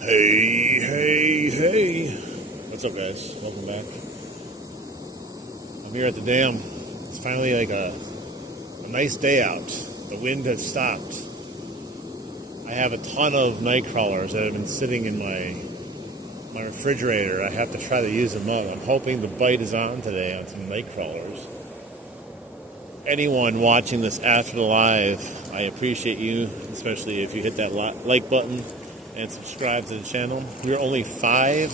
Hey. What's up, guys? Welcome back. I'm here at the dam. It's finally like a nice day out. The wind has stopped. I have a ton of night crawlers that have been sitting in my refrigerator. I have to try to use them up. I'm hoping the bite is on today on some night crawlers. Anyone watching this after the live, I appreciate you, especially if you hit that like button and subscribe to the channel. We're only five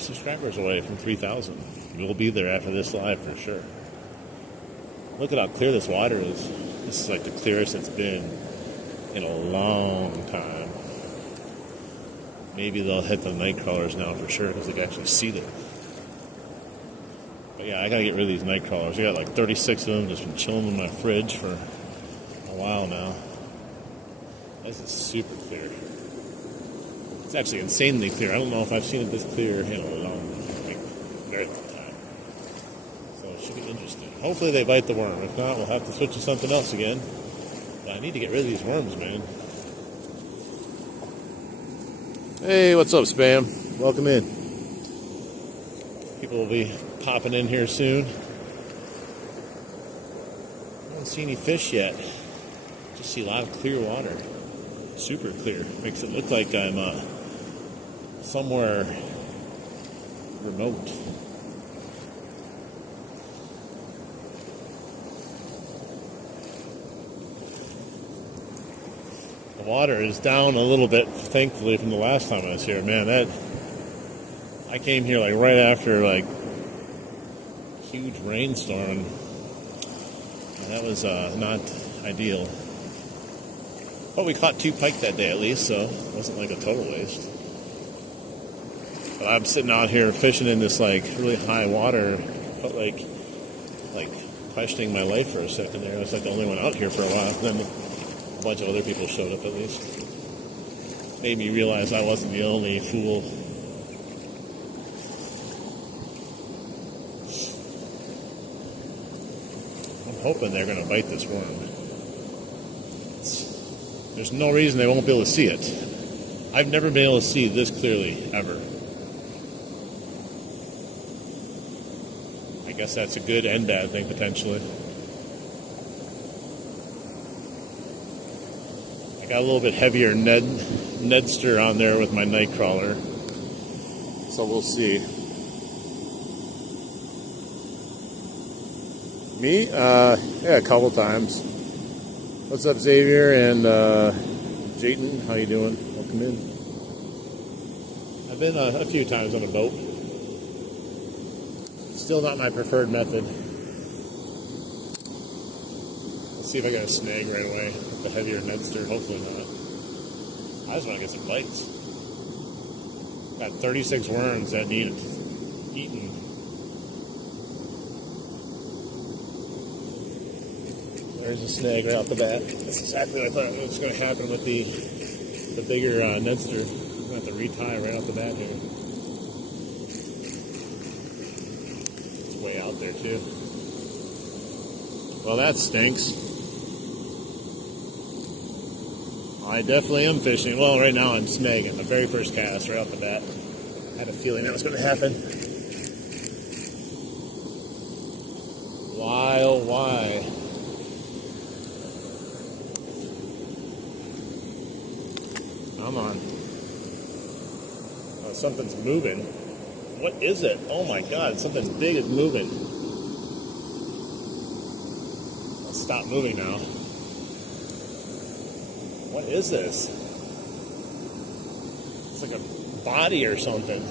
subscribers away from 3,000. We'll be there after this live for sure. Look at how clear this water is. This is like the clearest it's been in a long time. Maybe they'll hit the night crawlers now for sure because they can actually see them. But yeah, I gotta get rid of these night crawlers. I got like 36 of them just been chilling in my fridge for a while now. This is super clear. It's actually insanely clear. I don't know if I've seen it this clear in a very long time. So it should be interesting. Hopefully they bite the worm. If not, we'll have to switch to something else again. But I need to get rid of these worms, man. Hey, what's up, Spam? Welcome in. People will be popping in here soon. I don't see any fish yet. Just see a lot of clear water. Super clear. Makes it look like I'm somewhere remote. The water is down a little bit, thankfully, from the last time I was here. Man, I came here like right after like huge rainstorm, and that was not ideal. But we caught 2 pike that day at least, so it wasn't like a total waste. But I'm sitting out here fishing in this like really high water. Felt like questioning my life for a second there. I was like the only one out here for a while. Then a bunch of other people showed up at least. Made me realize I wasn't the only fool. I'm hoping they're going to bite this worm. There's no reason they won't be able to see it. I've never been able to see this clearly, ever. I guess that's a good and bad thing, potentially. I got a little bit heavier Nedster on there with my night crawler. So we'll see. Me? Yeah, a couple times. What's up, Xavier and Jayton? How you doing? Welcome in. I've been a few times on a boat. Still not my preferred method. Let's see if I got a snag right away with the heavier Nedster. Hopefully not. I just want to get some bites. Got 36 worms that need eaten. There's a snag right off the bat. That's exactly what I thought was going to happen with the bigger Nedster. I'm going to have to retie right off the bat here. It's way out there too. Well, that stinks. I definitely am fishing. Well, right now I'm snagging. The very first cast right off the bat. I had a feeling that was going to happen. Why, oh why? Come on. Oh, something's moving. What is it? Oh my God, something big is moving. I'll stop moving now. What is this? It's like a body or something.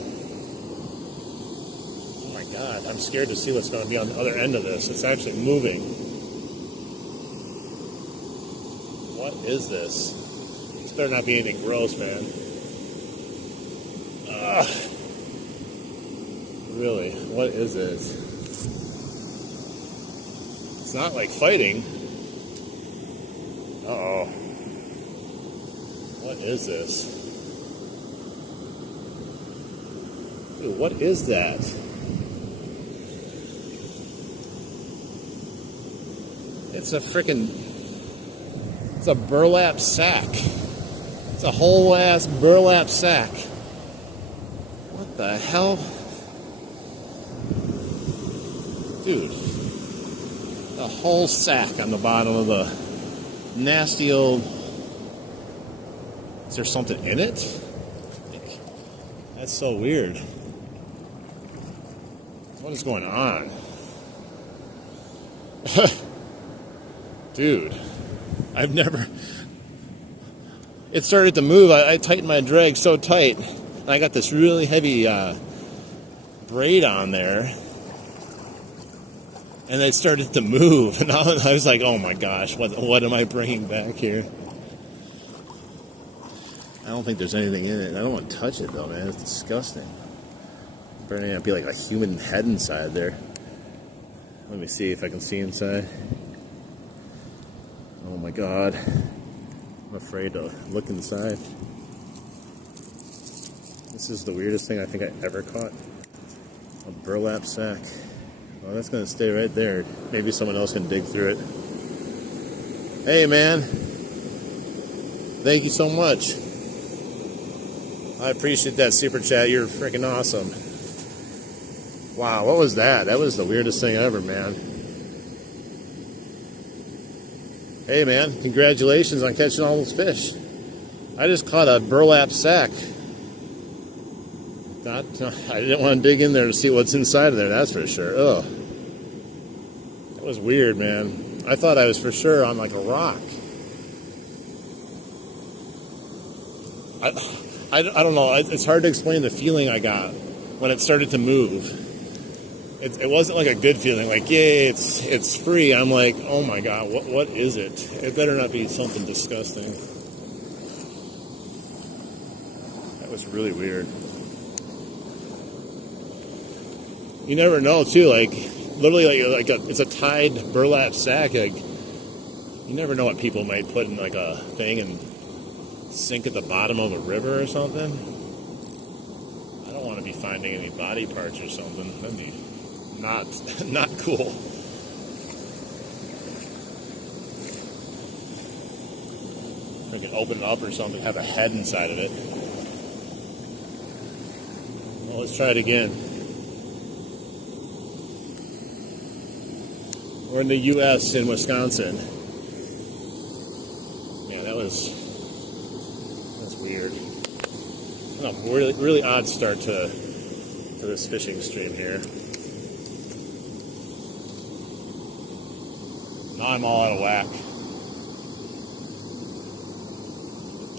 Oh my God, I'm scared to see what's going to be on the other end of this. It's actually moving. What is this? Better not be anything gross, man. Ugh. Really, what is this? It's not like fighting. Uh-oh. What is this? Dude, what is that? It's a burlap sack. It's a whole ass burlap sack. What the hell? Dude. A whole sack on the bottom of the nasty old... Is there something in it? That's so weird. What is going on? Dude. I've never... It started to move. I tightened my drag so tight. I got this really heavy braid on there. And it started to move. And I was like, oh my gosh, what am I bringing back here? I don't think there's anything in it. I don't want to touch it though, man. It's disgusting. There might be like a human head inside there. Let me see if I can see inside. Oh my god. I'm afraid to look inside. This is the weirdest thing I think I ever caught. A burlap sack. Well, that's going to stay right there. Maybe someone else can dig through it. Hey, man. Thank you so much. I appreciate that super chat. You're freaking awesome. Wow, what was that? That was the weirdest thing ever, man. Hey, man, congratulations on catching all those fish. I just caught a burlap sack. I didn't want to dig in there to see what's inside of there, that's for sure. Ugh. That was weird, man. I thought I was for sure on like a rock. I don't know. It's hard to explain the feeling I got when it started to move. It wasn't like a good feeling, like, yay, it's free. I'm like, oh my god, what is it? It better not be something disgusting. That was really weird. You never know, too, like, literally, it's a tied burlap sack. Like, you never know what people might put in, like, a thing and sink at the bottom of a river or something. I don't want to be finding any body parts or something. That'd be not cool. Freaking open it up or something, have a head inside of it. Well, let's try it again. We're in the U.S. in Wisconsin. Man, that's weird. A really odd start to this fishing stream here. Now I'm all out of whack.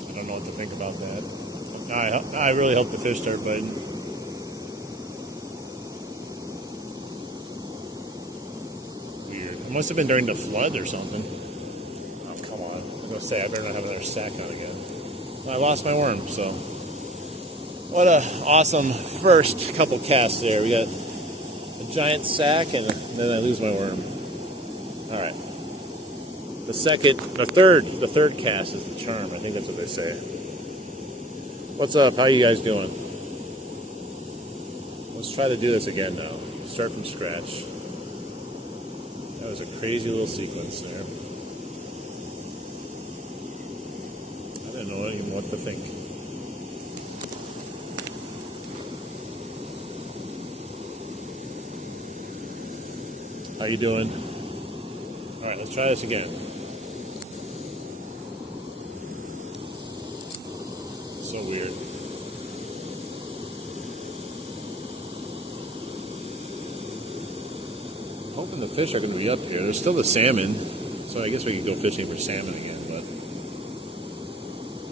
I don't know what to think about that. I really hope the fish start biting. Weird. It must have been during the flood or something. Oh, come on. I'm going to say I better not have another sack on again. Well, I lost my worm, so. What a awesome first couple casts there. We got a giant sack and then I lose my worm. All right. The third cast is the charm. I think that's what they say. What's up? How you guys doing? Let's try to do this again now. Start from scratch. That was a crazy little sequence there. I didn't know even what to think. How you doing? All right, let's try this again. So weird. I'm hoping the fish are going to be up here. There's still the salmon, so I guess we could go fishing for salmon again, but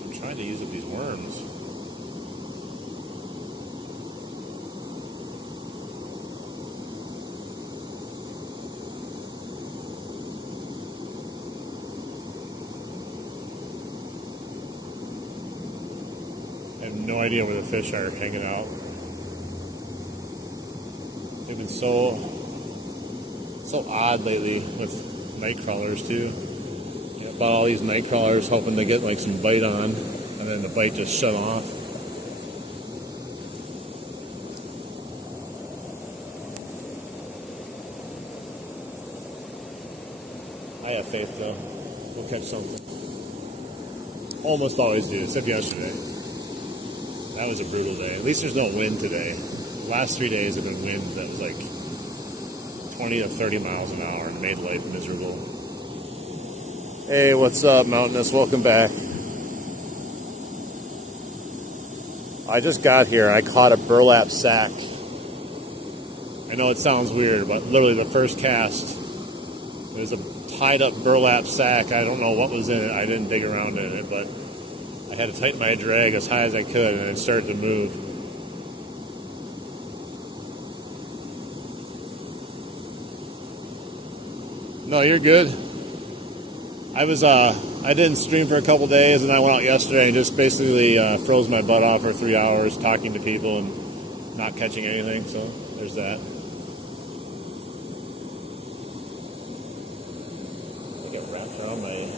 I'm trying to use up these worms. I have no idea where the fish are hanging out. They've been so odd lately with night crawlers too. Yeah, bought all these night crawlers hoping to get like some bite on, and then the bite just shut off. I have faith though. We'll catch something. almost always do, except yesterday. That was a brutal day. At least there's no wind today. The last 3 days have been wind that was like 20 to 30 miles an hour and made life miserable. Hey, what's up, Mountainous? Welcome back. I just got here. I caught a burlap sack. I know it sounds weird, but literally the first cast, there's a tied up burlap sack. I don't know what was in it. I didn't dig around in it, but I had to tighten my drag as high as I could, and it started to move. No, you're good. I didn't stream for a couple days, and I went out yesterday and just basically froze my butt off for 3 hours talking to people and not catching anything. So there's that. I get wrapped around my.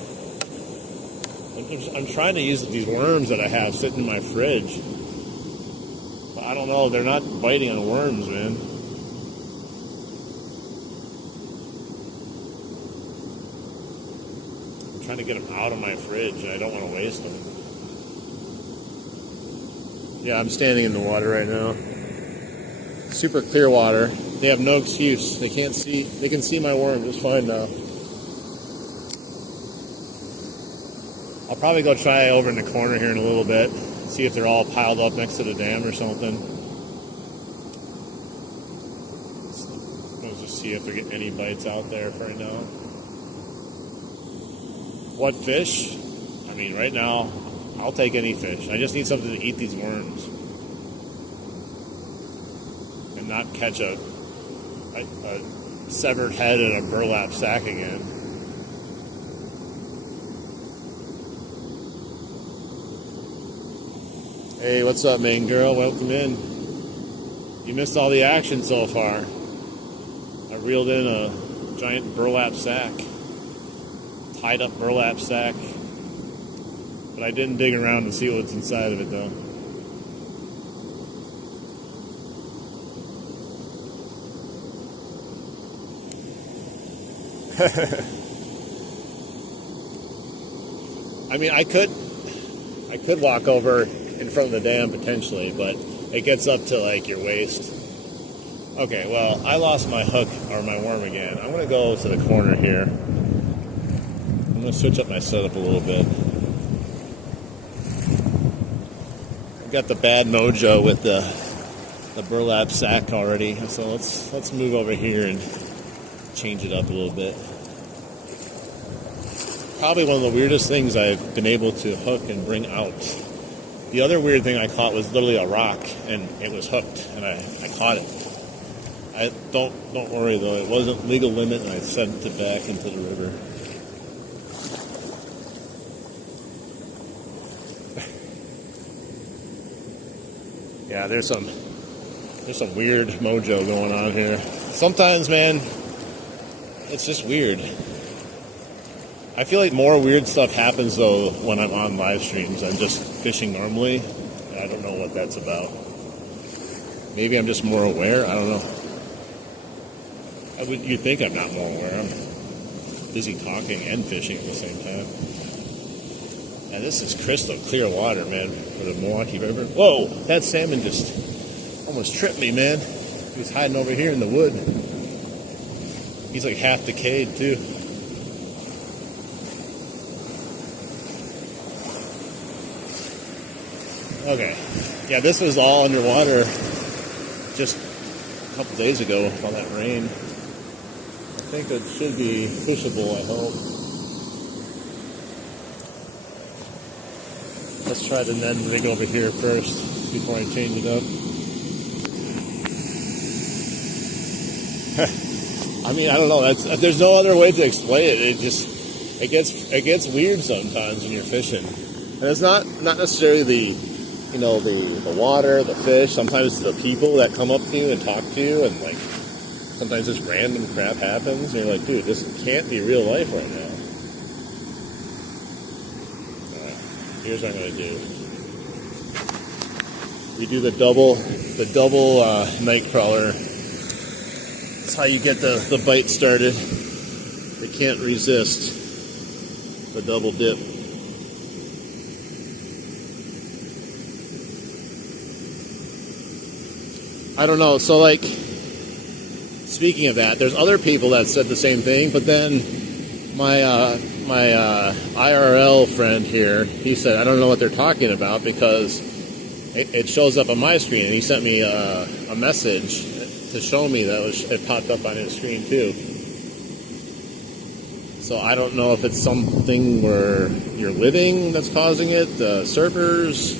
I'm trying to use these worms that I have sitting in my fridge, but I don't know. They're not biting on worms, man. Trying to get them out of my fridge, and I don't want to waste them. Yeah, I'm standing in the water right now. Super clear water. They have no excuse. They can't see. They can see my worm just fine now. I'll probably go try over in the corner here in a little bit. See if they're all piled up next to the dam or something. Let's just see if they're getting any bites out there for right now. What fish? I mean, right now, I'll take any fish. I just need something to eat these worms. And not catch a severed head in a burlap sack again. Hey, what's up, main girl? Welcome in. You missed all the action so far. I reeled in a giant burlap sack. Tied up burlap sack, but I didn't dig around to see what's inside of it though. I mean, I could walk over in front of the dam potentially, but it gets up to like your waist. Okay, well, I lost my hook or my worm again. I'm gonna go to the corner here. I'm going to switch up my setup a little bit. I've got the bad mojo with the burlap sack already, so let's move over here and change it up a little bit. Probably one of the weirdest things I've been able to hook and bring out. The other weird thing I caught was literally a rock, and it was hooked, and I caught it. Don't worry though, it wasn't legal limit, and I sent it back into the river. Yeah, there's some weird mojo going on here. Sometimes, man, it's just weird. I feel like more weird stuff happens though when I'm on live streams. I'm just fishing normally. I don't know what that's about. Maybe I'm just more aware. I don't know. You'd think I'm not more aware. I'm busy talking and fishing at the same time. And this is crystal clear water, man, for the Milwaukee River. Whoa, that salmon just almost tripped me, man. He was hiding over here in the wood. He's like half decayed, too. Okay. Yeah, this was all underwater just a couple days ago with all that rain. I think it should be fishable, I hope. Let's try the Ned rig over here first before I change it up. I mean, I don't know. There's no other way to explain it. It gets weird sometimes when you're fishing, and it's not necessarily the water, the fish. Sometimes it's the people that come up to you and talk to you, and like sometimes this random crap happens, and you're like, dude, this can't be real life right now. Here's what I'm going to do. We do the double night crawler. That's how you get the bite started. They can't resist the double dip. I don't know. So, like, speaking of that, there's other people that said the same thing, but then my IRL friend here, he said, I don't know what they're talking about because it shows up on my screen, and he sent me a message to show me that it popped up on his screen too. So I don't know if it's something where you're living that's causing it, the servers,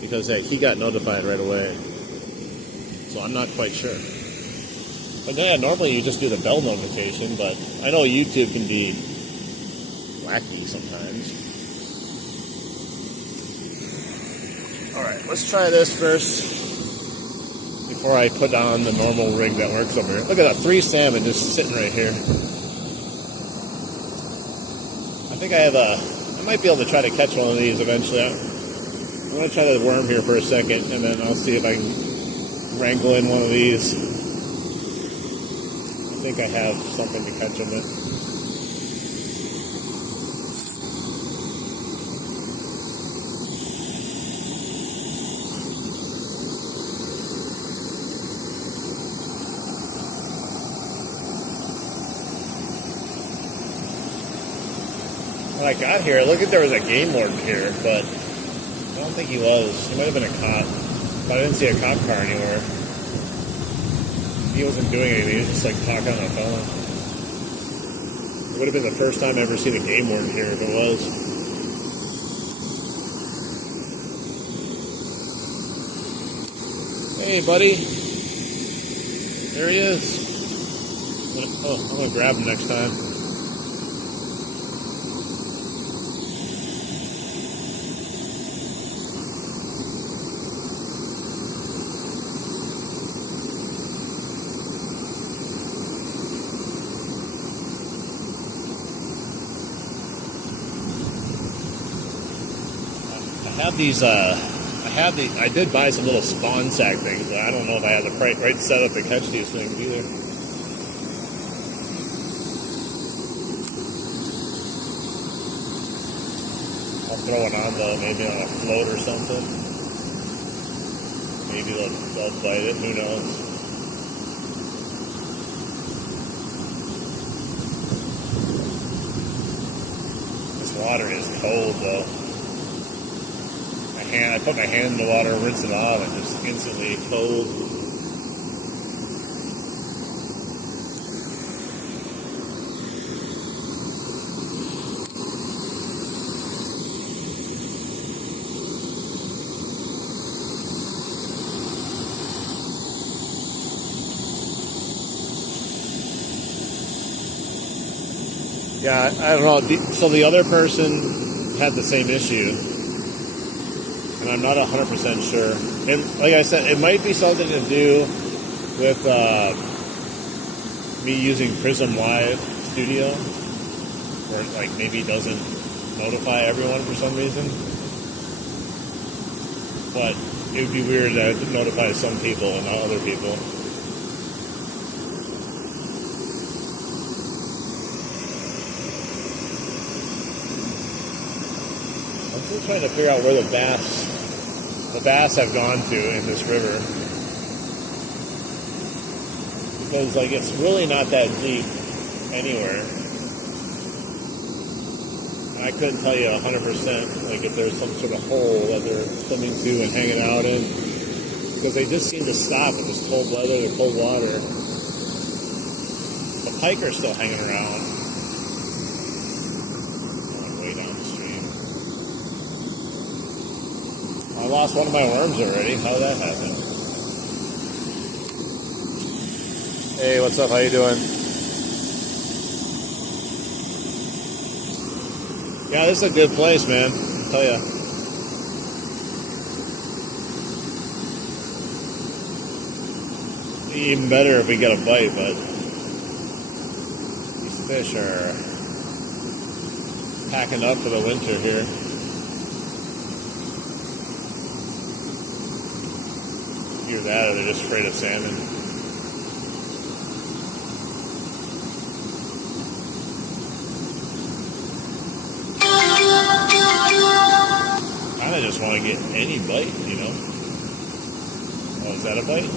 because he got notified right away. So I'm not quite sure. But yeah, normally you just do the bell notification, but I know YouTube can be wacky sometimes. Alright, let's try this first before I put on the normal rig that works over here. Look at that, 3 salmon just sitting right here. I think I might be able to try to catch one of these eventually. I'm going to try the worm here for a second, and then I'll see if I can wrangle in one of these. I think I have something to catch them with. When I got here, look, there was a game warden here, but I don't think he was. He might have been a cop, but I didn't see a cop car anywhere. He wasn't doing anything. He was just like talking on the phone. It would have been the first time I ever seen a game warden here if it was. Hey, buddy. There he is. I'm going to grab him next time. I did buy some little spawn sack things, but I don't know if I have the right setup to catch these things either. I'll throw it on though, maybe on a float or something. Maybe they'll bite it, who knows. This water is cold though. I put my hand in the water, rinse it off, and just instantly cold. Yeah, I don't know. So the other person had the same issue. And I'm not 100% sure. And like I said, it might be something to do with me using Prism Live Studio, where it like maybe doesn't notify everyone for some reason. But it would be weird that it notifies some people and not other people. I'm still trying to figure out where the bass have gone to in this river, because like it's really not that deep anywhere, and I couldn't tell you 100% like if there's some sort of hole that they're swimming to and hanging out in, because they just seem to stop in this cold weather or cold water. The pike are still hanging around. Way downstream. I lost one of my worms already. How did that happen? Hey, what's up? How you doing? Yeah, this is a good place, man. I'll tell ya. Even better if we get a bite, but these fish are packing up for the winter here. Either that or they're just afraid of salmon. Kinda just want to get any bite, you know? Oh, is that a bite?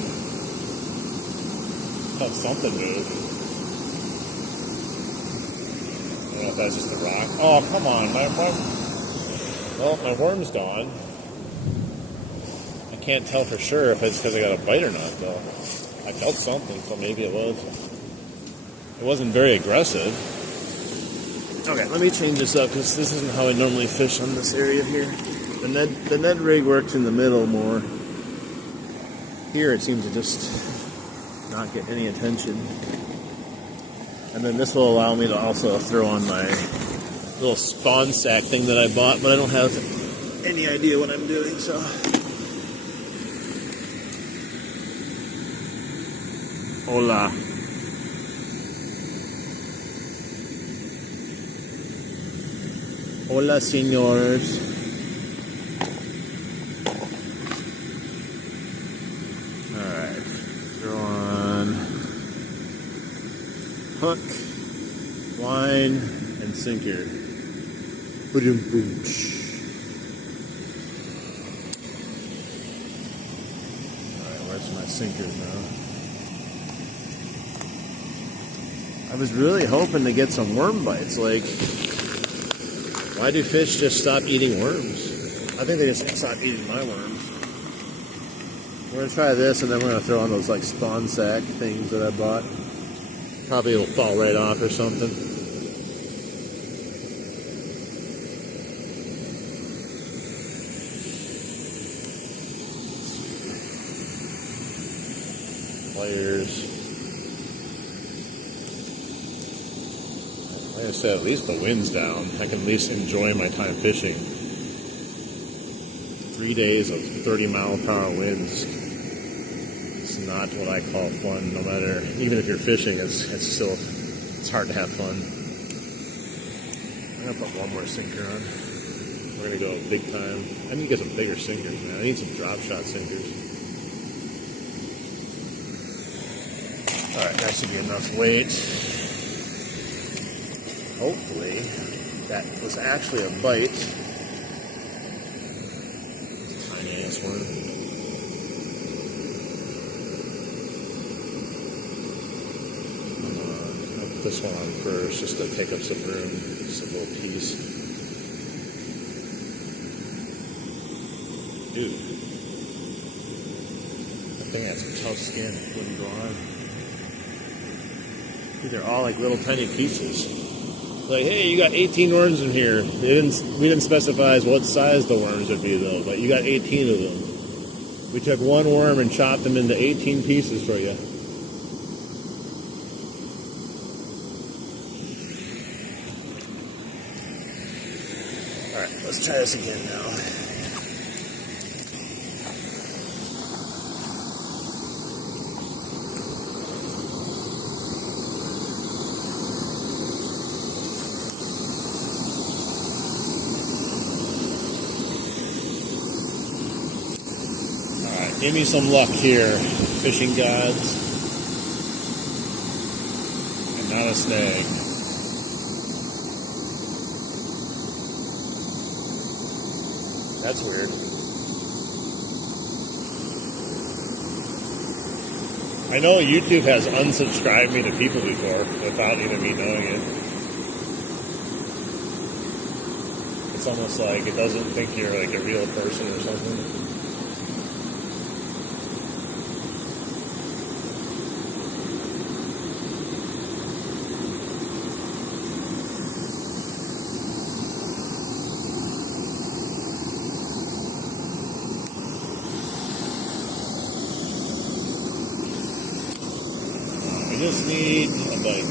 Felt something move. I don't know if that's just a rock. Oh, come on. My worm's gone. I can't tell for sure if it's because I got a bite or not, though. I felt something, so maybe it was. It wasn't very aggressive. Okay, let me change this up because this isn't how I normally fish on this area here. The Ned rig works in the middle more. Here it seems to just not get any attention. And then this will allow me to also throw on my little spawn sack thing that I bought, but I don't have any idea what I'm doing, so. Hola. Hola, senors. Alright. Throw on hook, line, and sinker. Ba-dum-booch. Alright, where's my sinkers now? I was really hoping to get some worm bites. Like, why do fish just stop eating worms? I think they just stopped eating my worms. We're gonna try this, and then we're gonna throw on those like spawn sack things that I bought. Probably it'll fall right off or something. Players. Like I said, at least the wind's down. I can at least enjoy my time fishing. 3 days of 30-mile-per-hour winds. It's not what I call fun. No matter, even if you're fishing, it's hard to have fun. I'm gonna put one more sinker on. We're gonna go big time. I need to get some bigger sinkers, man. I need some drop shot sinkers. All right, that should be enough weight. Hopefully, that was actually a bite. Tiny ass one. I'll put this one on first, just to take up some room. Just a little piece. Dude, that thing had some tough skin. It wouldn't go on. Dude, they're all like little tiny pieces. Like, hey, you got 18 worms in here. We didn't specify what size the worms would be, though, but you got 18 of them. We took one worm and chopped them into 18 pieces for you. All right, let's try this again now. Give me some luck here, fishing gods. And not a snag. That's weird. I know YouTube has unsubscribed me to people before without even me knowing it. It's almost like it doesn't think you're like a real person or something. I just need a bite.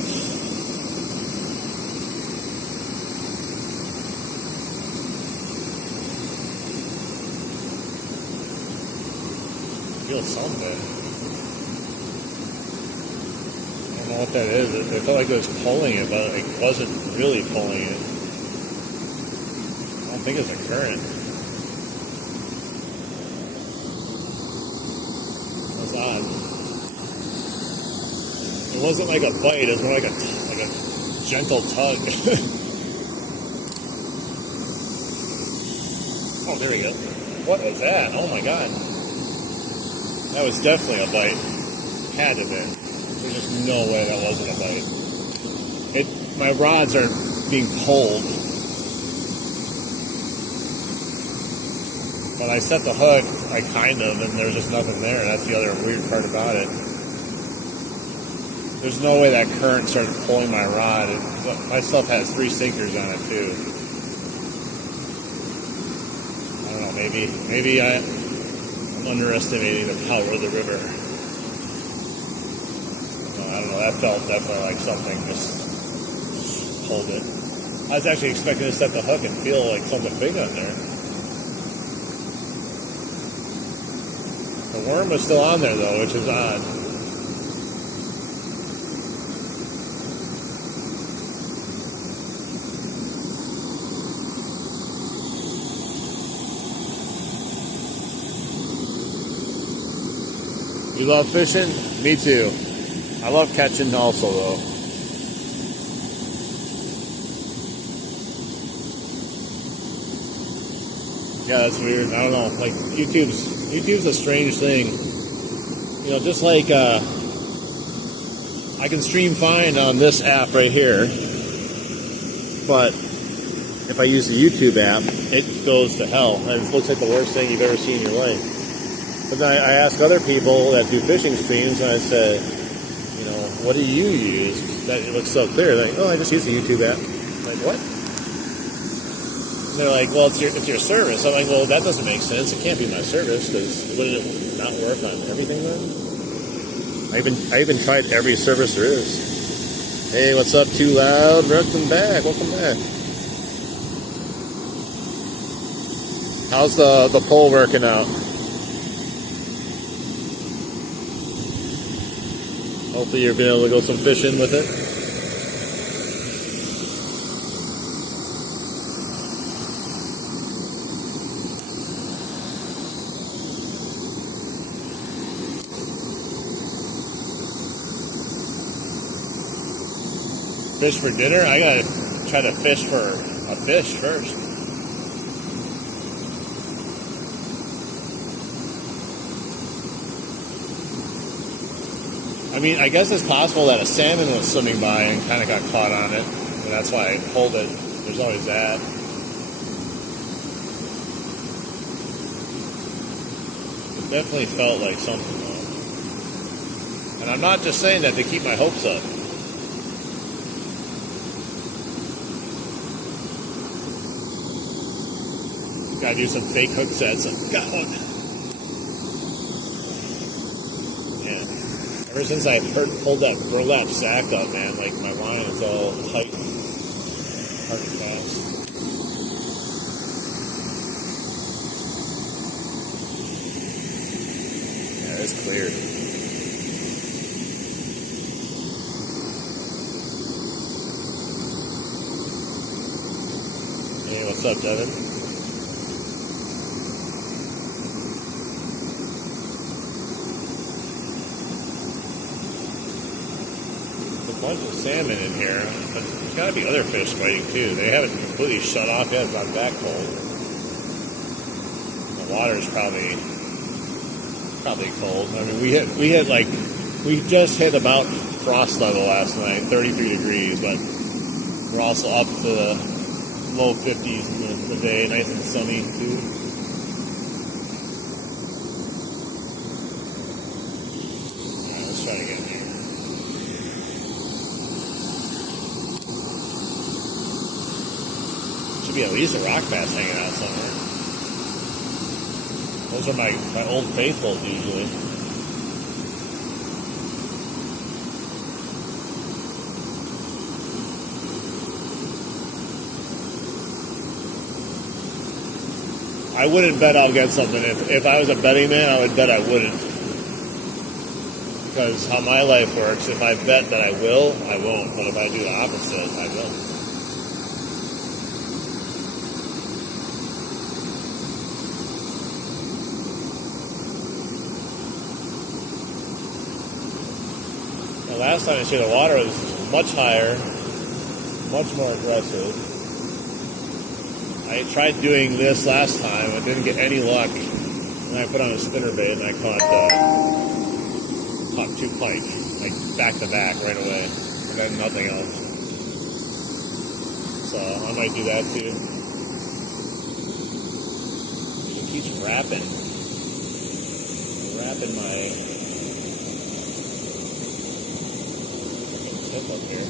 Feel something. I don't know what that is. It felt like it was pulling it, but it wasn't really pulling it. I don't think it's a current. That's odd. It wasn't like a bite, it was more like a gentle tug. Oh, there we go. What was that? Oh my god. That was definitely a bite. Had to be. There's just no way that wasn't a bite. My rods are being pulled. When I set the hook, I kind of, and there's just nothing there. That's the other weird part about it. There's no way that current started pulling my rod. My stuff has 3 sinkers on it too. I don't know, maybe I'm underestimating the power of the river. I don't know, that felt definitely like something just pulled it. I was actually expecting to set the hook and feel like something big on there. The worm was still on there though, which is odd. You love fishing? Me too. I love catching also though. Yeah, that's weird. I don't know. Like YouTube's a strange thing. You know, just like I can stream fine on this app right here, but if I use the YouTube app, it goes to hell. And it looks like the worst thing you've ever seen in your life. But then I ask other people that do fishing streams, and I say, you know, what do you use that it looks so clear? They're like, oh, I just use the YouTube app. I'm like, what? They're like, well, it's your service. I'm like, well, that doesn't make sense. It can't be my service, because wouldn't it not work on everything then? I even tried every service there is. Hey, what's up, Too Loud? Welcome back. How's the pole working out? Hopefully you're being able to go some fishing with it. Fish for dinner? I gotta try to fish for a fish first. I mean, I guess it's possible that a salmon was swimming by and kind of got caught on it, and that's why I pulled it. There's always that. It definitely felt like something, though. And I'm not just saying that to keep my hopes up. Gotta do some fake hook sets. Got one. Ever since I pulled that burlap sack up, man, like my line is all tight, hard to cast. Yeah, it's clear. Hey, what's up, Devin? Bunch of salmon in here, but there's got to be other fish biting too. They haven't completely shut off yet. It's not that cold. The water's probably cold. I mean, we just hit about frost level last night, 33 degrees, but we're also up to the low 50s in the day, nice and sunny too. All right, let's try to get in here. Should be at least a rock bass hanging out somewhere. Those are my old faithfuls usually. I wouldn't bet I'll get something. If I was a betting man, I would bet I wouldn't. Because how my life works, if I bet that I will, I won't. But if I do the opposite, I will. Last time I see the water was much higher, much more aggressive. I tried doing this last time, I didn't get any luck. And I put on a spinnerbait and I caught 2 pike. like back to back right away, and then nothing else. So I might do that too. It keeps wrapping my tip up here.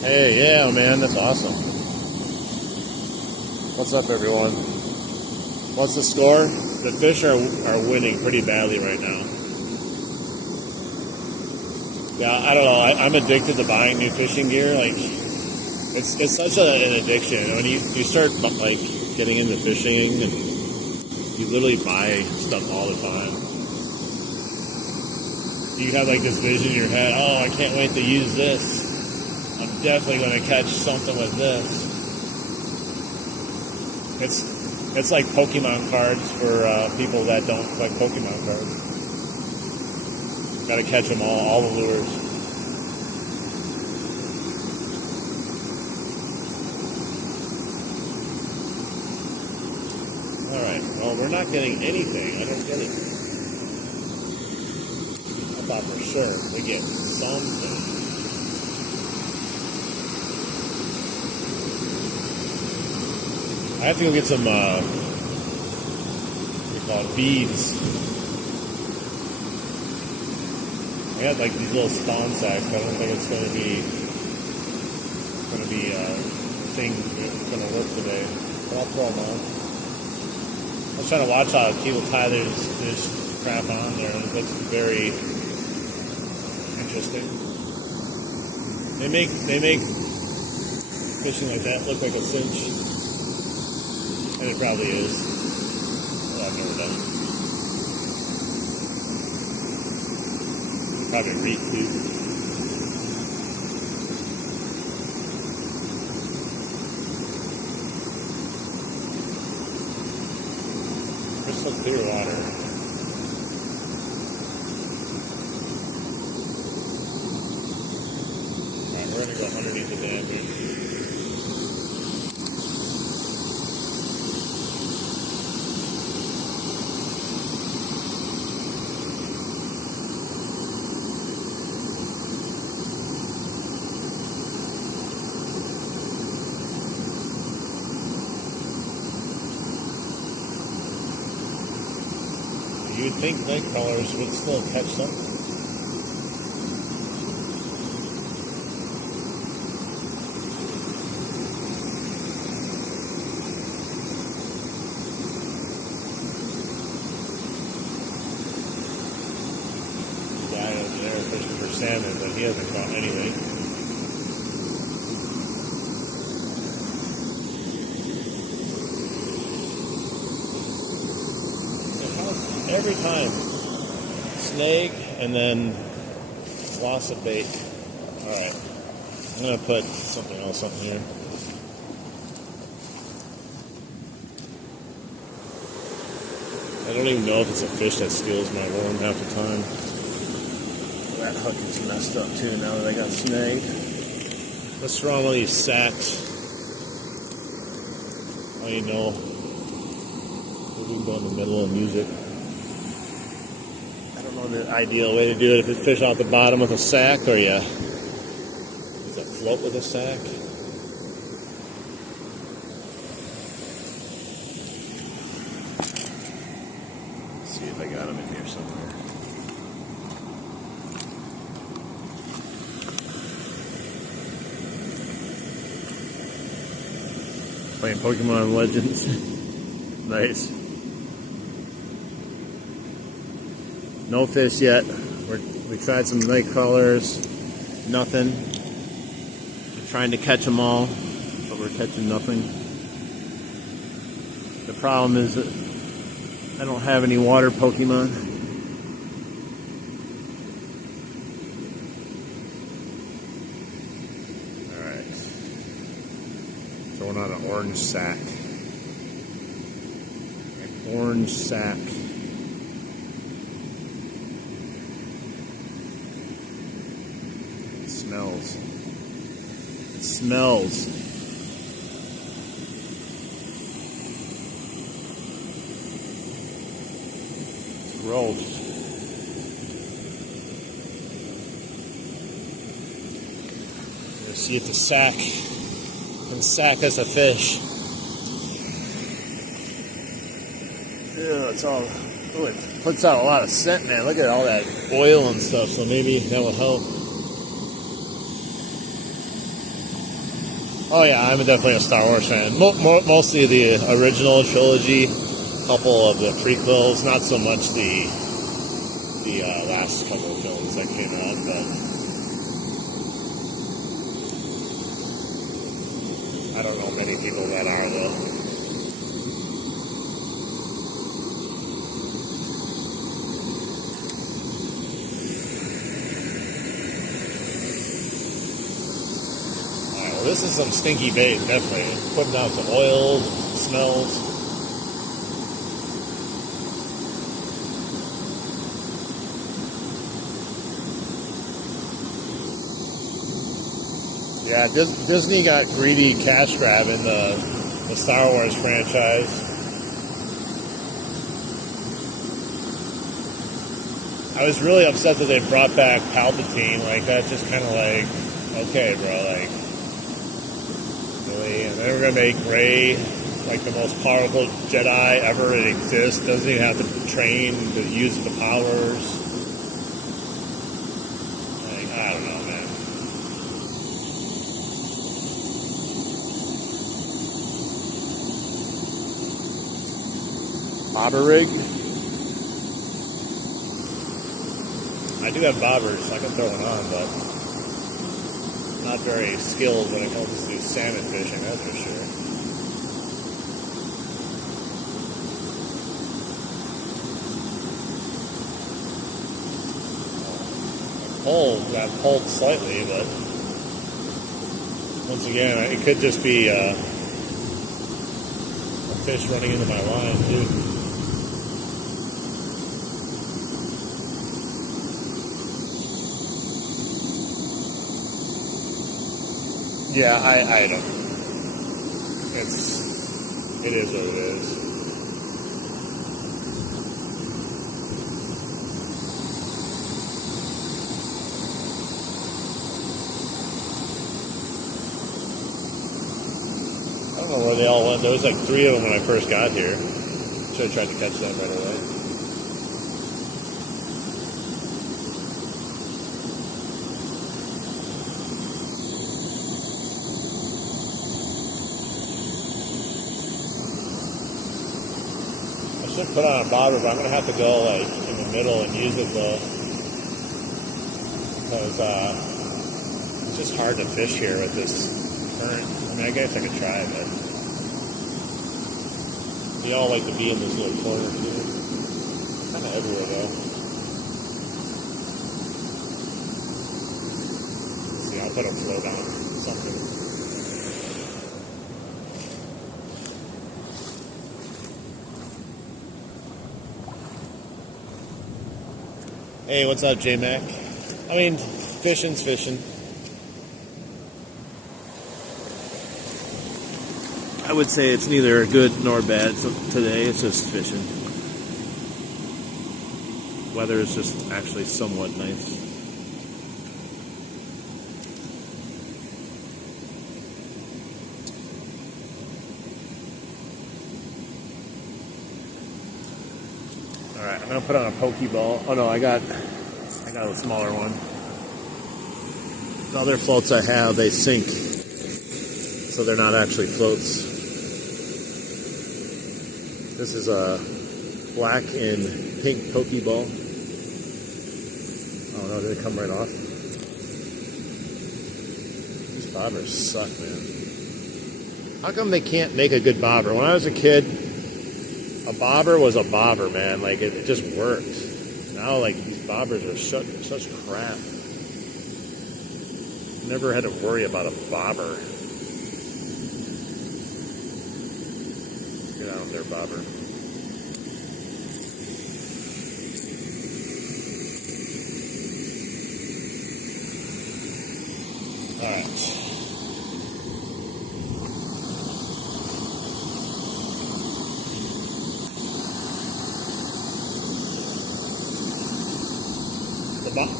Hey, yeah, man, that's awesome. What's up, everyone? What's the score? The fish are winning pretty badly right now. Yeah, I don't know. I'm addicted to buying new fishing gear. Like, it's such an addiction. When you start like getting into fishing, and you literally buy stuff all the time. You have like this vision in your head. Oh, I can't wait to use this. I'm definitely going to catch something with this. It's like Pokemon cards for people that don't like Pokemon cards. Got to catch them all the lures. All right. Well, we're not getting anything. I don't get it. I thought for sure we get something. I have to go get some, what do you call it, beads. I got like these little spawn sacks, but I don't think it's going to be a thing that's going to work today. But I'll throw them on. I was trying to watch how people tie this crap on there, and it looks very interesting. They make fishing like that look like a cinch. And it probably is. Well, I've never done it. Probably reef too. Crystal clear water. Alright, we're gonna go underneath the dam here. You would think night crawlers would still catch something. The guy over there fishing for salmon, but he hasn't caught anything. Every time, snag and then loss of bait. All right, I'm gonna put something else up here. I don't even know if it's a fish that steals my worm half the time. That hook is messed up too now that I got snagged. What's wrong with these sacks? Oh, you know, we can go in the middle of music. The ideal way to do it, if it fish off the bottom with a sack, or does it float with a sack? Let's see if I got them in here somewhere. Playing Pokemon Legends. Nice. No fish yet. We tried some night crawlers, nothing. We're trying to catch them all, but we're catching nothing. The problem is that I don't have any water Pokemon. Alright. Throwing on an orange sack. An orange sack. smells. It smells. It's gross. You see it, the sack can sack us a fish. Yeah, it's all. Oh, it puts out a lot of scent, man. Look at all that oil and stuff. So maybe that will help. Oh yeah, I'm definitely a Star Wars fan. Mostly the original trilogy, a couple of the prequels, not so much the last couple of films that came out, but I don't know many people that are though. This is some stinky bait, definitely. Putting out some oils, smells. Yeah, Disney got greedy cash grabbing the Star Wars franchise. I was really upset that they brought back Palpatine. Like, that's just kind of like, okay, bro, like, and then we're going to make Rey like the most powerful Jedi ever that exists. Doesn't even have to train to use the powers. Like, I don't know, man. Bobber rig? I do have bobbers. I can throw one on, but not very skilled when it comes to salmon fishing, that's for sure. Got pulled slightly, but once again, it could just be a fish running into my line, too. Yeah, I don't. It is what it is. I don't know where they all went. There was like 3 of them when I first got here. Should have tried to catch them right away. I should put on a bobber, but I'm going to have to go like in the middle and use it though. Because it's just hard to fish here with this current. I mean, I guess I could try, but they all like to be in this little corner too. Kind of everywhere though. Let's see, I'll put a float on something. Hey, what's up, J-Mac? I mean, fishing's fishing. I would say it's neither good nor bad today. It's just fishing. Weather is just actually somewhat nice. All right, I'm gonna put on a pokeball. Oh no, I got a smaller one. The other floats I have, they sink, so they're not actually floats. This is a black and pink pokeball. Oh no, did it come right off? These bobbers suck, man. How come they can't make a good bobber? When I was a kid, a bobber was a bobber, man. Like, it just worked. Now, like, these bobbers are such crap. Never had to worry about a bobber. Get out there, bobber. Alright.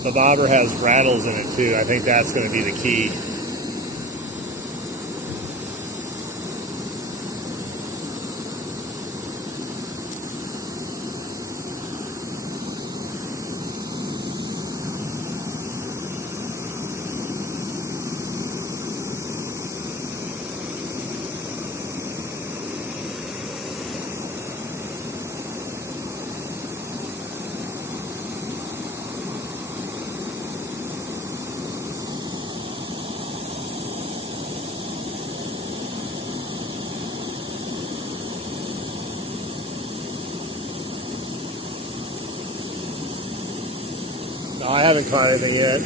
The bobber has rattles in it too. I think that's going to be the key. No, I haven't caught anything yet.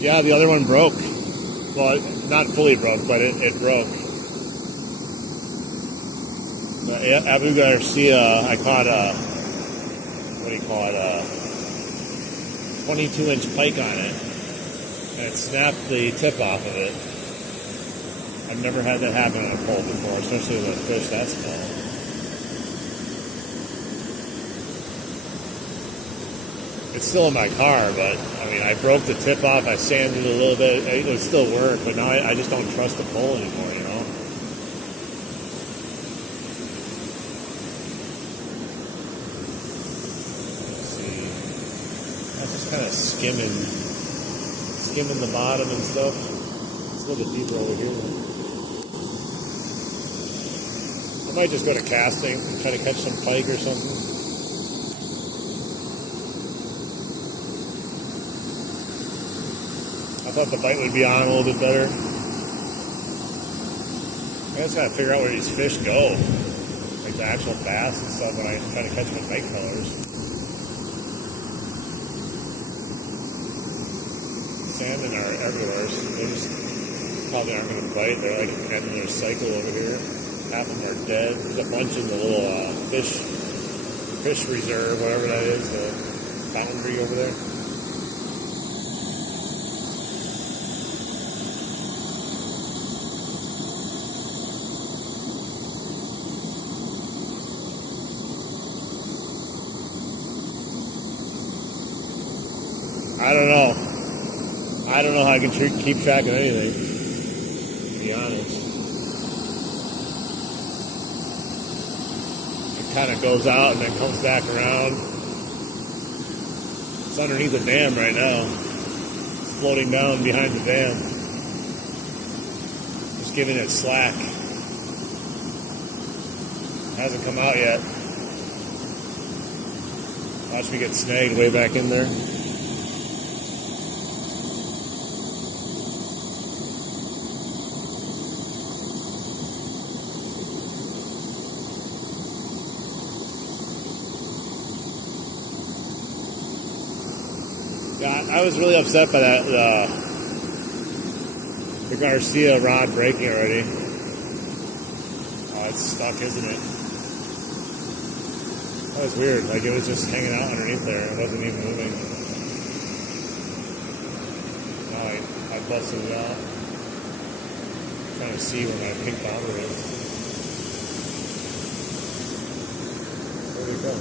Yeah, the other one broke. Well, not fully broke, but it broke. The Abu Garcia, I caught a, what do you call it, a 22-inch pike on it. And it snapped the tip off of it. I've never had that happen on a pole before, especially with a fish that small. It's still in my car, but I mean, I broke the tip off, I sanded it a little bit, it would still work, but now I just don't trust the pole anymore, you know? Let's see. I was just kind of skimming the bottom and stuff. It's a little bit deeper over here. I might just go to casting and try to catch some pike or something. I thought the bite would be on a little bit better. I just gotta figure out where these fish go. Like the actual bass and stuff when I try to catch them with bite colors. Salmon are everywhere, so they just probably aren't going to bite. They're like ending their cycle over here. Half of them are dead. There's a bunch in the little fish reserve, whatever that is, the boundary over there. I don't know how I can keep track of anything, to be honest. It kind of goes out and then comes back around. It's underneath the dam right now. It's floating down behind the dam. Just giving it slack. Hasn't come out yet. Watch me get snagged way back in there. Yeah, I was really upset by that, the Garcia rod breaking already. Oh, it's stuck, isn't it? That was weird, like it was just hanging out underneath there. It wasn't even moving. Now I busted it out. I'm trying to see where my pink bobber is. Where'd it go?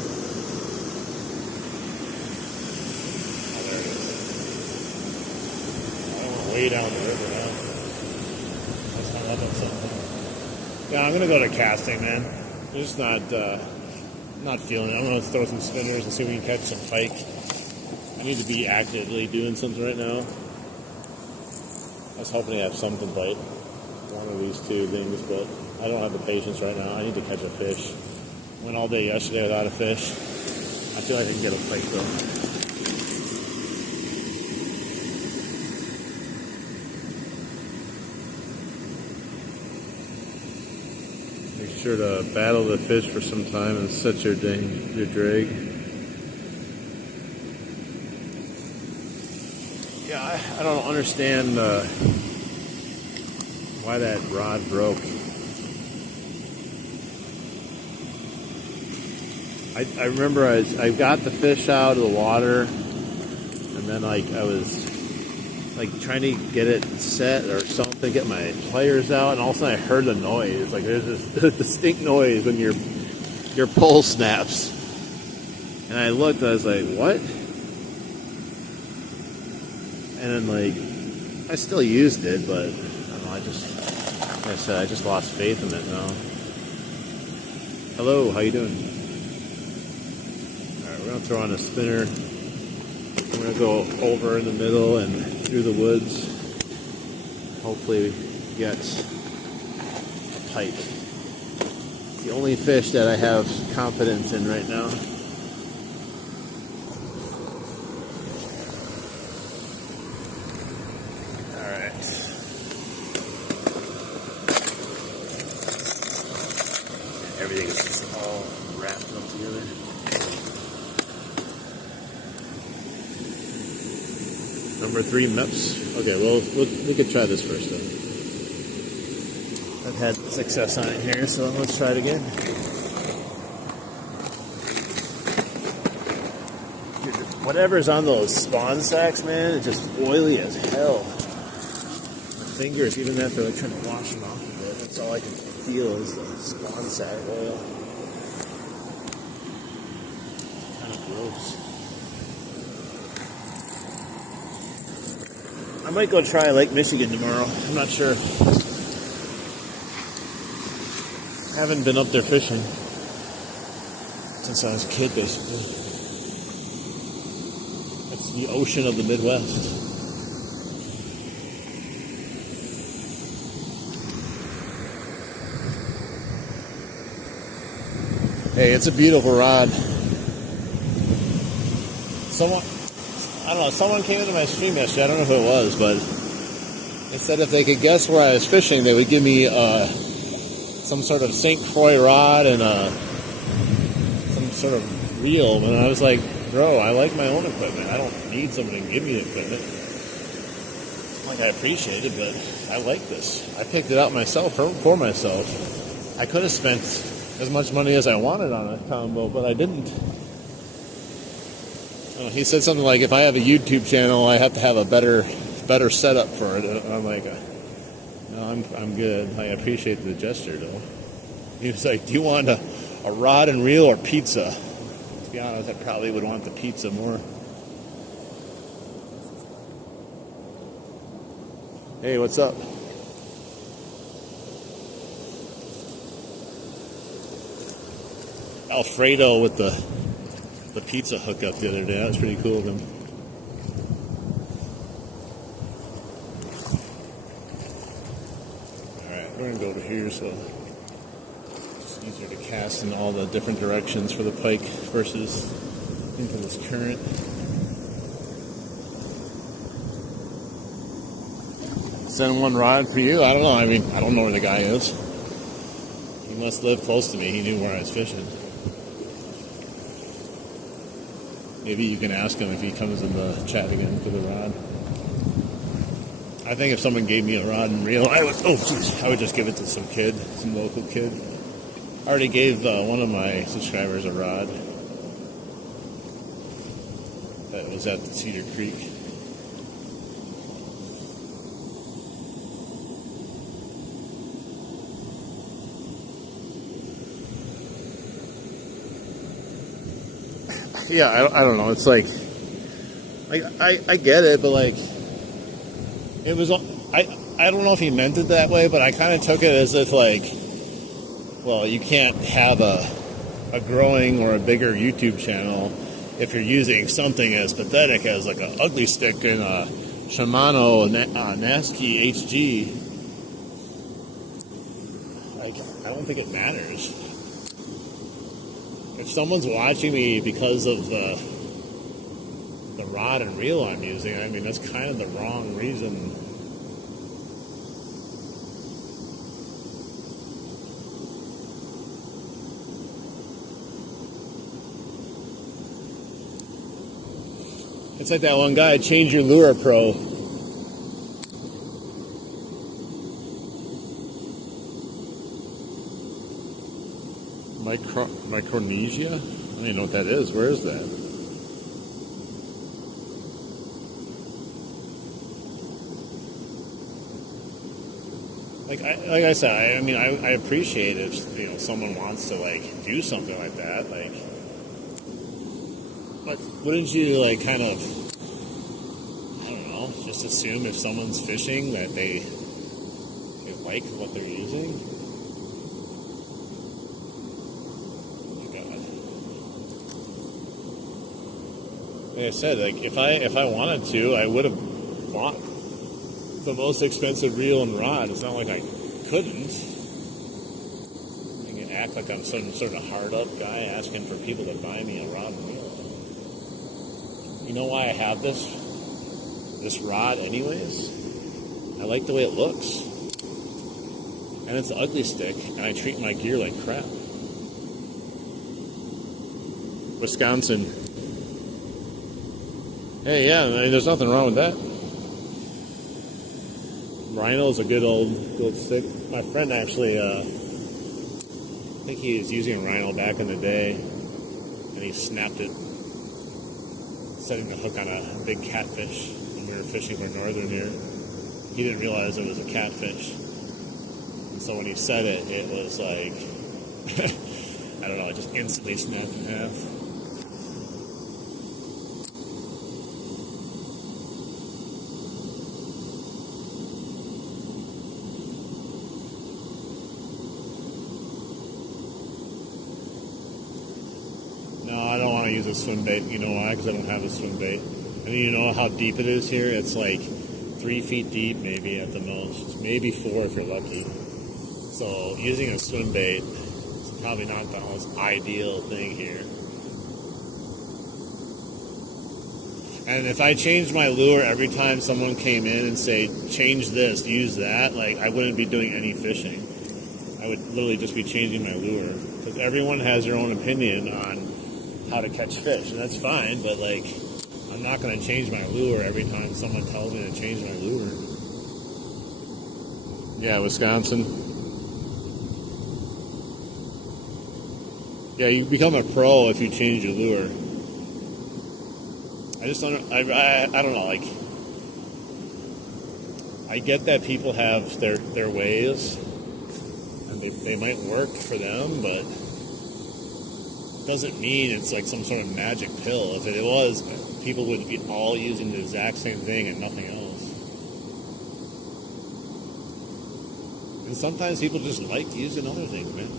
Way down the river now. That's hung up on something. Yeah, I'm gonna go to casting, man. I'm just not feeling it. I'm gonna throw some spinners and see if we can catch some pike. I need to be actively doing something right now. I was hoping to have something bite one of these two things, but I don't have the patience right now. I need to catch a fish. Went all day yesterday without a fish. I feel like I can get a pike though. Make sure to battle the fish for some time and set your drag. Yeah, I don't understand why that rod broke. I remember I got the fish out of the water, and then like I was like trying to get it set or something, get my pliers out, and all of a sudden I heard the noise. Like there's this distinct noise when your pole snaps. And I looked, I was like, what? And then like I still used it, but I don't know, like I said, I just lost faith in it now. Hello, how you doing? Alright, we're gonna throw on a spinner. I'm gonna go over in the middle and through the woods. Hopefully we get a pike. It's the only fish that I have confidence in right now. Alright. Everything is just all wrapped up together. Number 3 MEPS. Okay, well, we could try this first though. I've had success on it here, so let's try it again. Dude, whatever's on those spawn sacks, man, it's just oily as hell. My fingers, even after like trying to wash them off a bit, that's all I can feel is the spawn sack oil. Kind of gross. I might go try Lake Michigan tomorrow. I'm not sure. I haven't been up there fishing since I was a kid, basically. That's the ocean of the Midwest. Hey, it's a beautiful rod. I don't know, someone came into my stream yesterday, I don't know who it was, but they said if they could guess where I was fishing, they would give me some sort of St. Croix rod and some sort of reel. And I was like, bro, I like my own equipment. I don't need somebody to give me the equipment. Like, I appreciate it, but I like this. I picked it out myself for myself. I could have spent as much money as I wanted on a combo, but I didn't. He said something like, if I have a YouTube channel, I have to have a better setup for it. And I'm like, no, I'm good. I appreciate the gesture, though. He was like, do you want a rod and reel or pizza? To be honest, I probably would want the pizza more. Hey, what's up? Alfredo with the pizza hookup the other day. That was pretty cool of him. Alright, we're going to go over here so it's easier to cast in all the different directions for the pike versus into this current. Send one rod for you? I don't know. I mean, I don't know where the guy is. He must live close to me. He knew where I was fishing. Maybe you can ask him if he comes in the chat again for the rod. I think if someone gave me a rod and reel, I would just give it to some kid, some local kid. I already gave one of my subscribers a rod that was at the Cedar Creek. Yeah, I don't know. It's like I get it, but like it was. I don't know if he meant it that way, but I kind of took it as if like, well, you can't have a growing or a bigger YouTube channel if you're using something as pathetic as like an ugly stick and a Shimano Nasky HG. Like, I don't think it matters. If someone's watching me because of the rod and reel I'm using, I mean, that's kind of the wrong reason. It's like that one guy, Change Your Lure Pro. Micronesia? I don't even know what that is. Where is that? Like I said, I mean, I appreciate if someone wants to like do something like that, like, but wouldn't you like kind of, I don't know, just assume if someone's fishing that they like what they're using? Oh my God. Like I said, like if I wanted to, I would have bought the most expensive reel and rod. It's not like I couldn't. I can act like I'm some sort of hard up guy asking for people to buy me a rod and reel. You know why I have this rod anyways? I like the way it looks. And it's an ugly stick, and I treat my gear like crap. Wisconsin. Hey, yeah, I mean, there's nothing wrong with that. Rhino is a good old stick. My friend actually, I think he was using a Rhino back in the day, and he snapped it, setting the hook on a big catfish when we were fishing for northern here. He didn't realize it was a catfish, and so when he said it, it was like, I don't know, it just instantly snapped in half. No, I don't want to use a swim bait. You know why? Because I don't have a swim bait. And you know how deep it is here? It's like 3 feet deep, maybe at the most. Maybe 4 if you're lucky. So using a swim bait is probably not the most ideal thing here. And if I changed my lure every time someone came in and say, change this, use that, like I wouldn't be doing any fishing. I would literally just be changing my lure. Because everyone has their own opinion on how to catch fish, and that's fine, but like I'm not going to change my lure every time someone tells me to change my lure. Yeah, Wisconsin. Yeah, you become a pro if you change your lure. I just don't, I don't know, like, I get that people have their ways, and they might work for them, but doesn't mean it's like some sort of magic pill. If it was, people would be all using the exact same thing and nothing else. And sometimes people just like using other things, man.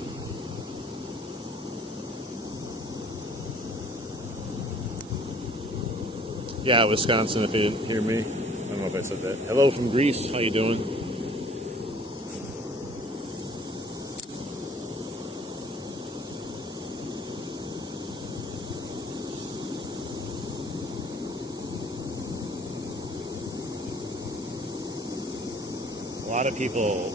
Yeah, Wisconsin, if you didn't hear me. I don't know if I said that. Hello from Greece. How you doing? A lot of people,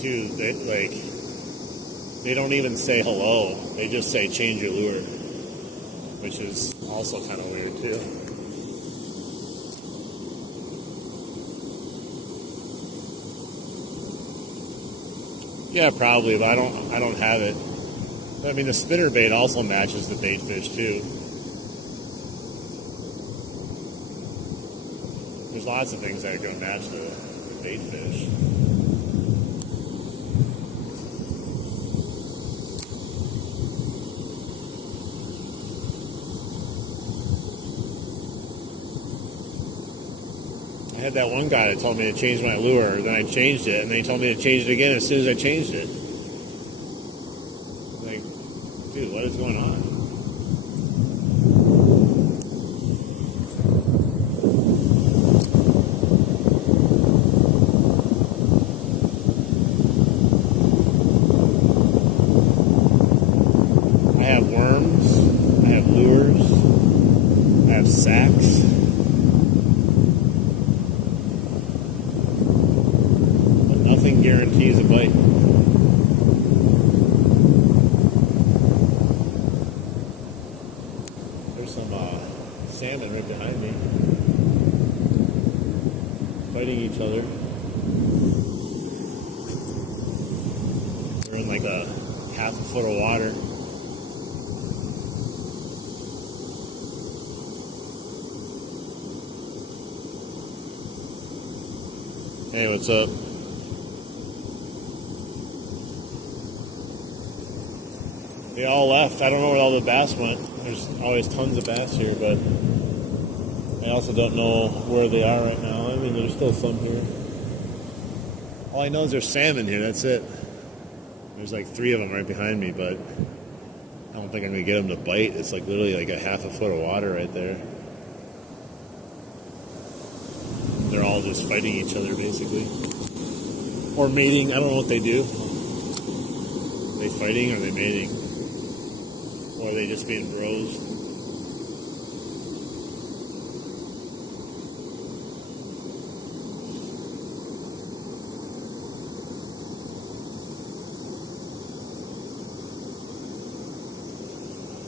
too, they don't even say hello. They just say change your lure, which is also kind of weird, too. Yeah, probably, but I don't have it. I mean, the spinner bait also matches the bait fish, too. There's lots of things that are going to match the bait fish. I had that one guy that told me to change my lure, then I changed it, and then he told me to change it again as soon as I changed it. Like, dude, what is going on? I have worms, I have lures, I have sacks. Nothing guarantees a bite. There's some salmon right behind me, fighting each other. They're in like a half a foot of water. Hey, what's up? They all left. I don't know where all the bass went. There's always tons of bass here, but I also don't know where they are right now. I mean, there's still some here. All I know is there's salmon here. That's it. There's like 3 of them right behind me, but I don't think I'm going to get them to bite. It's like literally like a half a foot of water right there. They're all just fighting each other, basically. Or mating. I don't know what they do. Are they fighting or are they mating? Or are they just being bros?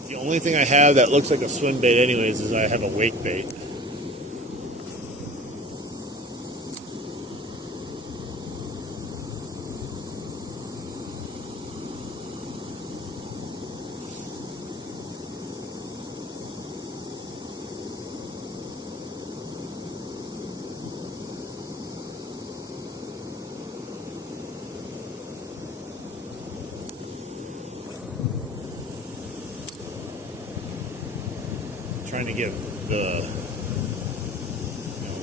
The only thing I have that looks like a swim bait anyways is I have a wake bait. Trying to give the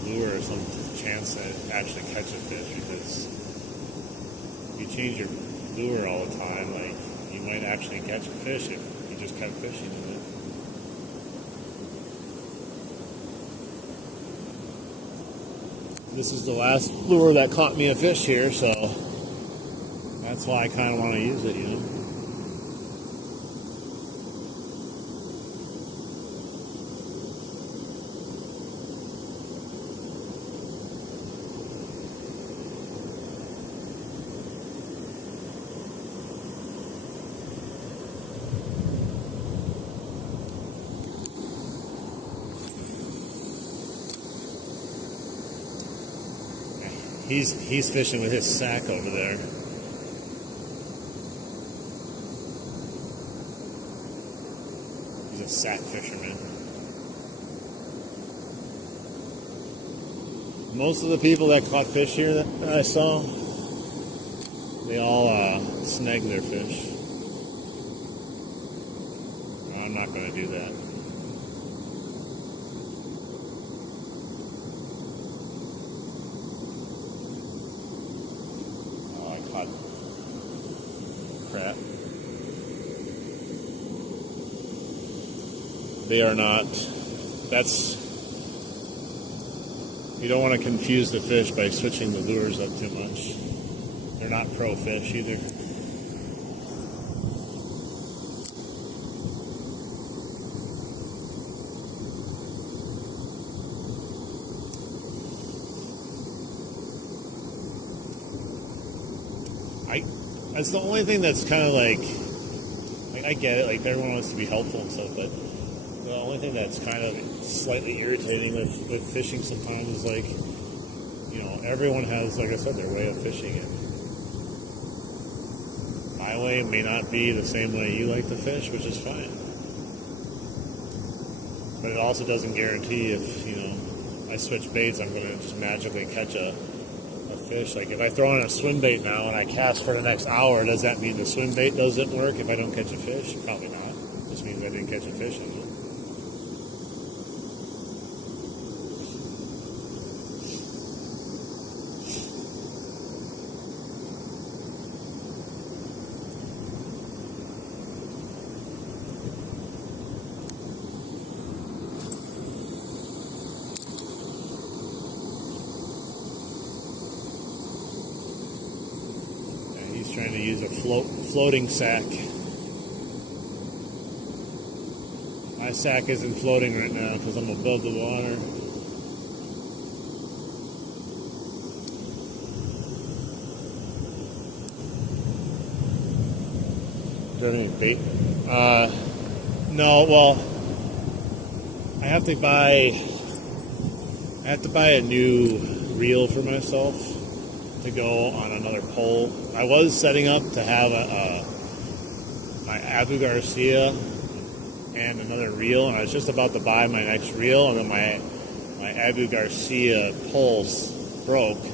lure some chance to actually catch a fish, because if you change your lure all the time, like, you might actually catch a fish if you just kept fishing with it. This is the last lure that caught me a fish here, so that's why I kind of want to use it, you know. He's fishing with his sack over there. He's a sack fisherman. Most of the people that caught fish here that I saw, they all snagged their fish. No, I'm not going to do that. Crap. They are not. You don't want to confuse the fish by switching the lures up too much. They're not pro fish either. That's the only thing that's kind of like I get it, like everyone wants to be helpful and stuff, but the only thing that's kind of slightly irritating with fishing sometimes is like, you know, everyone has, like I said, their way of fishing it. My way may not be the same way you like to fish, which is fine. But it also doesn't guarantee if, you know, I switch baits, I'm going to just magically catch a fish. Like if I throw in a swim bait now and I cast for the next hour, does that mean the swim bait doesn't work if I don't catch a fish? Probably not. It just means I didn't catch a fish. You know? Trying to use a floating sack. My sack isn't floating right now because I'm above the water. Do you have any bait? No. Well, I have to buy a new reel for myself to go on another pole. I was setting up to have my Abu Garcia and another reel, and I was just about to buy my next reel, and then my Abu Garcia pulse broke.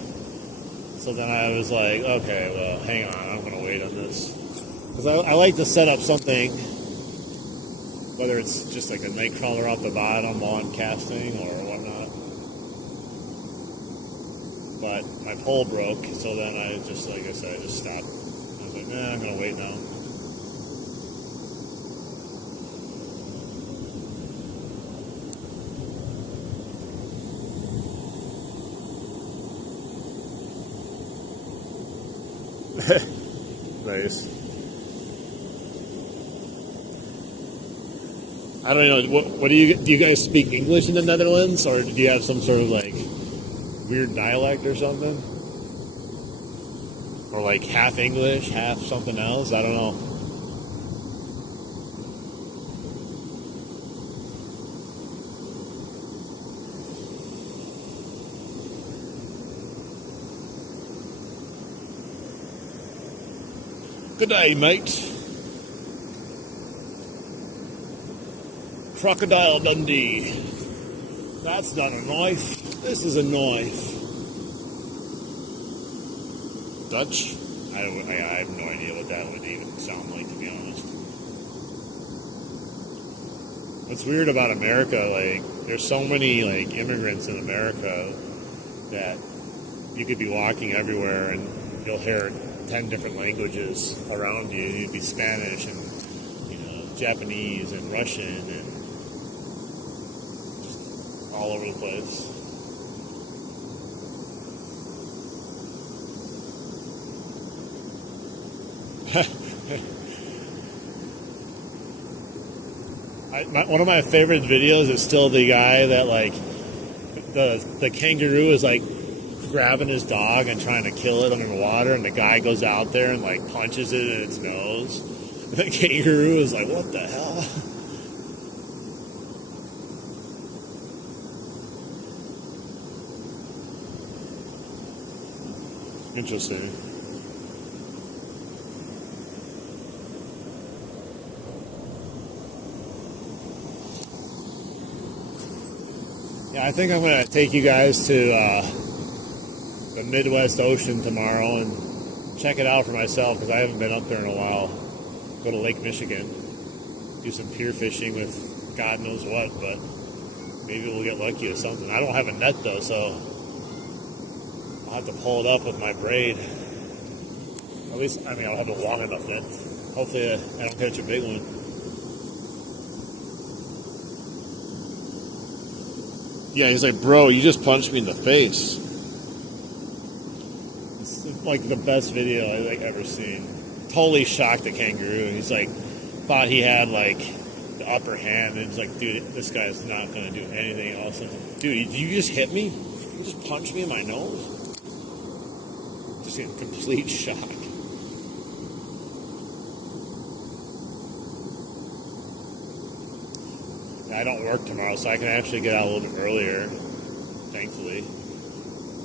So then I was like, okay, well, hang on, I'm going to wait on this. Because I like to set up something, whether it's just like a night crawler off the bottom while I'm casting or whatnot. But my pole broke, so then I just, like I said, I just stopped. I was like, nah, I'm going to wait now. Nice. I don't know. What do you guys speak English in the Netherlands, or do you have some sort of like weird dialect or something, or like half English, half something else? I don't know. Good day, mate. Crocodile Dundee. That's not a knife. This is a knife. Dutch? I have no idea what that would even sound like, to be honest. What's weird about America, like, there's so many, like, immigrants in America that you could be walking everywhere and you'll hear 10 different languages around you. You'd be Spanish and, Japanese and Russian and just all over the place. One of my favorite videos is still the guy that, like, the kangaroo is, like, grabbing his dog and trying to kill it under the water, and the guy goes out there and, like, punches it in its nose. And the kangaroo is like, what the hell? Interesting. Yeah, I think I'm going to take you guys to the Midwest Ocean tomorrow and check it out for myself, because I haven't been up there in a while. Go to Lake Michigan, do some pier fishing with God knows what, but maybe we'll get lucky with something. I don't have a net though, so I'll have to pull it up with my braid. At least, I'll have a long enough net. Hopefully I don't catch a big one. Yeah, he's like, bro, you just punched me in the face. It's like the best video I've ever seen. Totally shocked the kangaroo, and he's like, thought he had like the upper hand, and he's like, dude, this guy's not gonna do anything else. Dude, did you just hit me? You just punched me in my nose? Just in complete shock. I don't work tomorrow, so I can actually get out a little bit earlier, thankfully.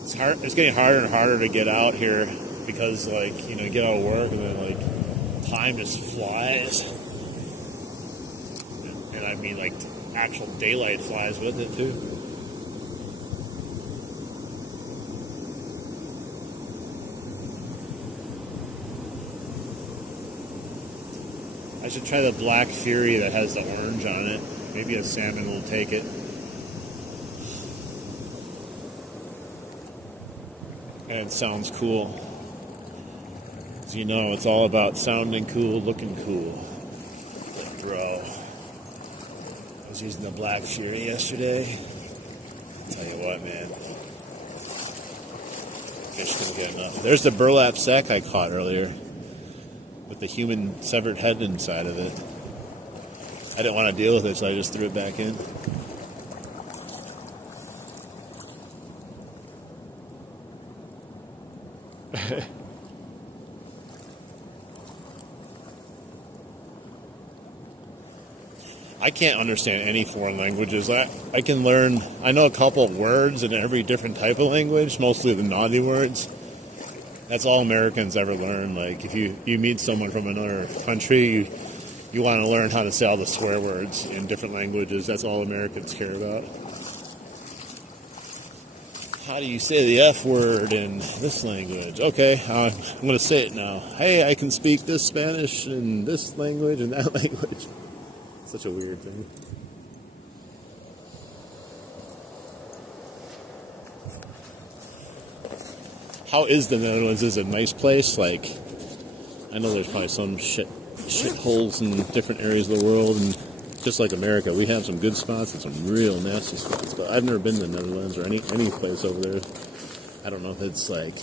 It's getting harder and harder to get out here because, like, you get out of work and then, like, time just flies. And I mean, like, actual daylight flies with it, too. I should try the Black Fury that has the orange on it. Maybe a salmon will take it. And it sounds cool. As you know, it's all about sounding cool, looking cool. Bro. I was using the Black Fury yesterday. I'll tell you what, man. Fish couldn't get enough. There's the burlap sack I caught earlier with the human severed head inside of it. I didn't want to deal with it, so I just threw it back in. I can't understand any foreign languages. I can learn, I know a couple of words in every different type of language, mostly the naughty words. That's all Americans ever learn. Like, if you meet someone from another country, You want to learn how to say all the swear words in different languages. That's all Americans care about. How do you say the F word in this language? Okay, I'm going to say it now. Hey, I can speak this Spanish and this language and that language. Such a weird thing. How is the Netherlands? Is it a nice place? Like, I know there's probably some shit holes in different areas of the world, and just like America, we have some good spots and some real nasty spots. But I've never been to the Netherlands or any place over there. I don't know if it's like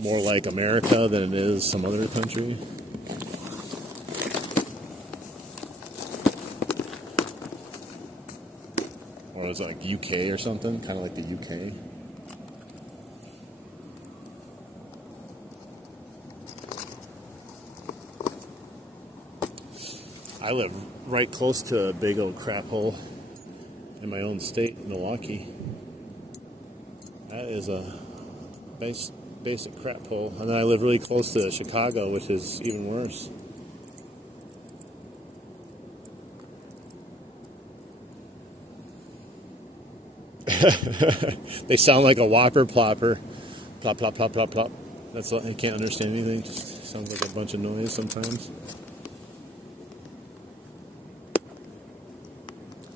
more like America than it is some other country. Or is it like UK or something? Kind of like the UK. I live right close to a big old crap hole in my own state, Milwaukee. That is a basic crap hole. And then I live really close to Chicago, which is even worse. They sound like a whopper plopper. Plop, plop, plop, plop, plop. That's all. I can't understand anything. It just sounds like a bunch of noise sometimes.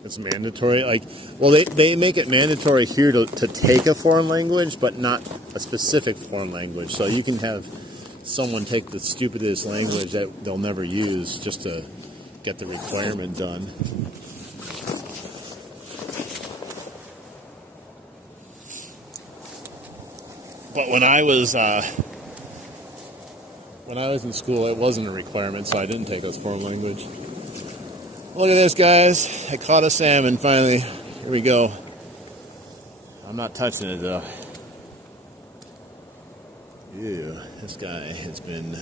It's mandatory. Like, well, they make it mandatory here to take a foreign language, but not a specific foreign language. So you can have someone take the stupidest language that they'll never use just to get the requirement done. But when I was in school, it wasn't a requirement, so I didn't take a foreign language. Look at this, guys. I caught a salmon finally. Here we go. I'm not touching it, though. Ew, this guy has been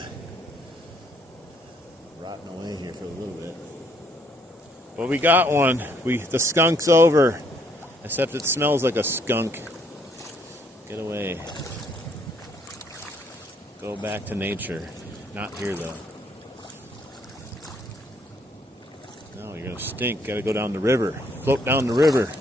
rotting away here for a little bit. But we got one. The skunk's over. Except it smells like a skunk. Get away. Go back to nature. Not here, though. No, you're going to stink. Got to go down the river. Float down the river.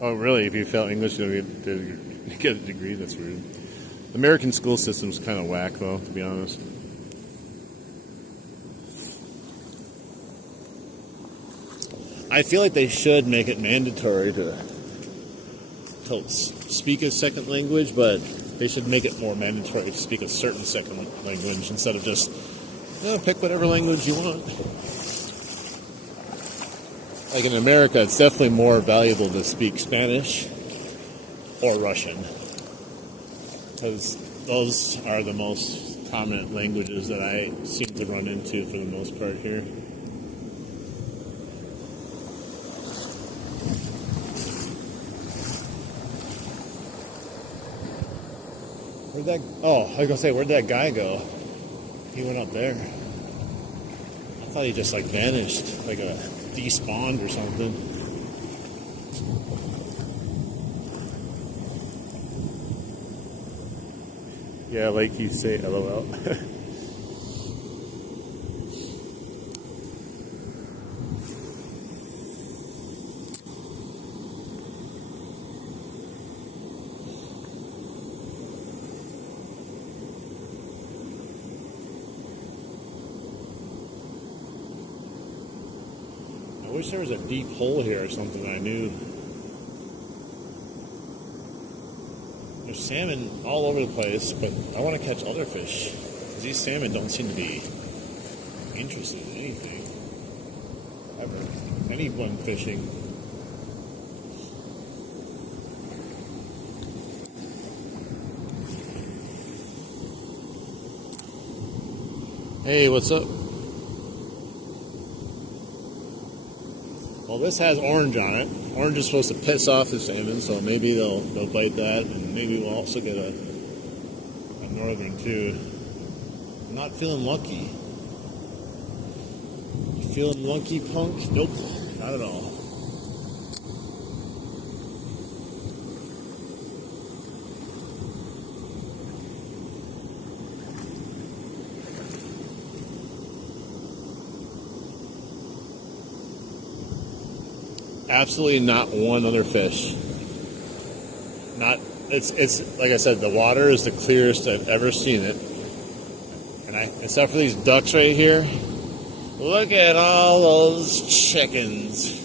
Oh, really? If you fail English, you'll get a degree? That's rude. The American school system's kind of whack, though, to be honest. I feel like they should make it mandatory to speak a second language, but they should make it more mandatory to speak a certain second language instead of just pick whatever language you want. Like in America, it's definitely more valuable to speak Spanish or Russian, because those are the most prominent languages that I seem to run into for the most part here. I was gonna say, where'd that guy go? He went up there. I thought he just vanished, like a despawned or something. Yeah, like you say, LOL. I wish there was a deep hole here or something I knew. There's salmon all over the place, but I want to catch other fish, because these salmon don't seem to be interested in anything. Ever. Anyone fishing. Hey, what's up? Well, this has orange on it. Orange is supposed to piss off the salmon, so maybe they'll bite that, and maybe we'll also get a northern too. I'm not feeling lucky. You feeling lucky, punk? Nope, not at all. Absolutely not one other fish. Not it's like I said, the water is the clearest I've ever seen it. And except for these ducks right here, look at all those chickens.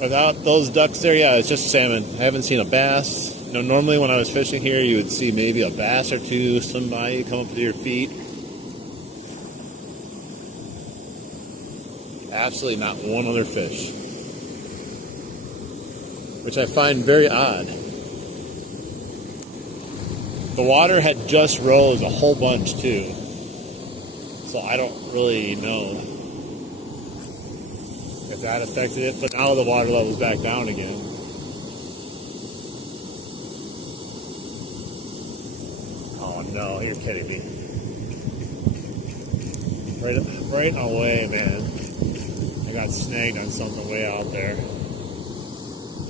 Without those ducks there, yeah, it's just salmon. I haven't seen a bass. You know, normally when I was fishing here, you would see maybe a bass or two swim by you, come up to your feet. Absolutely not one other fish, which I find very odd. The water had just rose a whole bunch too, so I don't really know if that affected it, but now the water level's back down again. Oh no, you're kidding me. Right away, man. I got snagged on something way out there.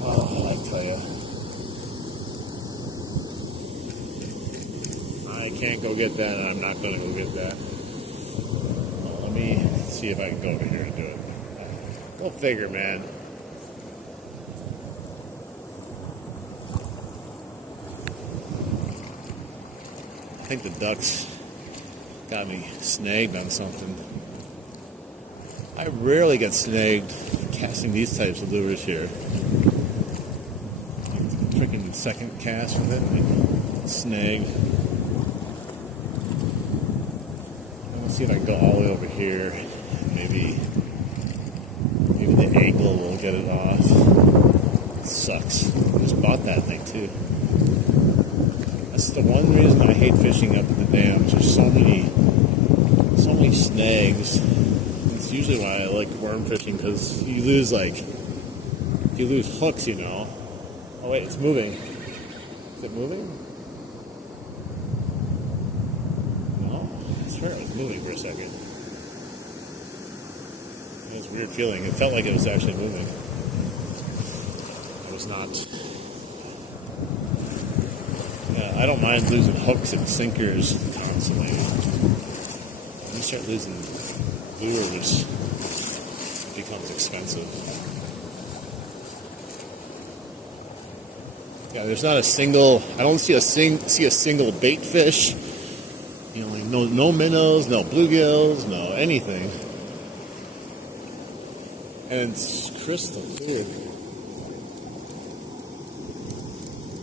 Oh, I tell you. I can't go get that, and I'm not going to go get that. Let me see if I can go over here and do it. We'll figure, man. I think the ducks got me snagged on something. I rarely get snagged casting these types of lures here. Like the freaking second cast with it, like snag. Let's see if I can go all the way over here. Maybe the angle will get it off. It sucks. I just bought that thing too. That's the one reason I hate fishing up at the dams. There's so many snags. It's usually why I like worm fishing, because you lose hooks, you know. Oh wait, it's moving. Is it moving? No, I swear it was moving for a second. It was a weird feeling. It felt like it was actually moving. It was not. Yeah, I don't mind losing hooks and sinkers constantly. When you start losing lures, it becomes expensive. Yeah, there's not a single. I don't see a single bait fish. You know, like no minnows, no bluegills, no anything. And it's crystal clear.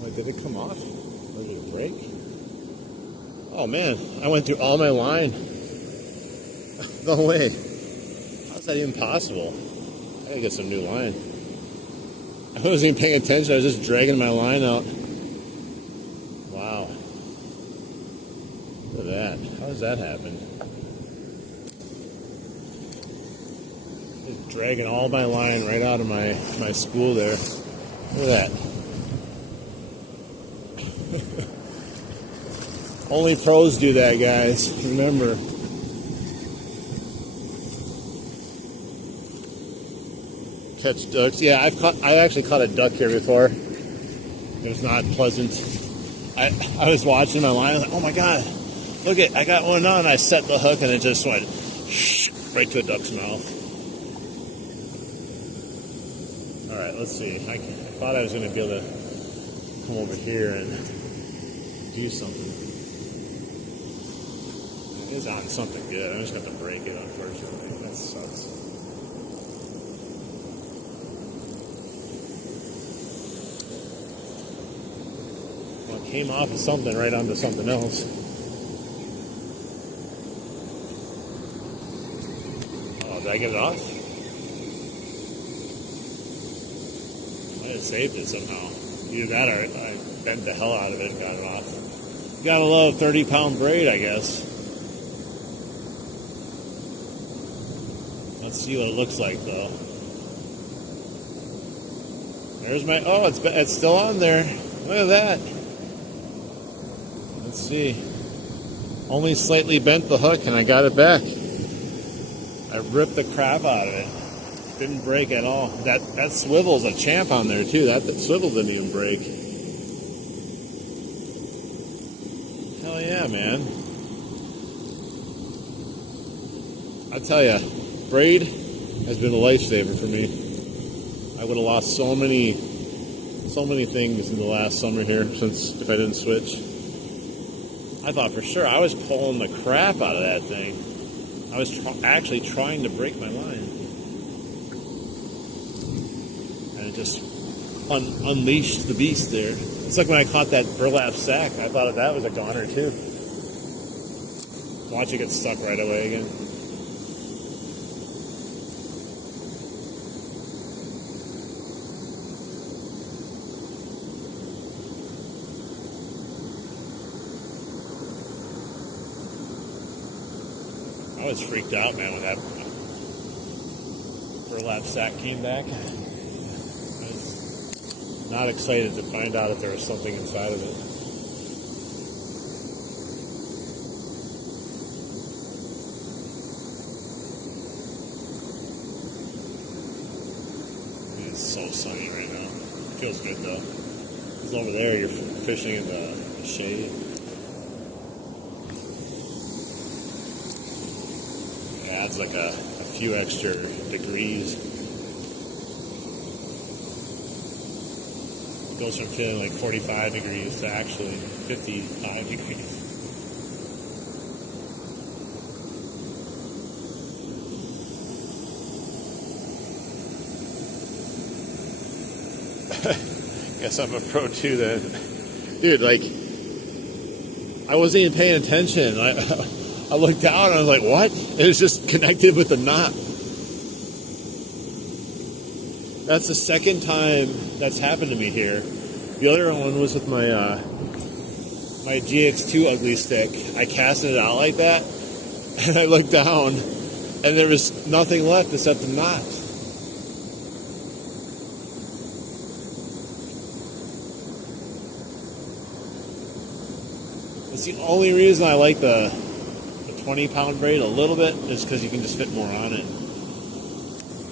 Wait, did it come off? Or did it break? Oh man, I went through all my line. No way. How's that even possible? I gotta get some new line. I wasn't even paying attention, I was just dragging my line out. Wow. Look at that. How does that happen? Just dragging all my line right out of my spool there. Look at that. Only pros do that, guys. Remember. Catch ducks. Yeah, I've actually caught a duck here before. It was not pleasant. I was watching my line. I was like, oh my god, look it! I got one on. I set the hook and it just went right to a duck's mouth. All right, let's see. I thought I was going to be able to come over here and do something. It's on something good. I'm just going to have to break it, unfortunately. That sucks. Well, it came off of something right onto something else. Oh, did I get it off? I had saved it somehow. Either that or I bent the hell out of it and got it off. Gotta love 30-pound braid, I guess. Let's see what it looks like, though. There's my... Oh, it's still on there. Look at that. Let's see. Only slightly bent the hook, and I got it back. I ripped the crap out of it. Didn't break at all. That swivel's a champ on there, too. That swivel didn't even break. Hell yeah, man. I tell ya, braid has been a lifesaver for me. I would have lost so many things in the last summer here since if I didn't switch. I thought for sure I was pulling the crap out of that thing. I was actually trying to break my line. And it just unleashed the beast there. It's like when I caught that burlap sack. I thought that was a goner too. Watch it get stuck right away again. I was freaked out, man, when that burlap sack came back. I was not excited to find out if there was something inside of it. It's so sunny right now. It feels good though. Because over there you're fishing in the shade. Adds like a few extra degrees. It goes from feeling like 45 degrees to actually 55 degrees. Guess I'm a pro too then. Dude, like, I wasn't even paying attention. I looked down and I was like, what? It was just connected with the knot. That's the second time that's happened to me here. The other one was with my my GX2 ugly stick. I casted it out like that, and I looked down, and there was nothing left except the knot. It's the only reason I like the 20-pound braid a little bit is because you can just fit more on it.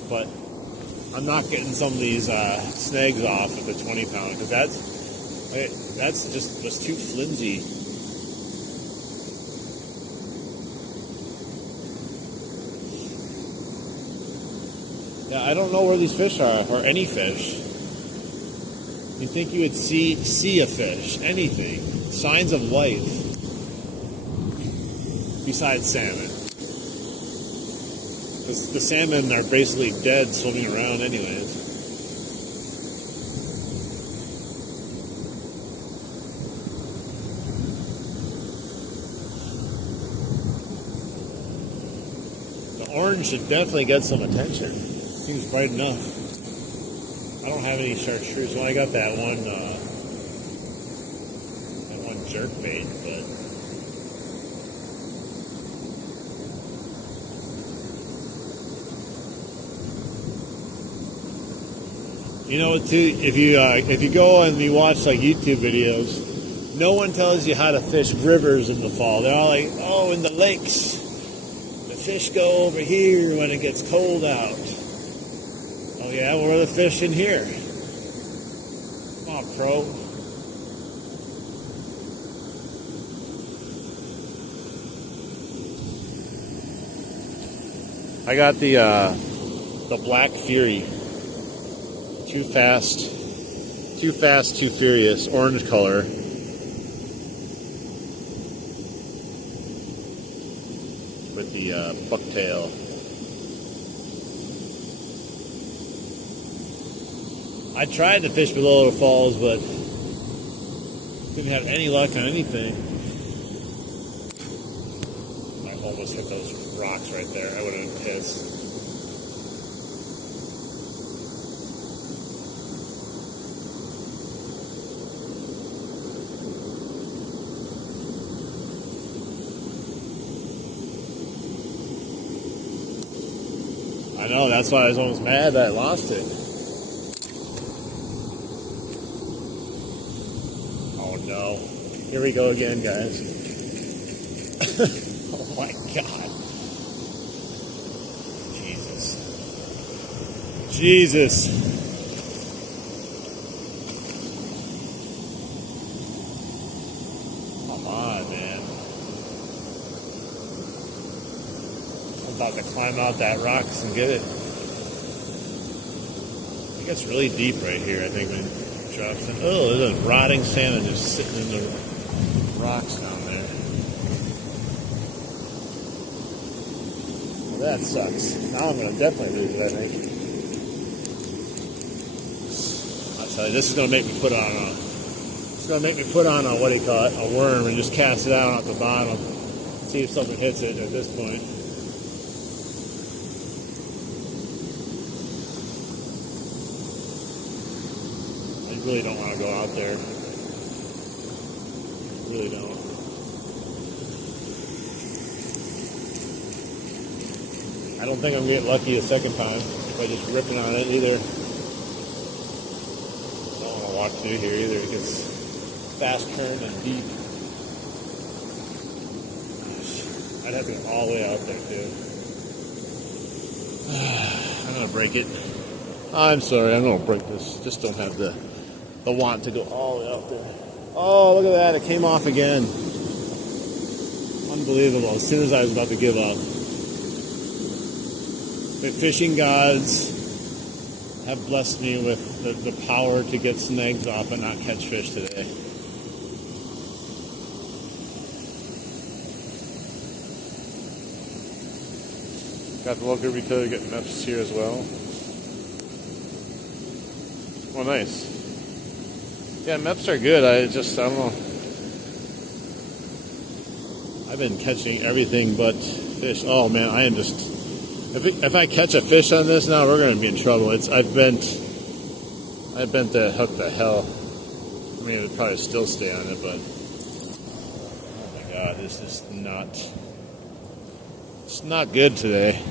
But I'm not getting some of these snags off with the 20-pound because that's just too flimsy. Yeah, I don't know where these fish are, or any fish. You think you would see a fish, anything, signs of life. Besides salmon. Because the salmon are basically dead swimming around anyways. The orange should definitely get some attention. Seems bright enough. I don't have any chartreuse. Well, I got that one jerk bait, but you know what, too, if you go and you watch like YouTube videos, no one tells you how to fish rivers in the fall. They're all like, oh, in the lakes, the fish go over here when it gets cold out. Oh yeah, well, where are the fish in here? Come on, pro. I got the Black Fury. Too fast, too furious, orange color. With the bucktail. I tried to fish below the falls, but didn't have any luck on anything. I almost hit those rocks right there. I would have been pissed. I know, that's why I was almost mad that I lost it. Oh no. Here we go again, guys. Oh my God. Jesus. Come on, man. I'm about to climb out that rocks and get it. It gets really deep right here, I think, when it drops in. Oh, there's a rotting salmon just sitting in the rocks down there. Well, that sucks. Now I'm going to definitely lose it, I think. I'll tell you, this is going to make me put on a, what do you call it, a worm, and just cast it out at the bottom. See if something hits it at this point. I really don't want to go out there. Really don't. I don't think I'm getting lucky a second time by just ripping on it either. I don't want to walk through here either. It gets fast turn and deep. I'd have to go all the way out there too. I'm gonna break it. I'm sorry, I'm gonna break this. Just don't have the want to go all the way out there. Oh, look at that! It came off again. Unbelievable. As soon as I was about to give up. The fishing gods have blessed me with the power to get snags off and not catch fish today. Got the local retailer getting nuts here as well. Oh, nice. Yeah, MEPs are good. I don't know. I've been catching everything but fish. Oh man, I am just. If I catch a fish on this now, we're going to be in trouble. I've bent the hook to hell. I mean, it'd probably still stay on it, but oh my god, this is not. It's not good today. I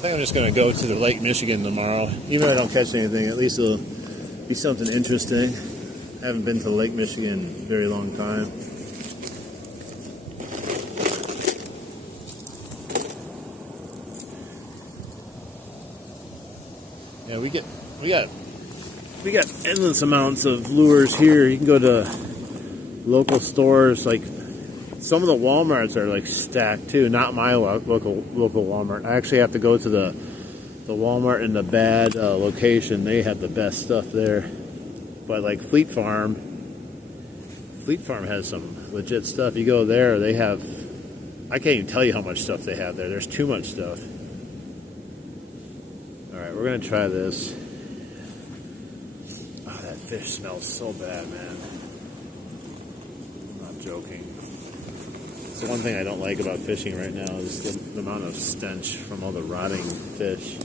think I'm just going to go to the Lake Michigan tomorrow. Even if I don't catch anything, at least it'll be something interesting. I haven't been to Lake Michigan in a very long time. Yeah, we got endless amounts of lures here. You can go to local stores, like some of the Walmarts are like stacked too. Not my local Walmart. I actually have to go to the Walmart in the bad location. They have the best stuff there. But like Fleet Farm has some legit stuff. You go there, they have. I can't even tell you how much stuff they have there. There's too much stuff. All right, we're gonna try this. Oh, that fish smells so bad, man. I'm not joking. It's the one thing I don't like about fishing right now is the amount of stench from all the rotting fish.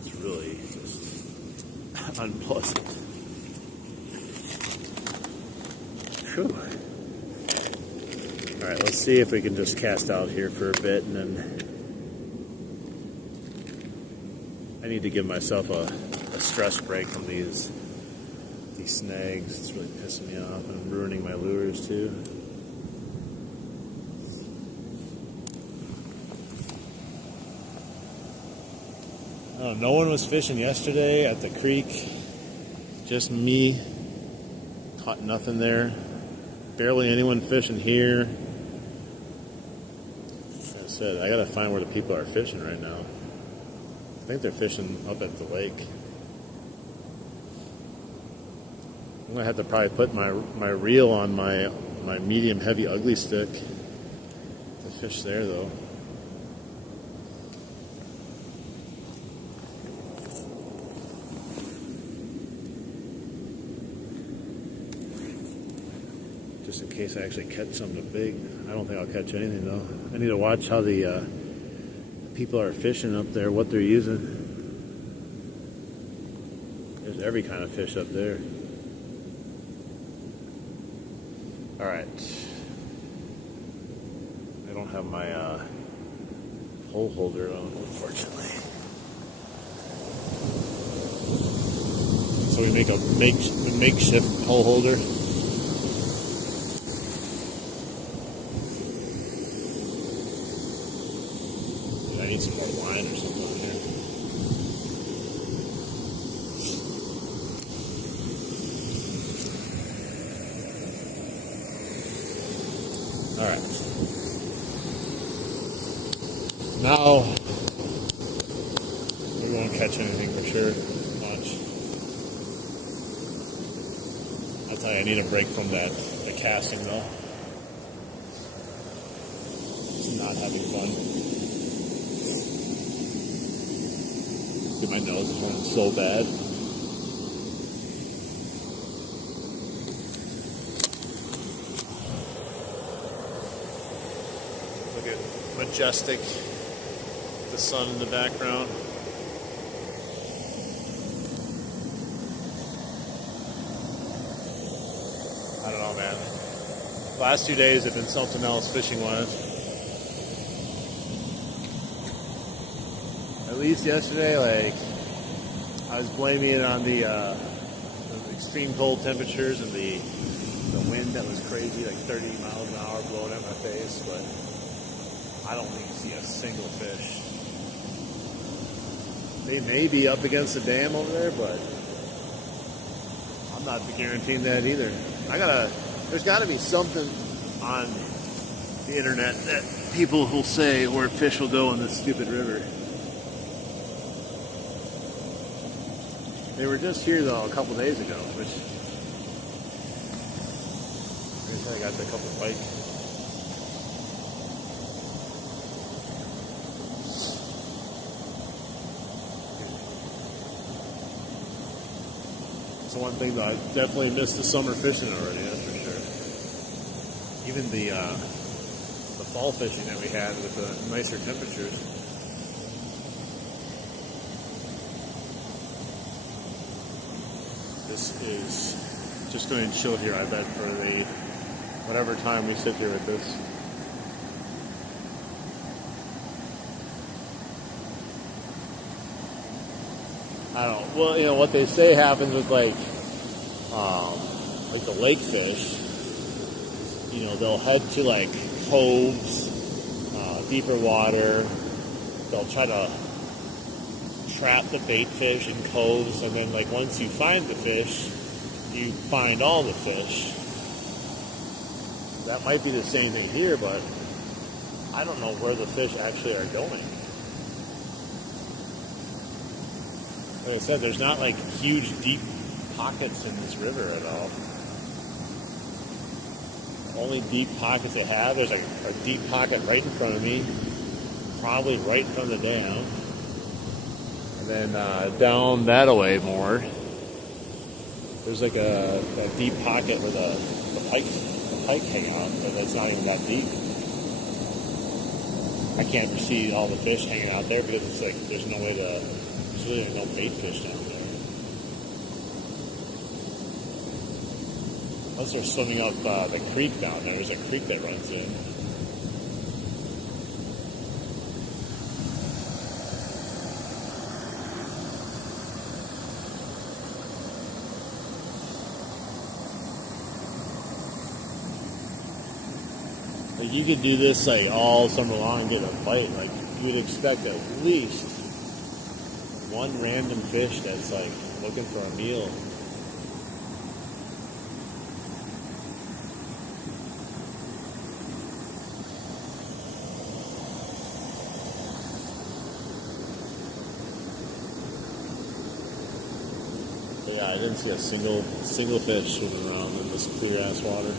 It's really just unpleasant. Whew. All right, let's see if we can just cast out here for a bit, and then I need to give myself a stress break from these snags. It's really pissing me off, and I'm ruining my lures too. Oh, no one was fishing yesterday at the creek. Just me. Caught nothing there. Barely anyone fishing here. Like I said, I gotta find where the people are fishing right now. I think they're fishing up at the lake. I'm gonna have to probably put my reel on my medium heavy ugly stick to fish there though. Just in case I actually catch something big. I don't think I'll catch anything though. I need to watch how the people are fishing up there, what they're using. There's every kind of fish up there. All right. I don't have my pole holder on, unfortunately. So we make a makeshift pole holder. I need some more wine or something here. All right. Now we won't catch anything for sure. Much. I'll tell you, I need a break from the casting though. It's not having fun. See, my nose is running so bad. Look at majestic, the sun in the background. I don't know, man. The last 2 days have been something else fishing-wise. At least yesterday, like, I was blaming it on the extreme cold temperatures and the wind that was crazy, like 30 miles an hour blowing at my face, but I don't think you see a single fish. They may be up against the dam over there, but I'm not guaranteeing that either. There's gotta be something on the internet that people will say where fish will go in this stupid river. They were just here though a couple days ago, which I got a couple bites. So one thing though, I definitely missed the summer fishing already, that's for sure. Even the fall fishing that we had with the nicer temperatures. This is just going to chill here, I bet, for the whatever time we sit here with this. I don't know. Well, you know what they say happens with like the lake fish. You know, they'll head to like coves, deeper water. They'll try to trap the bait fish in coves, and then like once you find the fish, you find all the fish. That might be the same thing here, but I don't know where the fish actually are going. Like I said, there's not like huge deep pockets in this river at all. The only deep pockets they have, there's like a deep pocket right in front of me, probably right in front of the dam. And then down that away more, there's like a deep pocket where the pike hang out, but that's not even that deep. I can't see all the fish hanging out there because it's like there's no way to. There's really no bait fish down there. Unless they're swimming up the creek down there. There's a creek that runs in. Like you could do this like all summer long and get a bite. Like you would expect at least one random fish that's like looking for a meal. But yeah, I didn't see a single fish swimming around in this clear ass water.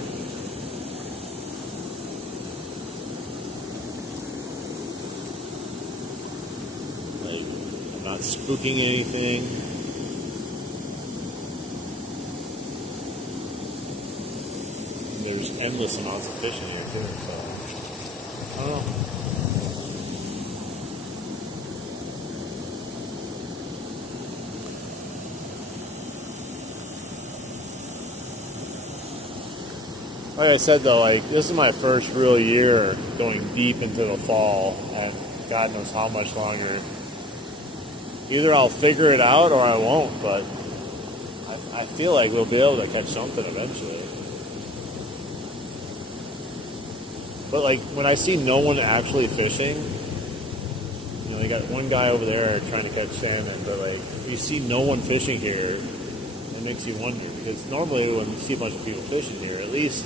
Not spooking anything. And there's endless amounts of fish in here too, so I don't know. Like I said though, like this is my first real year going deep into the fall, and God knows how much longer. Either I'll figure it out or I won't, but I feel like we'll be able to catch something eventually. But like when I see no one actually fishing, you know, they got one guy over there trying to catch salmon, but like you see no one fishing here, it makes you wonder, because normally when you see a bunch of people fishing here, at least,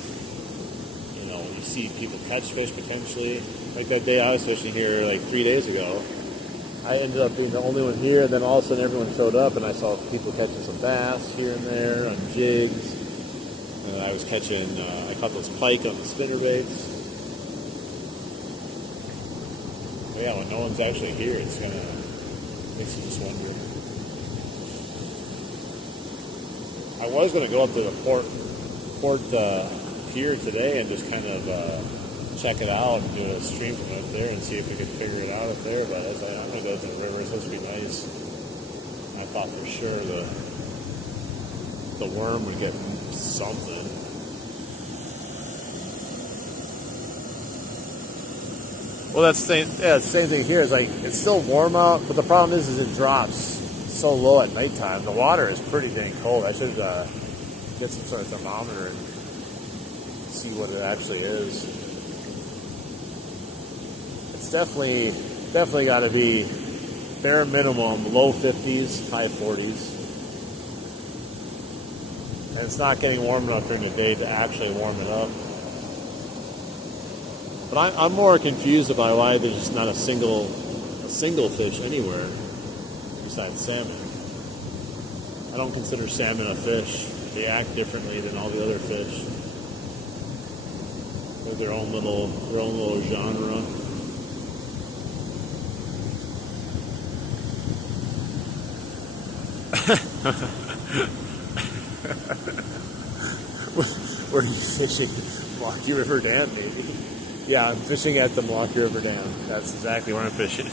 you know, you see people catch fish potentially. Like that day I was fishing here like 3 days ago, I ended up being the only one here, and then all of a sudden everyone showed up, and I saw people catching some bass here and there on jigs. And I was catching, I caught those pike on the spinner baits. But yeah, when no one's actually here, it's kind of makes you just wonder. I was going to go up to the port pier today and just kind of check it out and do a stream from up there and see if we could figure it out up there. But I was like, I'm going to go to the river. It's supposed to be nice. I thought for sure the worm would get something. Well, that's the same thing here. It's like it's still warm out, but the problem is it drops so low at nighttime. The water is pretty dang cold. I should get some sort of thermometer and see what it actually is. It's definitely got to be bare minimum low 50s, high 40s. And it's not getting warm enough during the day to actually warm it up. But I'm more confused about why there's just not a single fish anywhere besides salmon. I don't consider salmon a fish. They act differently than all the other fish. They're their own little genre. Where are you fishing? Milwaukee River Dam, maybe. Yeah, I'm fishing at the Milwaukee River Dam. That's exactly where I'm fishing.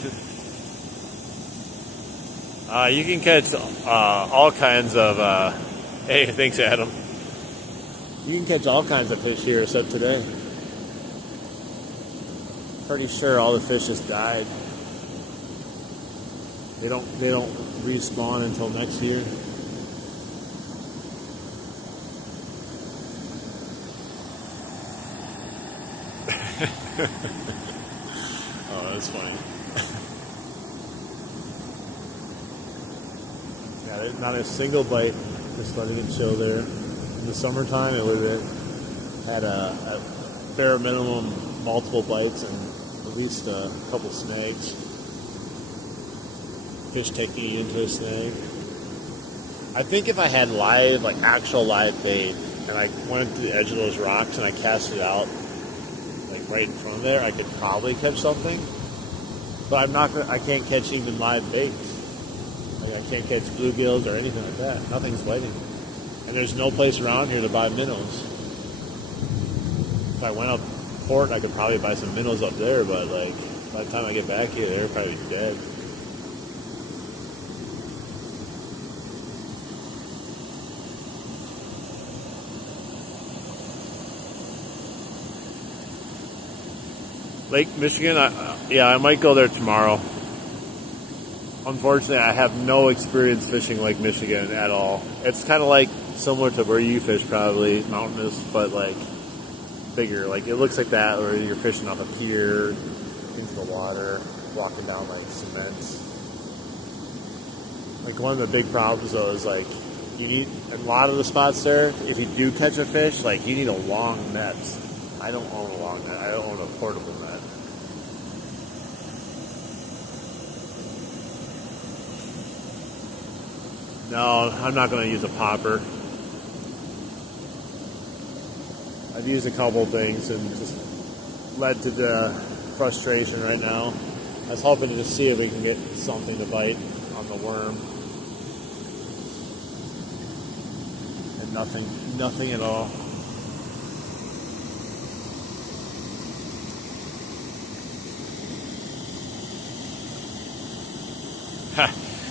You can catch all kinds of. Hey, thanks, Adam. You can catch all kinds of fish here, except today. Pretty sure all the fish just died. They don't respawn until next year. Oh, that's funny. Yeah, there's not a single bite. Just letting it show there. In the summertime, it would have had a bare minimum multiple bites and at least a couple snags. Fish taking into a snag. I think if I had actual live bait, and I went to the edge of those rocks and I cast it out, like right in front of there, I could probably catch something. But I can't catch even live baits. Like I can't catch bluegills or anything like that. Nothing's biting. And there's no place around here to buy minnows. If I went up port, I could probably buy some minnows up there, but like by the time I get back here, they're probably dead. Lake Michigan, I might go there tomorrow. Unfortunately, I have no experience fishing Lake Michigan at all. It's kind of like similar to where you fish, probably mountainous, but like bigger. Like it looks like that, where you're fishing off a pier into the water, walking down like cement. Like one of the big problems though is like you need a lot of the spots there. If you do catch a fish, like you need a long net. I don't own a long net. I don't own a portable net. No, I'm not going to use a popper. I've used a couple things and just led to the frustration right now. I was hoping to just see if we can get something to bite on the worm. And nothing at all.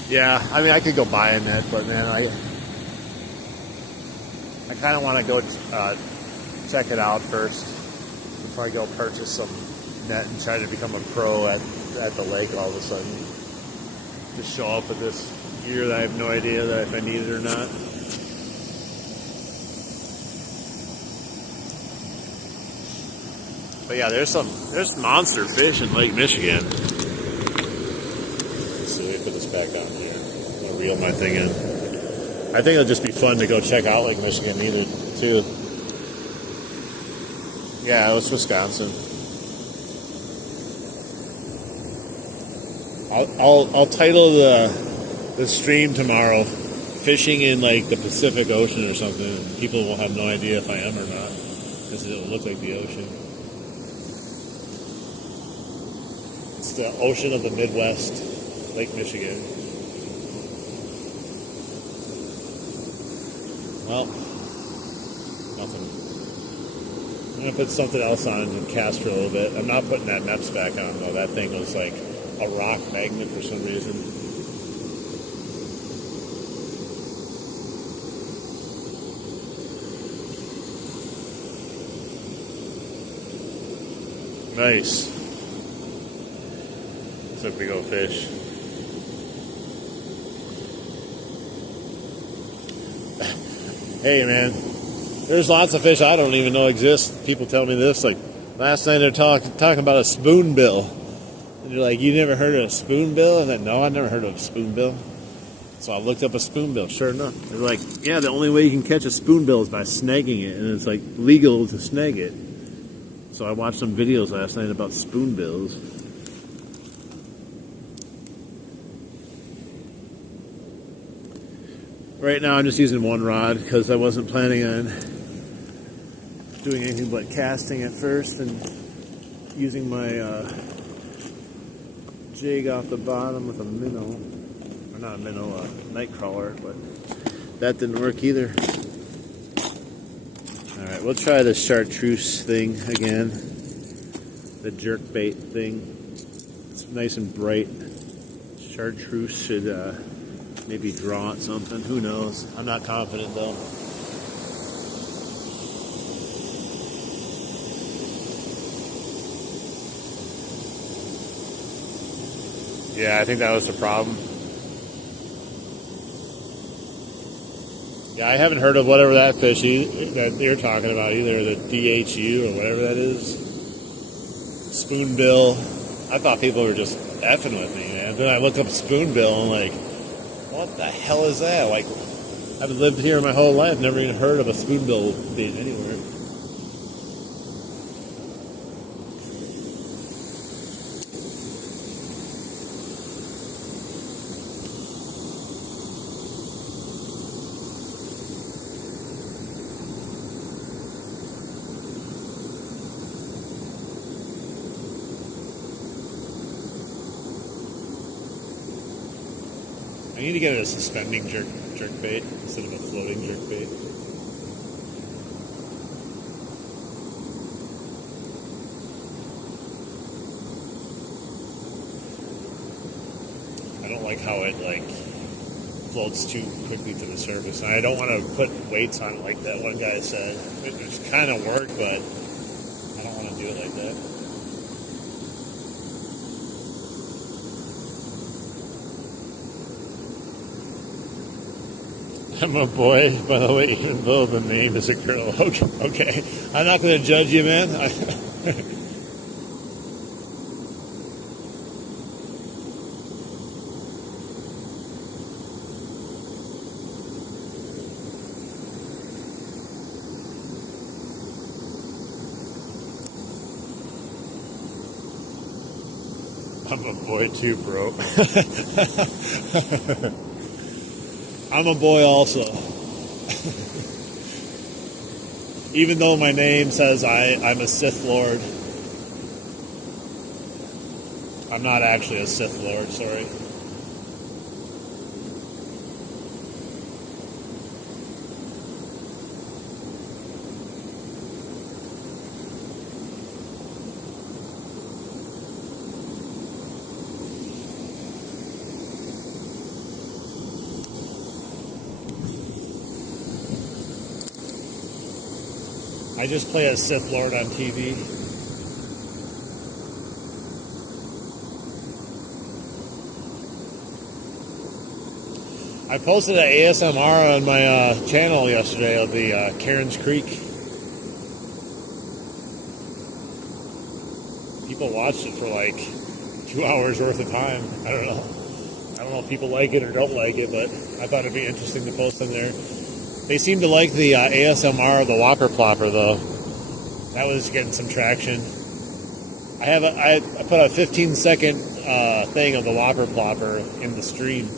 Yeah, I mean, I could go buy a net, but man, I kind of want to go check it out first before I go purchase some net and try to become a pro at the lake all of a sudden. Just show up with this gear that I have no idea that if I need it or not. But yeah, there's monster fish in Lake Michigan. Let's see, let me put this back on here. I'm gonna reel my thing in. I think it'll just be fun to go check out Lake Michigan either too. Yeah, it was Wisconsin. I'll title the stream tomorrow "Fishing in like the Pacific Ocean" or something. And people will have no idea if I am or not because it'll look like the ocean. It's the ocean of the Midwest, Lake Michigan. Well, nothing. I'm gonna put something else on and cast for a little bit. I'm not putting that Meps back on though. That thing was like a rock magnet for some reason. Nice. It's a big old fish. Hey man, there's lots of fish I don't even know exist. People tell me this. Like last night they're talking about a spoonbill. And you're like, you never heard of a spoonbill? And then, no, I never heard of a spoonbill. So I looked up a spoonbill. Sure enough, they're like, yeah, the only way you can catch a spoonbill is by snagging it, and it's like legal to snag it. So I watched some videos last night about spoonbills. Right now I'm just using one rod because I wasn't planning on doing anything but casting at first and using my jig off the bottom with a minnow, or not a minnow, a night crawler, but that didn't work either. Alright, we'll try the chartreuse thing again, the jerk bait thing. It's nice and bright. Chartreuse should maybe draw at something, who knows. I'm not confident though. Yeah, I think that was the problem. Yeah, I haven't heard of whatever that fish that you're talking about either, the DHU or whatever that is. Spoonbill. I thought people were just effing with me, man. Then I looked up spoonbill and like, what the hell is that? Like, I've lived here my whole life, never even heard of a spoonbill being anywhere. I need to get a suspending jerk bait instead of a floating jerk bait. I don't like how it like floats too quickly to the surface. And I don't want to put weights on it like that one guy said. It's kind of work, but I don't want to do it like that. I'm a boy, by the way, even though the name is a girl. Okay. I'm not going to judge you, man. I'm a boy too, bro. I'm a boy also. Even though my name says I'm a Sith Lord. I'm not actually a Sith Lord, sorry. I just play as Sith Lord on TV. I posted an ASMR on my channel yesterday of the Cairns Creek. People watched it for like 2 hours worth of time. I don't know. I don't know if people like it or don't like it, but I thought it'd be interesting to post on there. They seem to like the ASMR of the Whopper Plopper, though. That was getting some traction. I put a 15-second thing of the whopper plopper in the stream.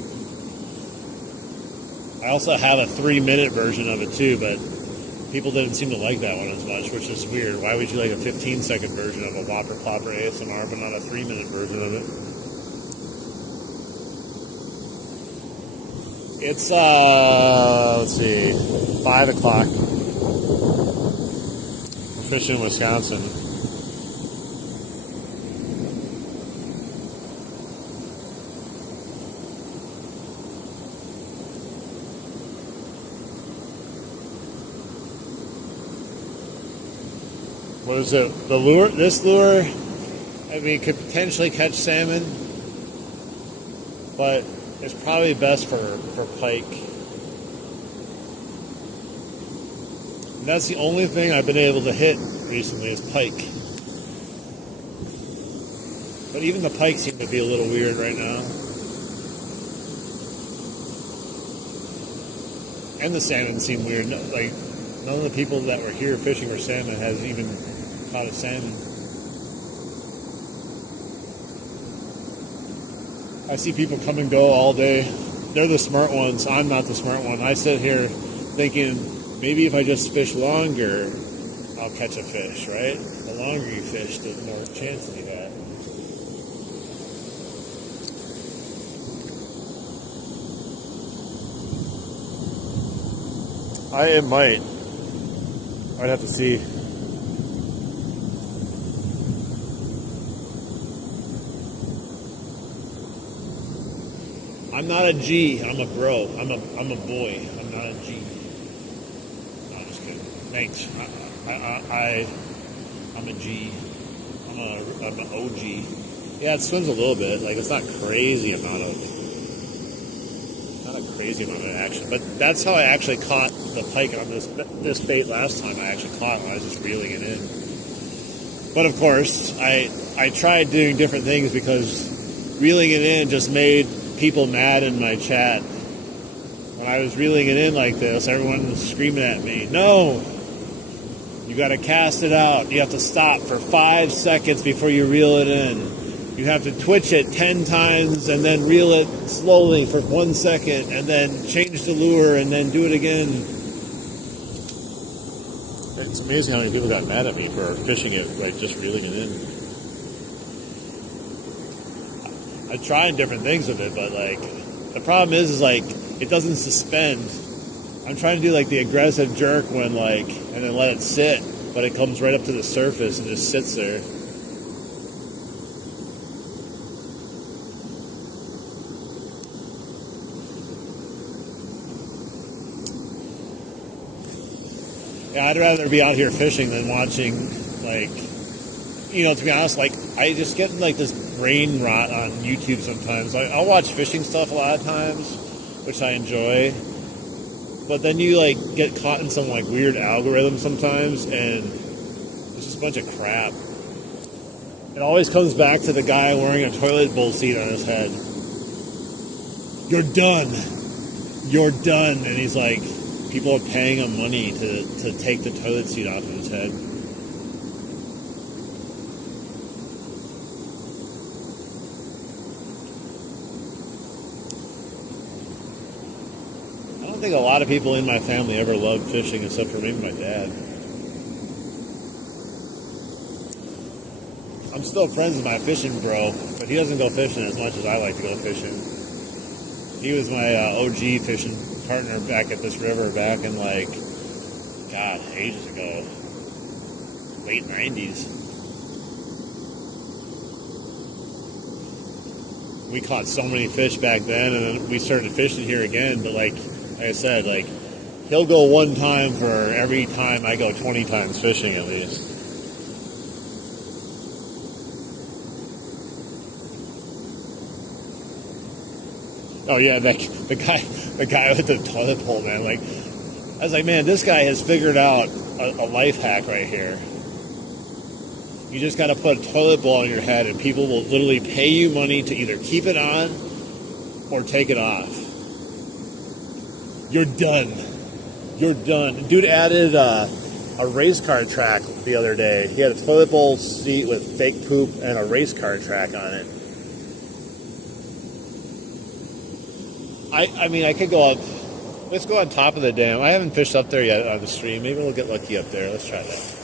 I also have a 3-minute version of it too, but people didn't seem to like that one as much, which is weird. Why would you like a 15-second version of a whopper plopper ASMR, but not a 3-minute version of it? It's, let's see, 5 o'clock. We're fishing in Wisconsin. What is it? The lure? This lure, I mean, could potentially catch salmon, but it's probably best for pike. And that's the only thing I've been able to hit recently is pike. But even the pike seem to be a little weird right now. And the salmon seem weird. Like, none of the people that were here fishing for salmon has even caught a salmon. I see people come and go all day. They're the smart ones. I'm not the smart one. I sit here thinking, maybe if I just fish longer, I'll catch a fish, right? The longer you fish, the more chances you have. It might. I'd have to see. I'm not a G. I'm a bro. I'm a boy. I'm not a G. No, I'm just kidding. Thanks. I'm a G. I'm an OG. Yeah, it swims a little bit. Like, it's not crazy amount of action. But that's how I actually caught the pike on this bait last time. I actually caught it when I was just reeling it in. But of course, I tried doing different things because reeling it in just made people mad in my chat. When I was reeling it in like this, everyone was screaming at me, "No! You gotta cast it out. You have to stop for 5 seconds before you reel it in. You have to twitch it 10 times and then reel it slowly for 1 second and then change the lure and then do it again." It's amazing how many people got mad at me for fishing it, like just reeling it in. I tried different things with it, but like the problem is like it doesn't suspend. I'm trying to do like the aggressive jerk when like and then let it sit, but it comes right up to the surface and just sits there. Yeah, I'd rather be out here fishing than watching, like, you know, to be honest, like, I just get like this brain rot on YouTube sometimes. I'll watch fishing stuff a lot of times, which I enjoy, but then you, like, get caught in some, like, weird algorithm sometimes, and it's just a bunch of crap. It always comes back to the guy wearing a toilet bowl seat on his head. "You're done. You're done." And he's like, people are paying him money to take the toilet seat off of his head. I don't think a lot of people in my family ever loved fishing except for maybe my dad. I'm still friends with my fishing bro, but he doesn't go fishing as much as I like to go fishing. He was my OG fishing partner back at this river back in, like, God, ages ago. Late 90s. We caught so many fish back then, and then we started fishing here again, but like I said, like, he'll go one time for every time I go 20 times fishing at least. Oh yeah, the guy with the toilet bowl, man. Like, I was like, man, this guy has figured out a life hack right here. You just got to put a toilet bowl on your head, and people will literally pay you money to either keep it on or take it off. You're done. You're done. Dude added a race car track the other day. He had a toilet bowl seat with fake poop and a race car track on it. I mean, I could go up. Let's go on top of the dam. I haven't fished up there yet on the stream. Maybe we'll get lucky up there. Let's try that.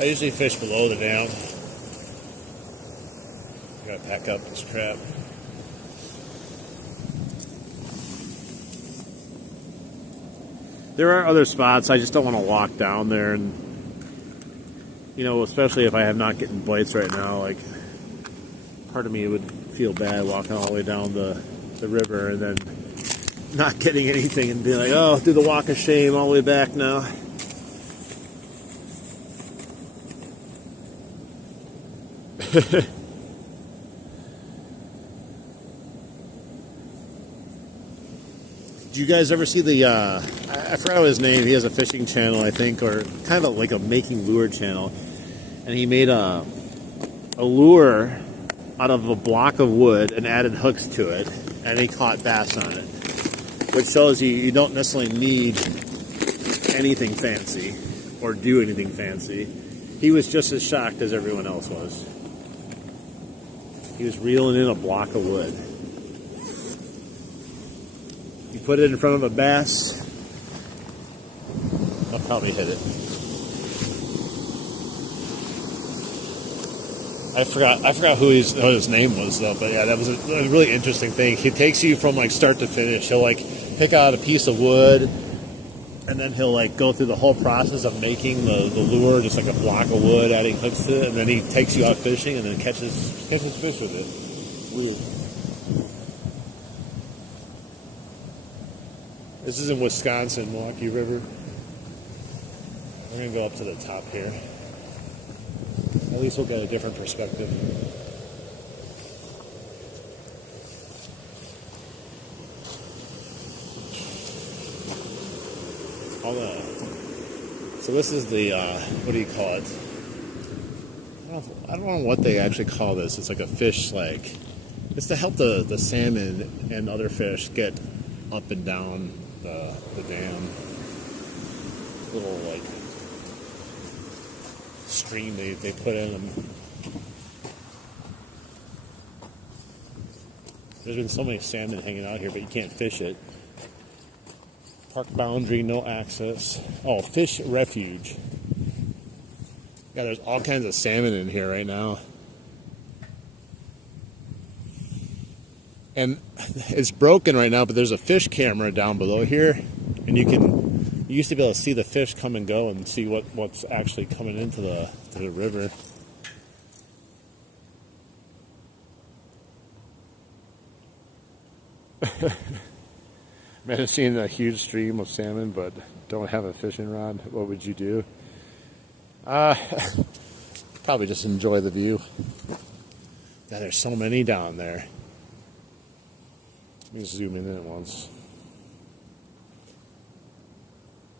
I usually fish below the dam. Gotta pack up this crap. There are other spots. I just don't want to walk down there, and you know, especially if I am not getting bites right now. Like, part of me would feel bad walking all the way down the river and then not getting anything and being like, oh, do the walk of shame all the way back now. Did you guys ever see the, I forgot his name, he has a fishing channel, I think, or kind of like a making lure channel, and he made a lure out of a block of wood and added hooks to it, and he caught bass on it, which shows you don't necessarily need anything fancy or do anything fancy. He was just as shocked as everyone else was. He was reeling in a block of wood. You put it in front of a bass, I'll probably hit it. I forgot who his name was though, but yeah, that was a really interesting thing. He takes you from like start to finish. He'll like pick out a piece of wood, and then he'll like go through the whole process of making the lure, just like a block of wood, adding hooks to it, and then he takes you out fishing and then catches fish with it. Weird. This is in Wisconsin, Milwaukee River. We're gonna go up to the top here. At least we'll get a different perspective. So this is the, what do you call it? I don't know what they actually call this. It's like a fish slag. It's to help the salmon and other fish get up and down the dam. Little like stream they put in them. There's been so many salmon hanging out here, but you can't fish it. Park boundary, no access. Oh, fish refuge. Yeah, there's all kinds of salmon in here right now. And it's broken right now, but there's a fish camera down below here, and you used to be able to see the fish come and go and see what's actually coming into the river. Imagine seeing a huge stream of salmon, but don't have a fishing rod. What would you do? Probably just enjoy the view. Now, there's so many down there. Let me zoom in at once.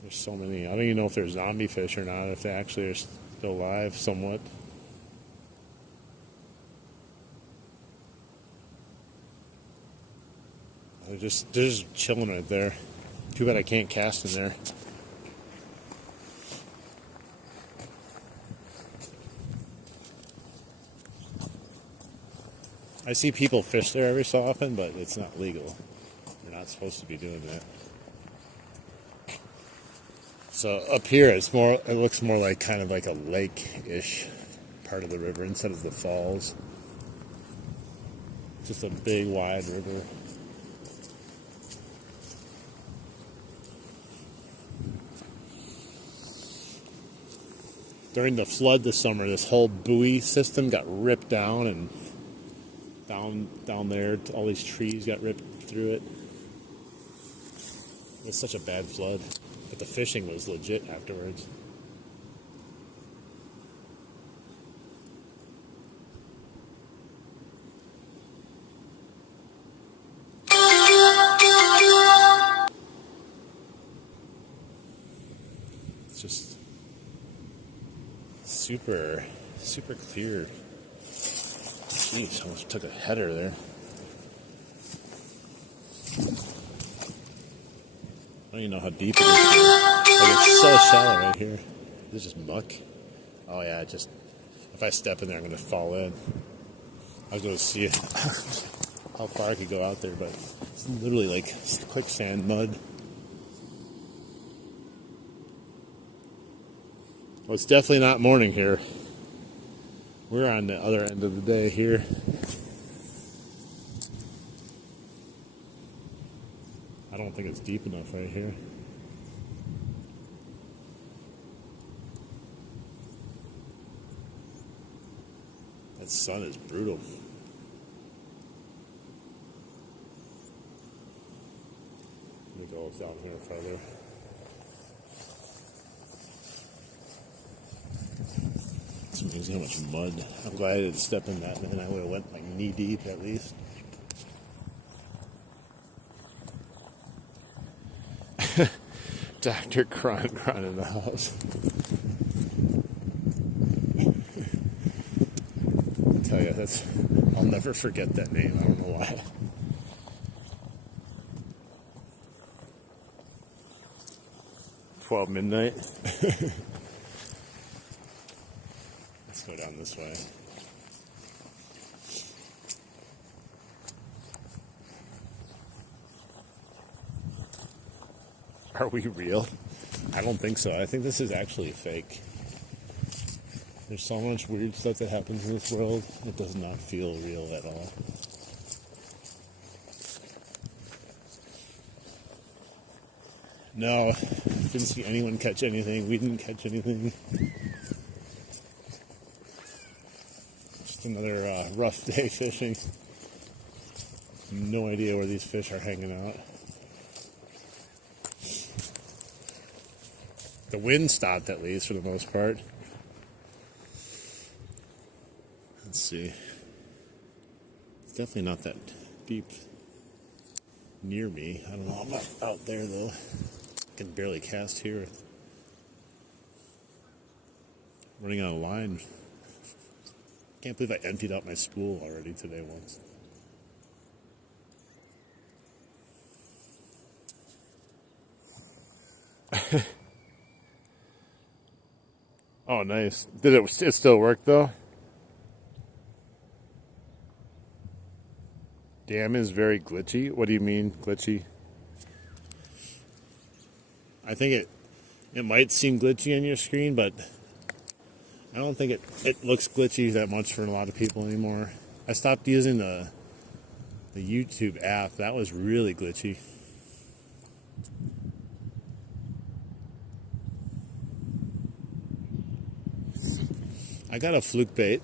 There's so many. I don't even know if they're zombie fish or not, if they actually are still alive somewhat. They're just chilling right there. Too bad I can't cast in there. I see people fish there every so often, but it's not legal. You're not supposed to be doing that. So up here, it looks more like kind of like a lake-ish part of the river instead of the falls. Just a big, wide river. During the flood this summer, this whole buoy system got ripped down, and down there, all these trees got ripped through it. It was such a bad flood, but the fishing was legit afterwards. It's just super clear. Jeez, almost took a header there. I don't even know how deep it is here. shallow right here. This is just muck. Oh yeah, just if I step in there, I'm gonna fall in. I was gonna see how far I could go out there, but it's literally like quicksand mud. Well, it's definitely not morning here. We're on the other end of the day here. I don't think it's deep enough right here. That sun is brutal. Let me go down here further. It's amazing how much mud. I'm glad I didn't step in that, man. I would have went like knee deep at least. Dr. Cron in the house. I tell you, I'll never forget that name. I don't know why. Midnight. Let's go down this way. Are we real? I don't think so. I think this is actually fake. There's so much weird stuff that happens in this world. It does not feel real at all. No, didn't see anyone catch anything. We didn't catch anything. Just another rough day fishing. No idea where these fish are hanging out. The wind stopped at least for the most part. Let's see. It's definitely not that deep near me. I don't know. I'm not out there though. I can barely cast here. Running out of line. Can't believe I emptied out my spool already today once. Oh, nice. Did it still work though? Damn is very glitchy. What do you mean glitchy? I think it might seem glitchy on your screen, but I don't think it looks glitchy that much for a lot of people anymore. I stopped using the YouTube app. That was really glitchy. I got a fluke bait.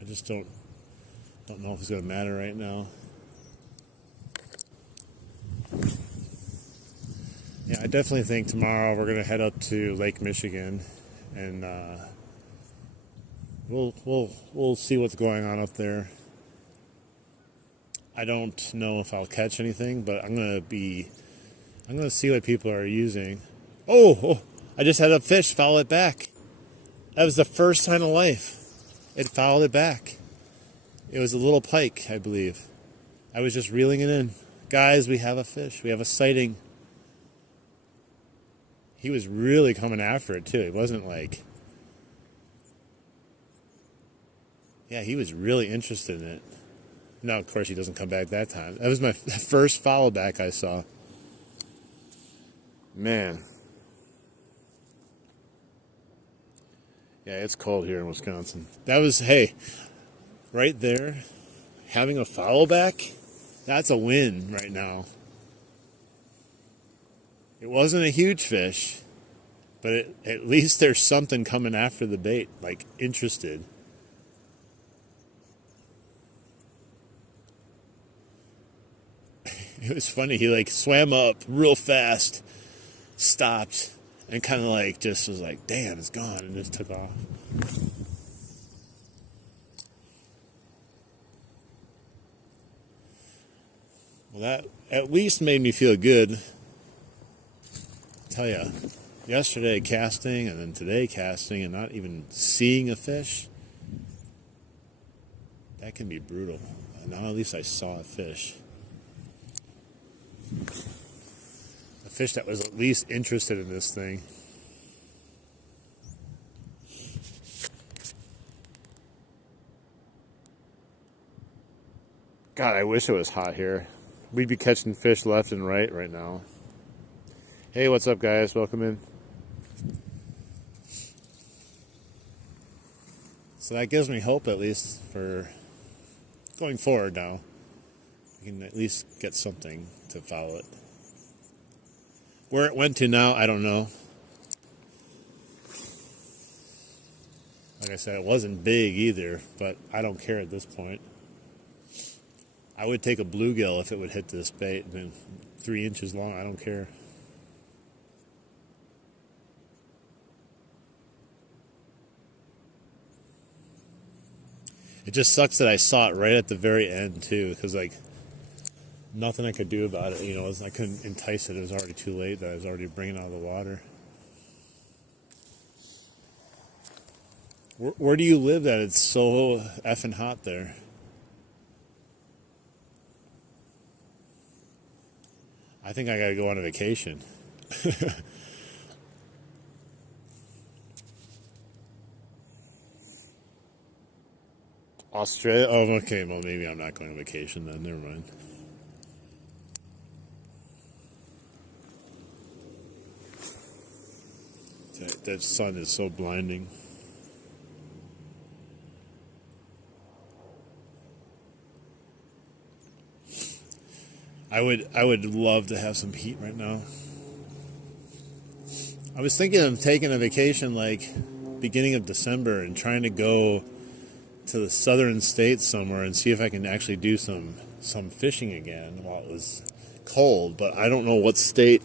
I just don't know if it's going to matter right now. Yeah, I definitely think tomorrow we're going to head up to Lake Michigan, and we'll see what's going on up there. I don't know if I'll catch anything, but I'm going to see what people are using. Oh, I just had a fish follow it back. That was the first time in life it followed it back. It was a little pike, I believe. I was just reeling it in. Guys, we have a fish. We have a sighting. He was really coming after it, too. It wasn't like... Yeah, he was really interested in it. No, of course, he doesn't come back that time. That was my first follow back I saw. Man. Yeah, it's cold here in Wisconsin. That was, hey... Right there, having a foul back, that's a win right now. It wasn't a huge fish, but at least there's something coming after the bait, like interested. It was funny, he like swam up real fast, stopped, and kind of like just was like, damn, it's gone, and just took off. Well, that at least made me feel good. I tell you, yesterday casting and then today casting and not even seeing a fish, that can be brutal. And now at least I saw a fish. A fish that was at least interested in this thing. God, I wish it was hot here. We'd be catching fish left and right now. Hey, what's up, guys? Welcome in. So that gives me hope, at least, for going forward now. We can at least get something to follow it. Where it went to now, I don't know. Like I said, it wasn't big either, but I don't care at this point. I would take a bluegill if it would hit this bait. I mean, 3 inches long, I don't care. It just sucks that I saw it right at the very end, too, because, like, nothing I could do about it. You know, I couldn't entice it. It was already too late. That I was already bringing it out of the water. Where do you live that it's so effing hot there? I think I gotta go on a vacation. Australia? Oh, okay. Well, maybe I'm not going on vacation then. Never mind. That sun is so blinding. I would love to have some heat right now. I was thinking of taking a vacation like beginning of December and trying to go to the southern states somewhere and see if I can actually do some fishing again while it was cold. But I don't know what state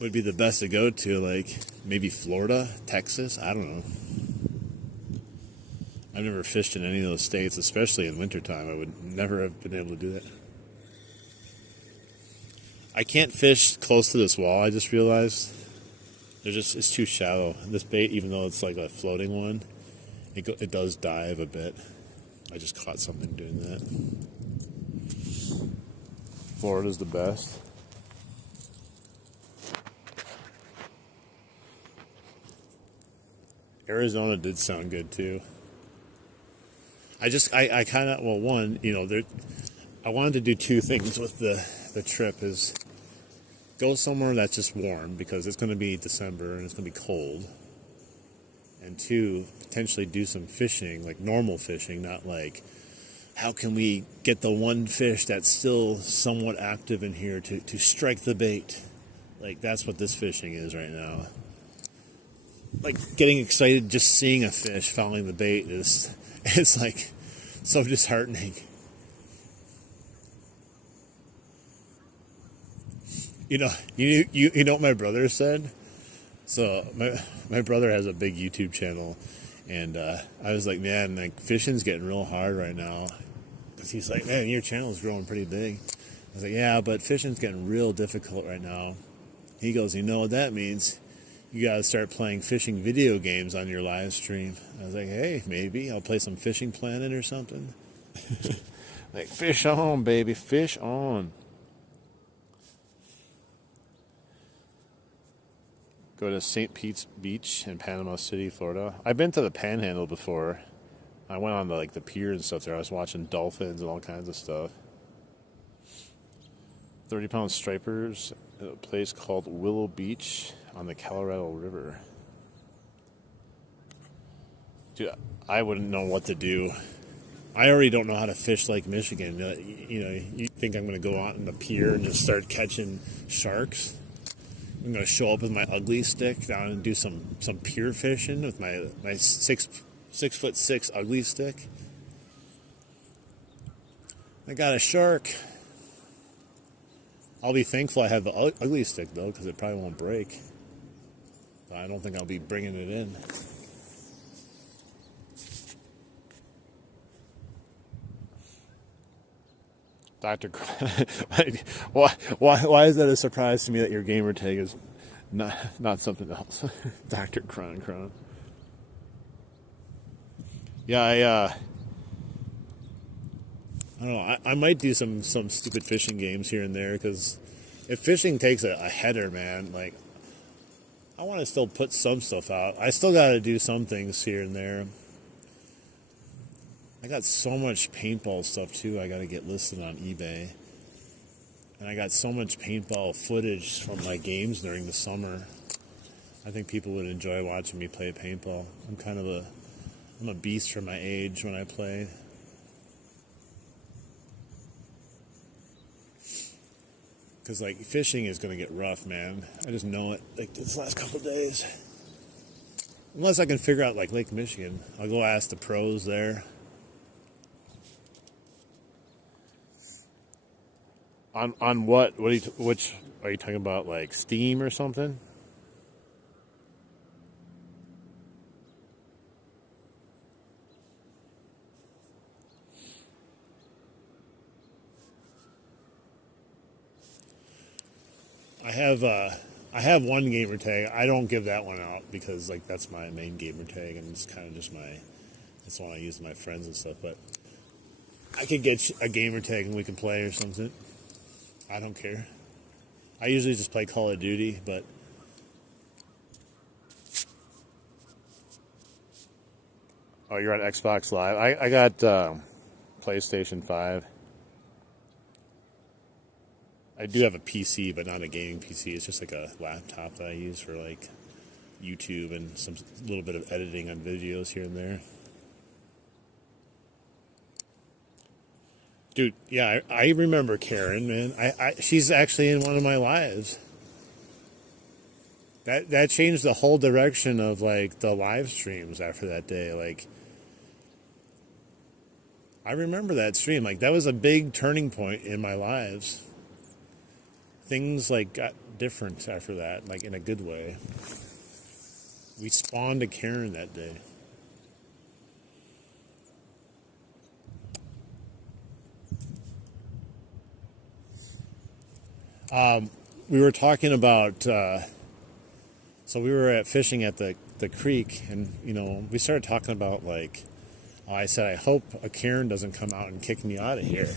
would be the best to go to, like maybe Florida, Texas, I don't know. I've never fished in any of those states, especially in wintertime. I would never have been able to do that. I can't fish close to this wall, I just realized. It's too shallow. This bait, even though it's like a floating one, it does dive a bit. I just caught something doing that. Florida's the best. Arizona did sound good too. I kind of, well, one, you know, I wanted to do 2 things with the trip is go somewhere that's just warm because it's going to be December and it's going to be cold. And 2, potentially do some fishing, like normal fishing, not like how can we get the one fish that's still somewhat active in here to strike the bait. Like that's what this fishing is right now. Like getting excited just seeing a fish following the bait it's like so disheartening. You know what my brother said? So my brother has a big YouTube channel, and I was like, man, like fishing's getting real hard right now. Cause he's like, man, your channel's growing pretty big. I was like, yeah, but fishing's getting real difficult right now. He goes, you know what that means? You gotta start playing fishing video games on your live stream. I was like, hey, maybe I'll play some Fishing Planet or something. Like, fish on, baby, fish on. Go to St. Pete's Beach in Panama City, Florida. I've been to the Panhandle before. I went on the pier and stuff there. I was watching dolphins and all kinds of stuff. 30-pound stripers at a place called Willow Beach on the Colorado River. Dude, I wouldn't know what to do. I already don't know how to fish Lake Michigan. You know, you think I'm going to go out on the pier and just start catching sharks? I'm going to show up with my ugly stick down and do some pier fishing with my 6'6" ugly stick. I got a shark. I'll be thankful I have the ugly stick though, because it probably won't break. But I don't think I'll be bringing it in. Dr. Why is that a surprise to me that your gamer tag is not something else? Dr. Cron. Yeah, I don't know. I might do some stupid fishing games here and there because if fishing takes a header, man, like I want to still put some stuff out. I still got to do some things here and there. I got so much paintball stuff too. I got to get listed on eBay, and I got so much paintball footage from my games during the summer. I think people would enjoy watching me play paintball. I'm a beast for my age when I play. Because, like, fishing is going to get rough, man. I just know it, like, this last couple of days. Unless I can figure out, like, Lake Michigan. I'll go ask the pros there. On what? Which, are you talking about, like, Steam or something? I have one gamer tag. I don't give that one out because like that's my main gamer tag and it's kind of just that's the one I use with my friends and stuff. But I could get a gamer tag and we can play or something. I don't care. I usually just play Call of Duty, but oh, you're on Xbox Live. I got PlayStation 5. I do have a PC, but not a gaming PC. It's just like a laptop that I use for like YouTube and some little bit of editing on videos here and there. Dude, yeah, I remember Karen, man. She's actually in one of my lives. That changed the whole direction of like the live streams after that day. Like, I remember that stream. Like, that was a big turning point in my lives. Things like got different after that, like in a good way. We spawned a Karen that day. We were talking about, so we were at fishing at the creek, and you know we started talking about like, I said I hope a Karen doesn't come out and kick me out of here.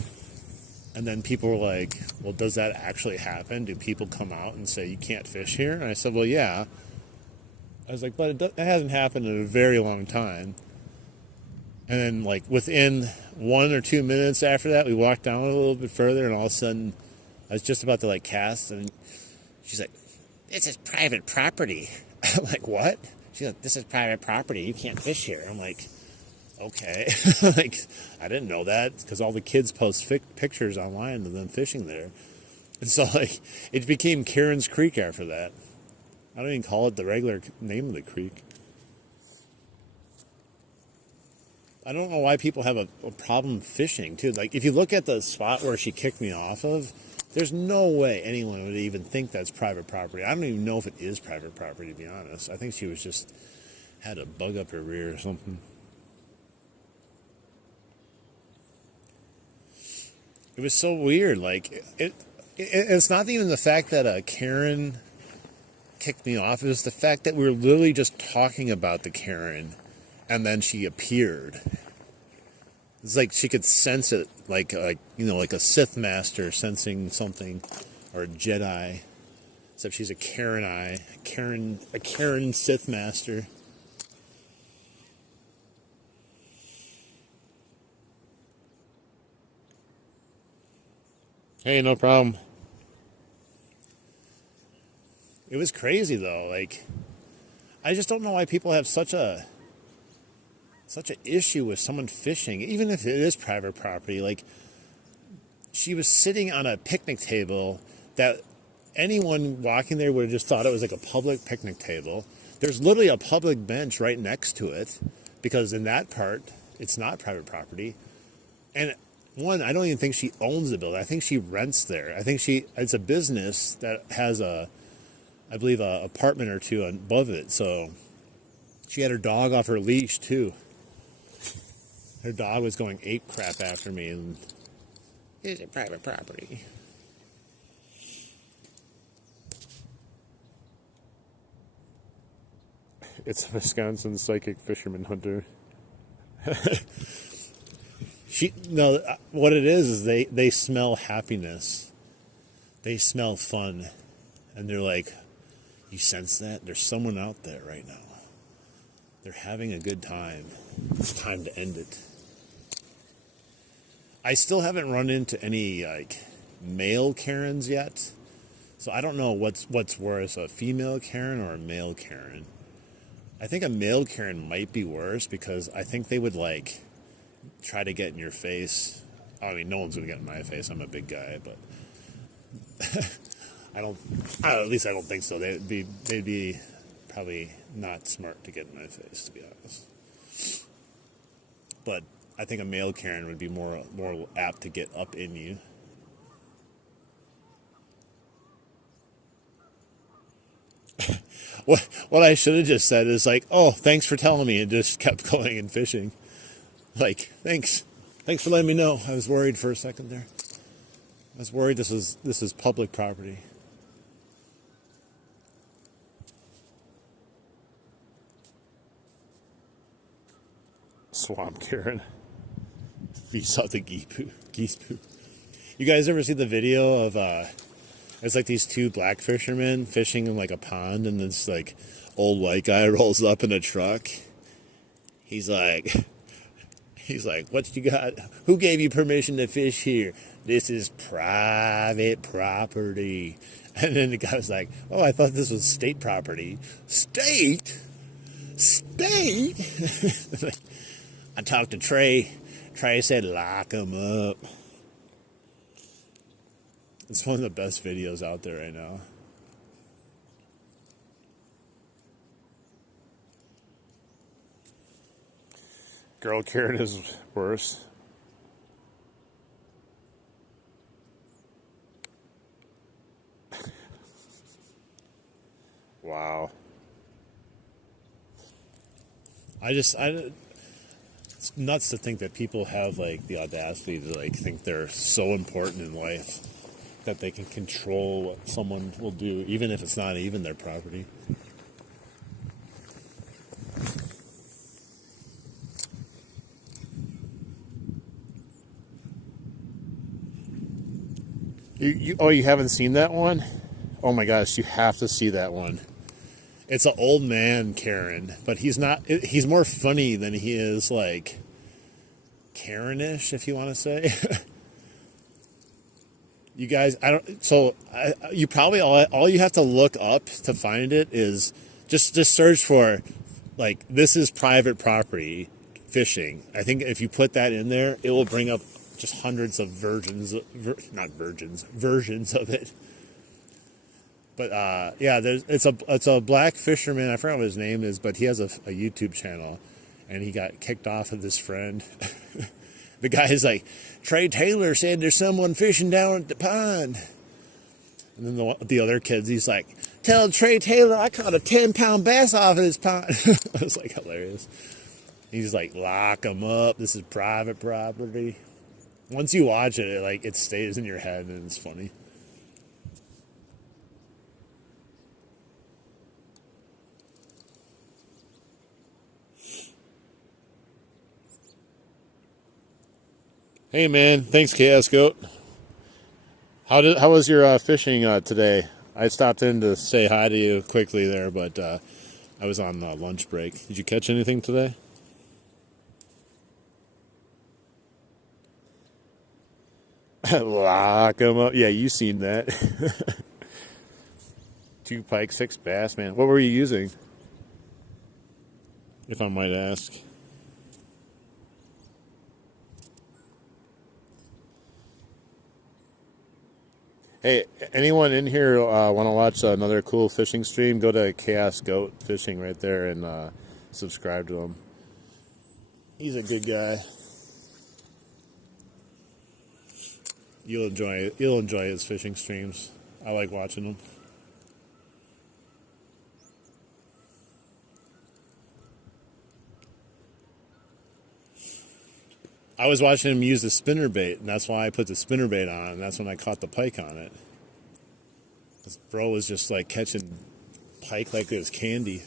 And then people were like, well, does that actually happen? Do people come out and say, you can't fish here? And I said, well, yeah. I was like, but it hasn't happened in a very long time. And then, like, within 1 or 2 minutes after that, we walked down a little bit further, and all of a sudden, I was just about to, like, cast, and she's like, this is private property. I'm like, what? She's like, this is private property. You can't fish here. I'm like, okay. Like, I didn't know that because all the kids post pictures online of them fishing there. And so, like, it became Karen's Creek after that. I don't even call it the regular name of the creek. I don't know why people have a problem fishing, too. Like, if you look at the spot where she kicked me off of, there's no way anyone would even think that's private property. I don't even know if it is private property, to be honest. I think she was just had a bug up her rear or something. It was so weird. Like, it's not even the fact that Karen kicked me off. It was the fact that we were literally just talking about the Karen, and then she appeared. It's like she could sense it, like you know, like a Sith master sensing something, or a Jedi. Except she's a Karen Sith master. Hey, no problem. It was crazy though. Like, I just don't know why people have such an issue with someone fishing, even if it is private property. Like, she was sitting on a picnic table that anyone walking there would have just thought it was like a public picnic table. There's literally a public bench right next to it because in that part, it's not private property. And one, I don't even think she owns the building. I think she rents there. I think it's a business that has I believe, a apartment or two above it. So she had her dog off her leash too. Her dog was going ape crap after me, and it's a private property. It's a Wisconsin psychic fisherman hunter. No, what it is they smell happiness. They smell fun. And they're like, you sense that? There's someone out there right now. They're having a good time. It's time to end it. I still haven't run into any like male Karens yet. So I don't know what's worse, a female Karen or a male Karen. I think a male Karen might be worse because I think they would like try to get in your face. I mean, no one's gonna get in my face. I'm a big guy, but at least I don't think so. They'd be probably not smart to get in my face, to be honest. But I think a male Karen would be more apt to get up in you. What I should have just said is like, oh, thanks for telling me, and just kept going and fishing. Like, thanks for letting me know. I was worried for a second there. I was worried this is public property. Swamp Karen. Feast out the geese poo. You guys ever see the video of it's like these two black fishermen fishing in like a pond, and this like old white guy rolls up in a truck. He's like, what you got? Who gave you permission to fish here? This is private property. And then the guy's like, oh, I thought this was state property. State? I talked to Trey. Trey said, lock him up. It's one of the best videos out there right now. Girl Karen is worse. Wow. It's nuts to think that people have like the audacity to like think they're so important in life that they can control what someone will do, even if it's not even their property. You haven't seen that one? Oh my gosh, you have to see that one. It's an old man Karen, but he's more funny than he is like Karen-ish, if you want to say. You guys, you probably all you have to look up to find it is just search for like, this is private property fishing. I think if you put that in there, it will bring up just hundreds of versions of it. But yeah, it's a black fisherman. I forgot what his name is, but he has a YouTube channel, and he got kicked off of his friend. The guy is like, Trey Taylor said there's someone fishing down at the pond. And then the other kids, he's like, tell Trey Taylor I caught a 10-pound bass off of his pond. It was like hilarious. He's like, lock him up. This is private property. Once you watch it, it stays in your head, and it's funny. Hey man, thanks Chaos Goat. How was your fishing today? I stopped in to say hi to you quickly there, but I was on lunch break. Did you catch anything today? Lock 'em up. Yeah, you seen that. 2 pike, 6 bass, man. What were you using, if I might ask? Hey, anyone in here want to watch another cool fishing stream? Go to Chaos Goat Fishing right there and subscribe to him. He's a good guy. You'll enjoy his fishing streams. I like watching them. I was watching him use the spinnerbait, and that's why I put the spinnerbait on, and that's when I caught the pike on it. This bro was just like catching pike like it was candy.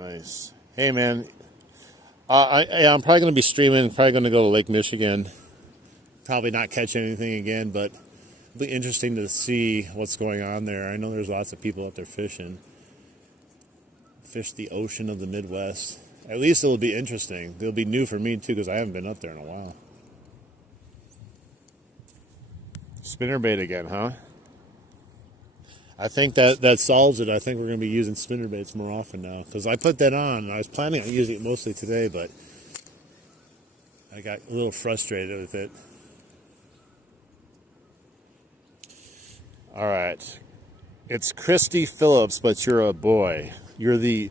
Nice. Hey, man. I'm probably going to be streaming. Probably going to go to Lake Michigan. Probably not catch anything again, but it'll be interesting to see what's going on there. I know there's lots of people out there fishing. Fish the ocean of the Midwest. At least it'll be interesting. It'll be new for me, too, because I haven't been up there in a while. Spinnerbait again, huh? I think that solves it. I think we're going to be using spinnerbaits more often now. Because I put that on, and I was planning on using it mostly today, but I got a little frustrated with it. All right. It's Christy Phillips, but you're a boy. You're the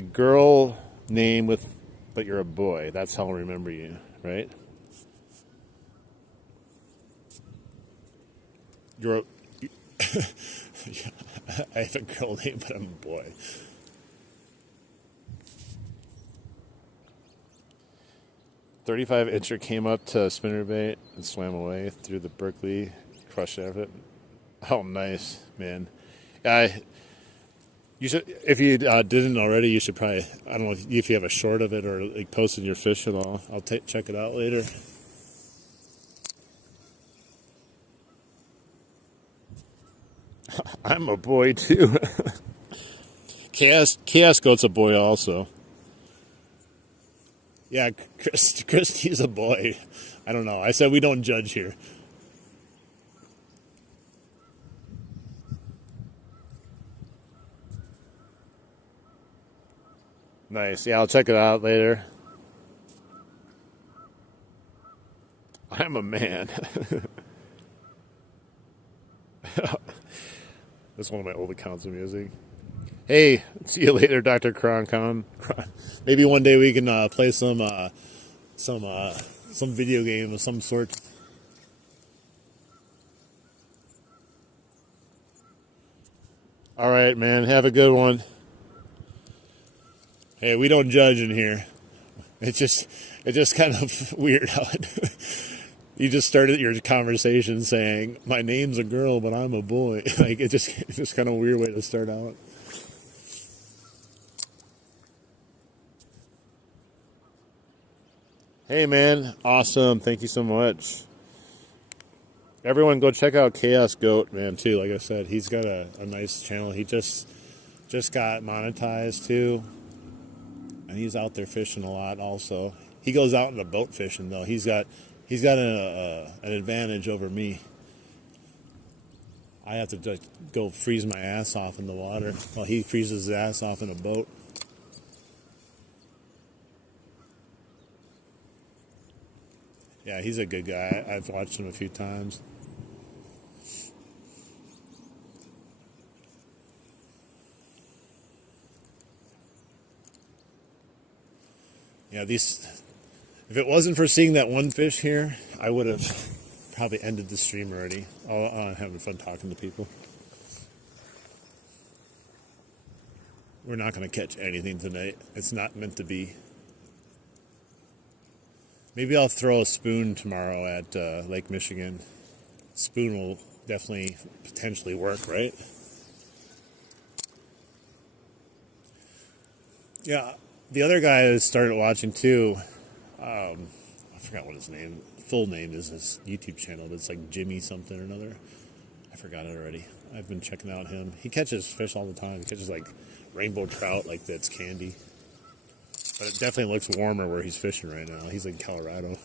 girl name but you're a boy. That's how I'll remember you, right? You're a... I have a girl name, but I'm a boy. .35-incher came up to spinnerbait and swam away through the Berkeley, crushed it. Oh, nice, man. You should, if you didn't already, you should probably, I don't know if you have a short of it or like posted your fish at all. I'll check it out later. I'm a boy too. Chaos Goat's a boy also. Yeah, Christy's a boy. I don't know. I said we don't judge here. Nice. Yeah, I'll check it out later. I'm a man. That's one of my old accounts of music. Hey, see you later, Dr. Croncon. Maybe one day we can play some video game of some sort. All right, man. Have a good one. Hey, we don't judge in here. It's just kind of weird how you just started your conversation saying, "My name's a girl, but I'm a boy." Like it's just kind of a weird way to start out. Hey, man, awesome! Thank you so much. Everyone, go check out Chaos Goat, man. Too, like I said, he's got a nice channel. He just got monetized too. And he's out there fishing a lot also. He goes out in the boat fishing though. He's got an advantage over me. I have to just go freeze my ass off in the water while he freezes his ass off in a boat. Yeah, he's a good guy. I've watched him a few times. Yeah, if it wasn't for seeing that one fish here, I would have probably ended the stream already. I'm having fun talking to people. We're not going to catch anything tonight. It's not meant to be. Maybe I'll throw a spoon tomorrow at Lake Michigan. Spoon will definitely potentially work, right? Yeah. The other guy I started watching too, I forgot what his full name is, his YouTube channel, but it's like Jimmy something or another. I forgot it already. I've been checking out him. He catches fish all the time. He catches like rainbow trout like that's candy. But it definitely looks warmer where he's fishing right now. He's in Colorado.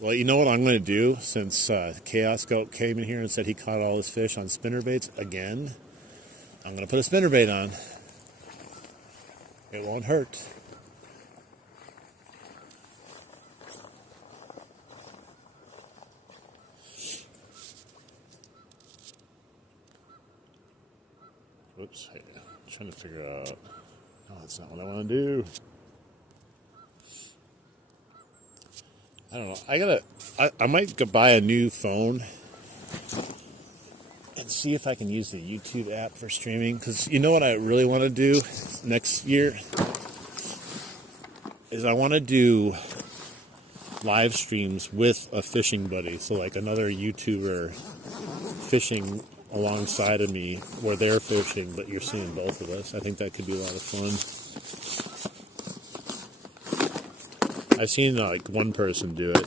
Well, you know what I'm going to do since Chaos Goat came in here and said he caught all his fish on spinnerbaits again? I'm going to put a spinnerbait on. It won't hurt. Whoops. Hey, I'm trying to figure out. No, that's not what I want to do. I don't know. I might go buy a new phone and see if I can use the YouTube app for streaming. Because you know what I really want to do next year? Is I want to do live streams with a fishing buddy. So like another YouTuber fishing alongside of me where they're fishing, but you're seeing both of us. I think that could be a lot of fun. I've seen like one person do it,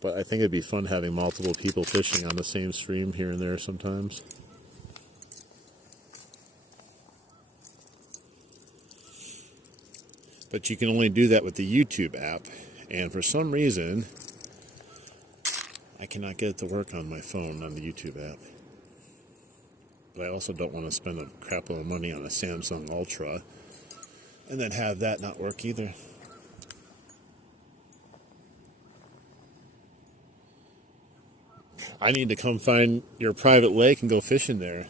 but I think it'd be fun having multiple people fishing on the same stream here and there sometimes. But you can only do that with the YouTube app, and for some reason I cannot get it to work on my phone on the YouTube app. But I also don't want to spend a crap load of money on a Samsung Ultra and then have that not work either. I need to come find your private lake and go fishing there.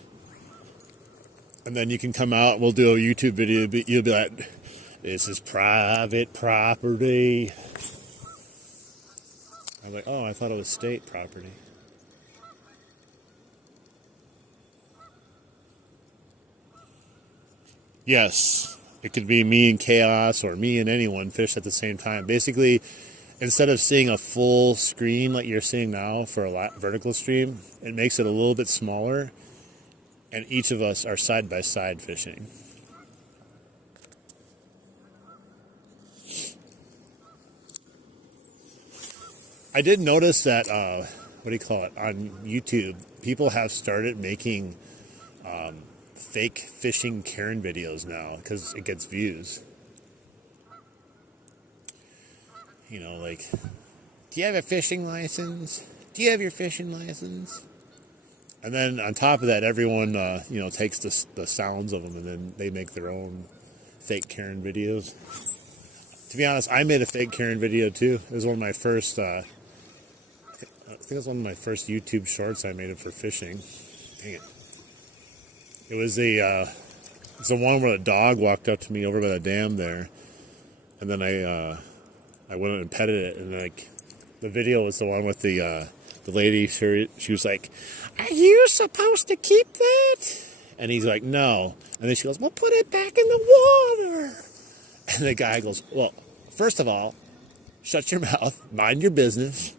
And then you can come out and we'll do a YouTube video. You'll be like, this is private property. I'm like, oh, I thought it was state property. Yes, it could be me and Chaos or me and anyone fish at the same time. Basically, instead of seeing a full screen like you're seeing now for a vertical stream, it makes it a little bit smaller, and each of us are side by side fishing. I did notice that, what do you call it, on YouTube, people have started making fake fishing Karen videos now because it gets views. You know, like, do you have a fishing license? Do you have your fishing license? And then on top of that, everyone, takes the sounds of them and then they make their own fake Karen videos. To be honest, I made a fake Karen video too. It was one of my first, I think it was one of my first YouTube shorts I made it for fishing. Dang it. It was it's the one where a dog walked up to me over by the dam there. And then I went and petted it, and like the video was the one with the lady. She was like, "Are you supposed to keep that?" And he's like, "No." And then she goes, "Well, put it back in the water." And the guy goes, "Well, first of all, shut your mouth, mind your business."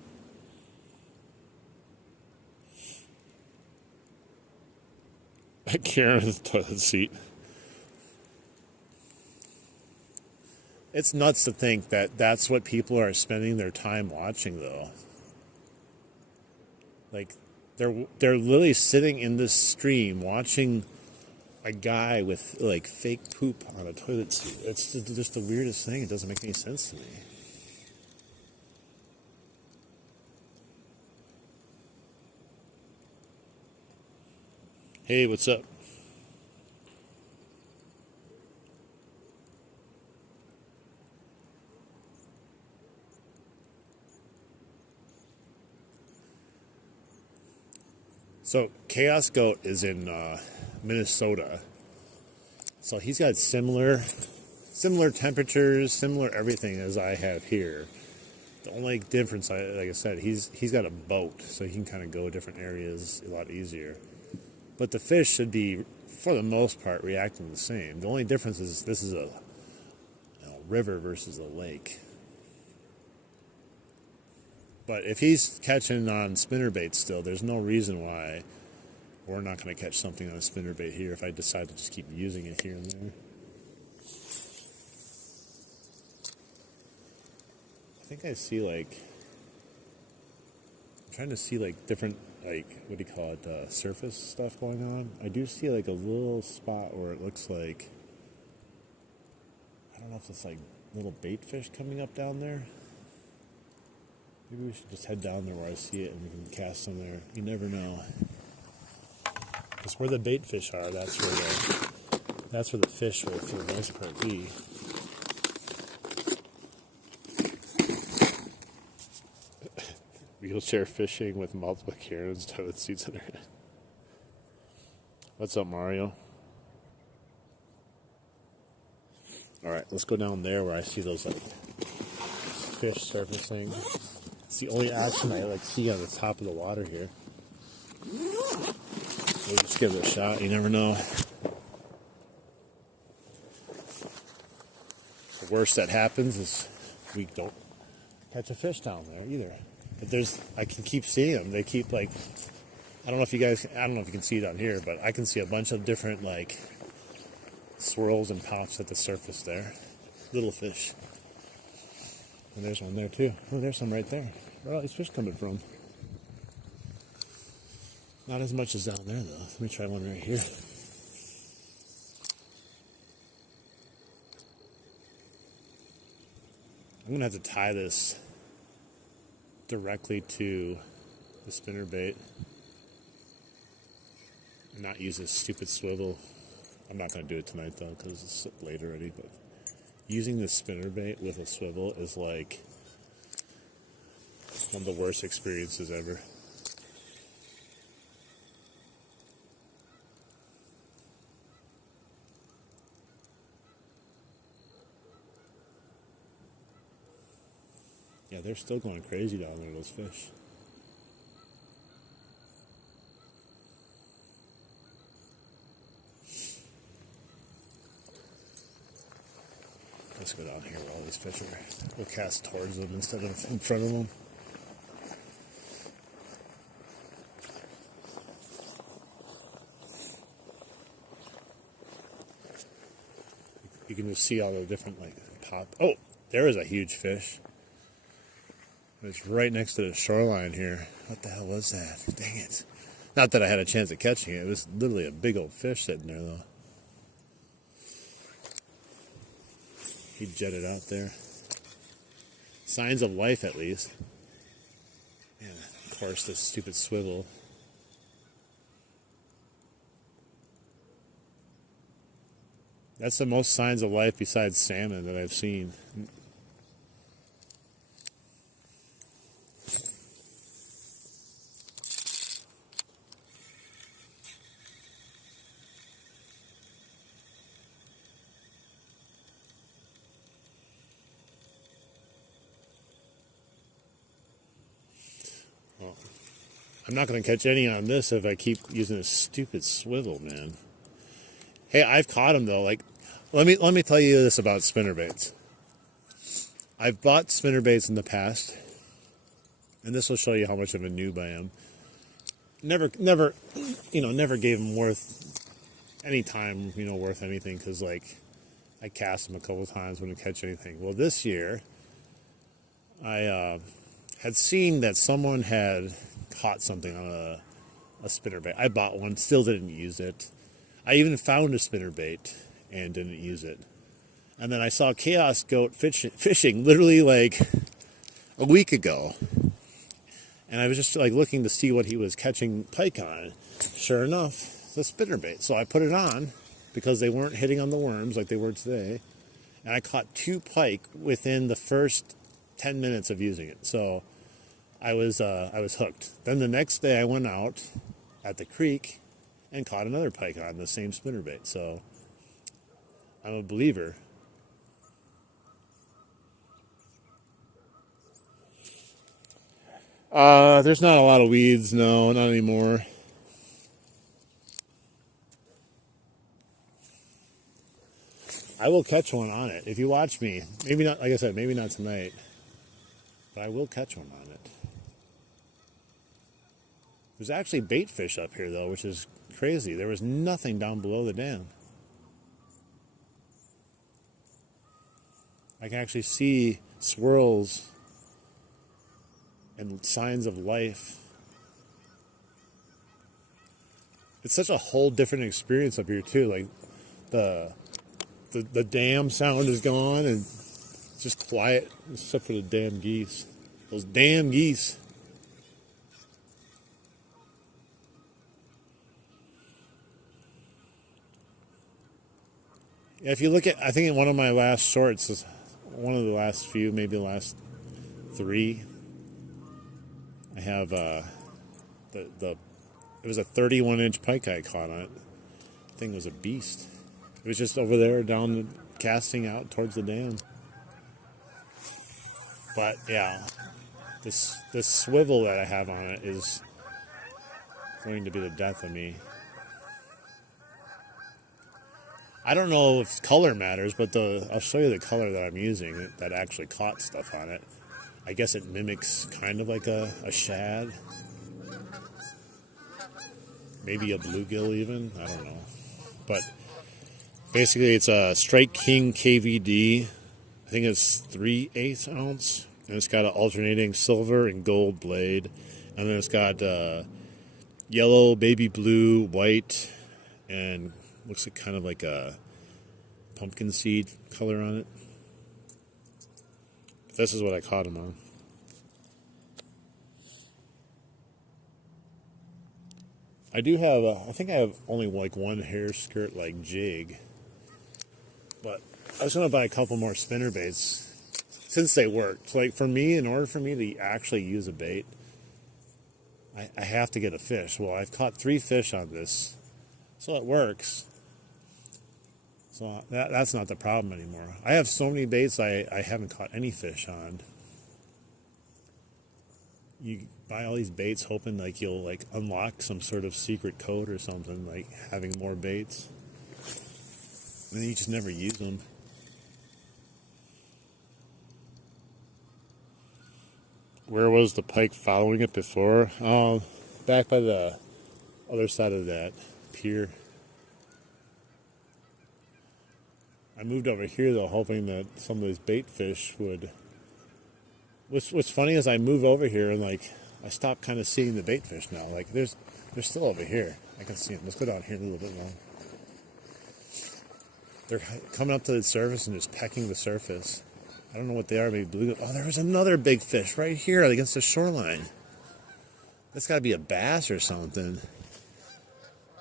Karen's toilet seat. It's nuts to think that that's what people are spending their time watching, though. Like, they're literally sitting in this stream watching a guy with, like, fake poop on a toilet seat. It's just the weirdest thing. It doesn't make any sense to me. Hey, what's up? So Chaos Goat is in Minnesota. So he's got similar temperatures, similar everything as I have here. The only difference, like I said, he's got a boat, so he can kind of go different areas a lot easier. But the fish should be, for the most part, reacting the same. The only difference is this is a river versus a lake. But if he's catching on spinnerbait still, there's no reason why we're not going to catch something on a spinnerbait here if I decide to just keep using it here and there. I think I see, like, I'm trying to see, like, different, like, what do you call it, surface stuff going on. I do see, like, a little spot where it looks like, I don't know if it's, like, little bait fish coming up down there. Maybe we should just head down there where I see it and we can cast some there. You never know. Because where the bait fish are, that's where the fish will, for the most part, be. Wheelchair fishing with multiple Karens, toilet seats in their head. What's up, Mario? Alright, let's go down there where I see those, like, fish surfacing. It's the only action I, like, see on the top of the water here. We'll just give it a shot, you never know. The worst that happens is we don't catch a fish down there either. But I can keep seeing them. They keep like, I don't know if you can see it on here, but I can see a bunch of different like swirls and pops at the surface there. Little fish. And there's one there too. Oh, there's some right there. Where are all these fish coming from? Not as much as down there though. Let me try one right here. I'm gonna have to tie this directly to the spinnerbait and not use this stupid swivel. I'm not gonna do it tonight though because it's late already, but using the spinnerbait with a swivel is like one of the worst experiences ever. Yeah, they're still going crazy down there, those fish. Let's go down here where all these fish are. We'll cast towards them instead of in front of them. You can just see all the different like pop. Oh, there is a huge fish. It's right next to the shoreline here. What the hell was that? Dang it. Not that I had a chance at catching it. It was literally a big old fish sitting there, though. He jetted out there. Signs of life, at least. And, of course, this stupid swivel. That's the most signs of life besides salmon that I've seen. Well, I'm not going to catch any on this if I keep using this stupid swivel, man. Hey, I've caught them though. Like, let me tell you this about spinnerbaits. I've bought spinnerbaits in the past, and this will show you how much of a noob I am. Never gave them worth any time, worth anything, because like I cast them a couple times, wouldn't catch anything. Well, this year I had seen that someone had caught something on a spinnerbait. I bought one, still didn't use it. I even found a spinnerbait and didn't use it. And then I saw Chaos Goat fishing literally like a week ago. And I was just like looking to see what he was catching pike on. Sure enough, the spinnerbait. So I put it on because they weren't hitting on the worms like they were today. And I caught 2 pike within the first 10 minutes of using it. So I was hooked. Then the next day I went out at the creek and caught another pike on the same spinnerbait. So I'm a believer. There's not a lot of weeds, no, not anymore. I will catch one on it. If you watch me, maybe not, like I said, maybe not tonight, but I will catch one on it. There's actually bait fish up here, though, which is crazy. There was nothing down below the dam. I can actually see swirls and signs of life. It's such a whole different experience up here, too. Like, the dam sound is gone, and it's just quiet, except for the damn geese. Those damn geese. Yeah, if you look at, I think in one of my last shorts, one of the last few, maybe the last 3, I have it was a 31-inch pike I caught on it. The thing was a beast. It was just over there down casting out towards the dam. But yeah, this swivel that I have on it is going to be the death of me. I don't know if color matters, but I'll show you the color that I'm using that actually caught stuff on it. I guess it mimics kind of like a shad. Maybe a bluegill even. I don't know. But basically it's a Strike King KVD. I think it's 3/8 ounce. And it's got an alternating silver and gold blade. And then it's got yellow, baby blue, white, and looks like kind of like a pumpkin seed color on it. This is what I caught him on. I do have, I think I have only like one hair skirt like jig. But I was going to buy a couple more spinner baits since they worked. Like for me, in order for me to actually use a bait, I have to get a fish. Well, I've caught 3 fish on this, so it works. So that's not the problem anymore. I have so many baits I haven't caught any fish on. You buy all these baits hoping like you'll like unlock some sort of secret code or something, like having more baits. And then you just never use them. Where was the pike following it before? Back by the other side of that pier. I moved over here though, hoping that some of those bait fish would. What's funny is I move over here and like I stop kind of seeing the bait fish now. Like they're still over here. I can see them. Let's go down here a little bit more. They're coming up to the surface and just pecking the surface. I don't know what they are. Maybe blue. Oh, there was another big fish right here against the shoreline. That's got to be a bass or something.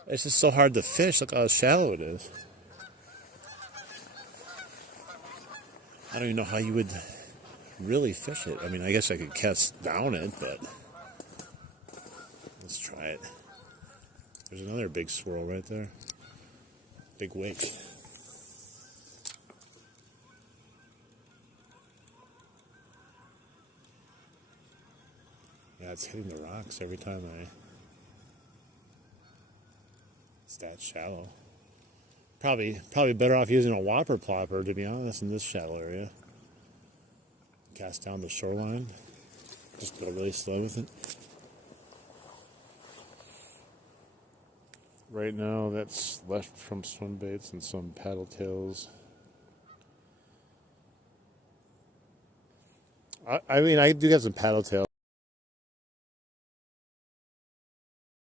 It's just so hard to fish. Look how shallow it is. I don't even know how you would really fish it. I mean, I guess I could cast down it, but let's try it. There's another big swirl right there. Big wake. Yeah, it's hitting the rocks every time it's that shallow. Probably better off using a whopper plopper, to be honest, in this shallow area. Cast down the shoreline. Just go really slow with it. Right now, that's left from swim baits and some paddle tails. I mean, I do have some paddle tails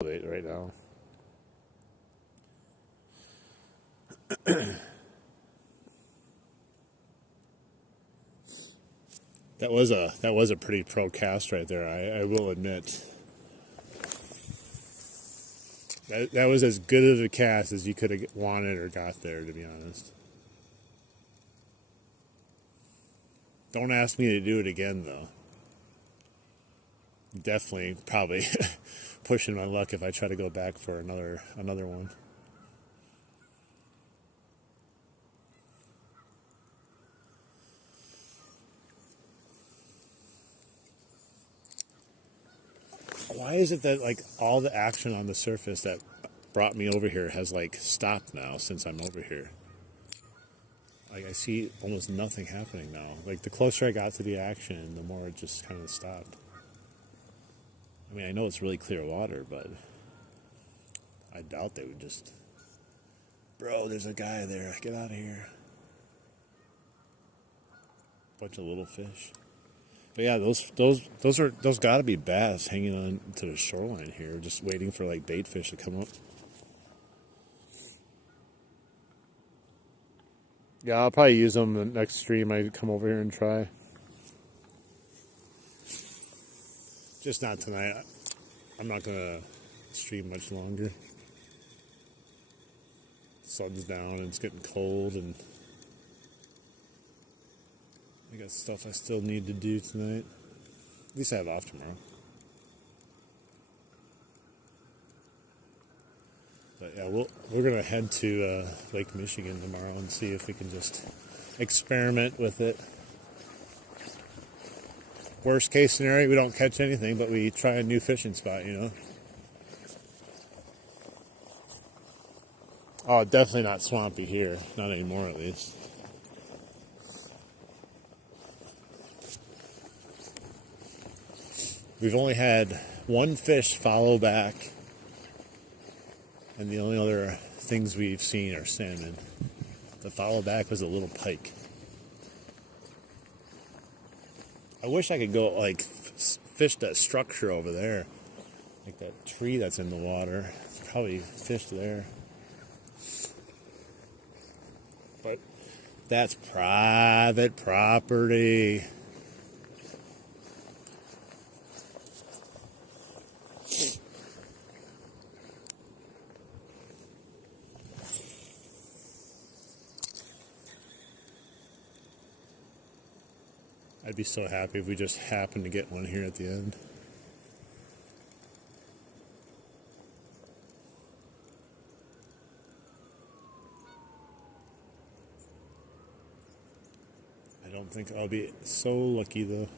right now. That was a pretty pro cast right there. I will admit. That was as good of a cast as you could have wanted or got there, to be honest. Don't ask me to do it again, though. Definitely, probably pushing my luck if I try to go back for another one. Why is it that like all the action on the surface that brought me over here has like stopped now since I'm over here? Like I see almost nothing happening now. Like the closer I got to the action, the more it just kind of stopped. I mean, I know it's really clear water, but I doubt they would just. Bro, there's a guy there. Get out of here. Bunch of little fish. But yeah, those gotta be bass hanging on to the shoreline here, just waiting for like bait fish to come up. Yeah, I'll probably use them the next stream I come over here and try. Just not tonight. I'm not gonna stream much longer. Sun's down and it's getting cold, and I got stuff I still need to do tonight. At least I have off tomorrow. But yeah, we're gonna head to Lake Michigan tomorrow and see if we can just experiment with it. Worst case scenario, we don't catch anything, but we try a new fishing spot, you know. Oh, definitely not swampy here. Not anymore, at least. We've only had one fish follow back, and the only other things we've seen are salmon. The follow back was a little pike. I wish I could go like fish that structure over there, like that tree that's in the water. There's probably fish there, but that's private property. I'd be so happy if we just happened to get one here at the end. I don't think I'll be so lucky though.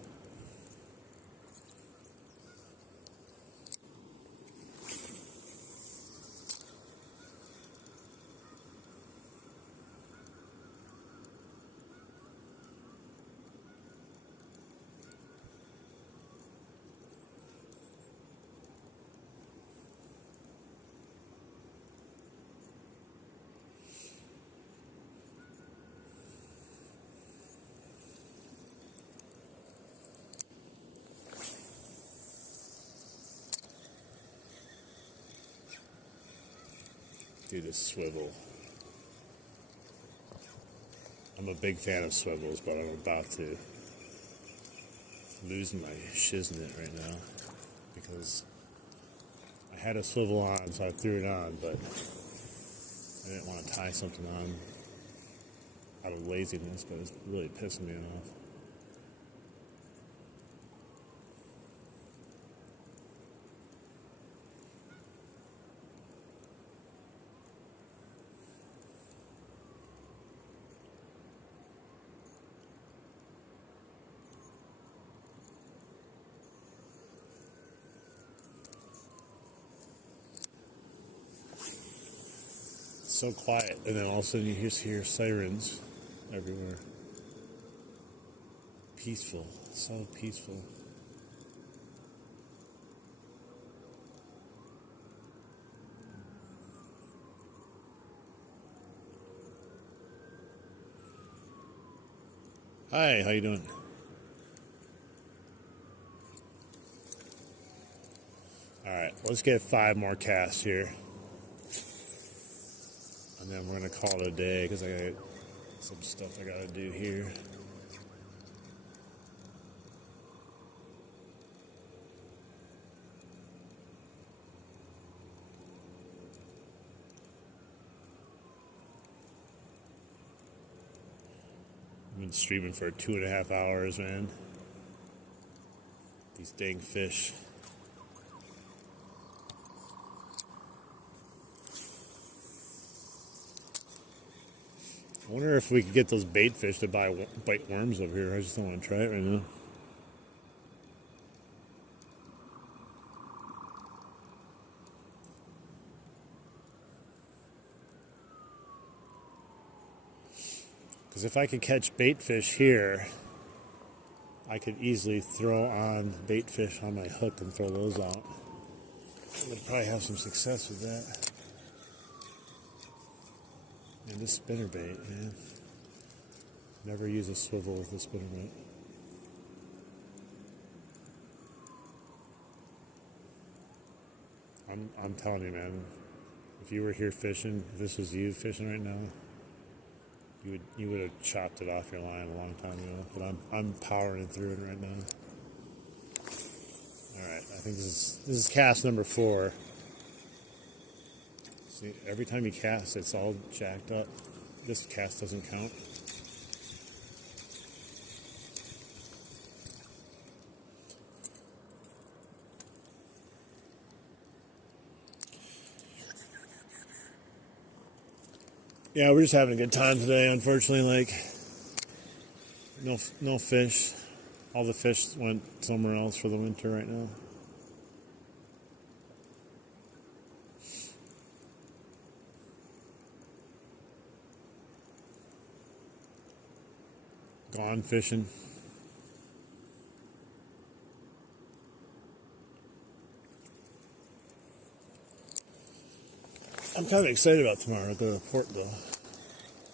Do this swivel. I'm a big fan of swivels, but I'm about to lose my shiznit right now because I had a swivel on, so I threw it on, but I didn't want to tie something on out of laziness, but it's really pissing me off. So quiet, and then all of a sudden you just hear sirens everywhere. Peaceful, so peaceful. Hi, how you doing? All right, let's get 5 more casts here. And then we're going to call it a day because I got some stuff I got to do here. I've been streaming for 2.5 hours, man. These dang fish. I wonder if we could get those bait fish to bite worms over here. I just don't want to try it right now. Because if I could catch bait fish here, I could easily throw on bait fish on my hook and throw those out. I would probably have some success with that. And this spinnerbait, man. Never use a swivel with a spinnerbait. I'm telling you, man. If you were here fishing, if this was you fishing right now, you would have chopped it off your line a long time ago. But I'm powering through it right now. All right, I think this is cast number 4. See, every time you cast, it's all jacked up. This cast doesn't count. Yeah, we're just having a good time today. Unfortunately, like no fish. All the fish went somewhere else for the winter right now. Gone fishing. I'm kind of excited about tomorrow. I'll go to Port though.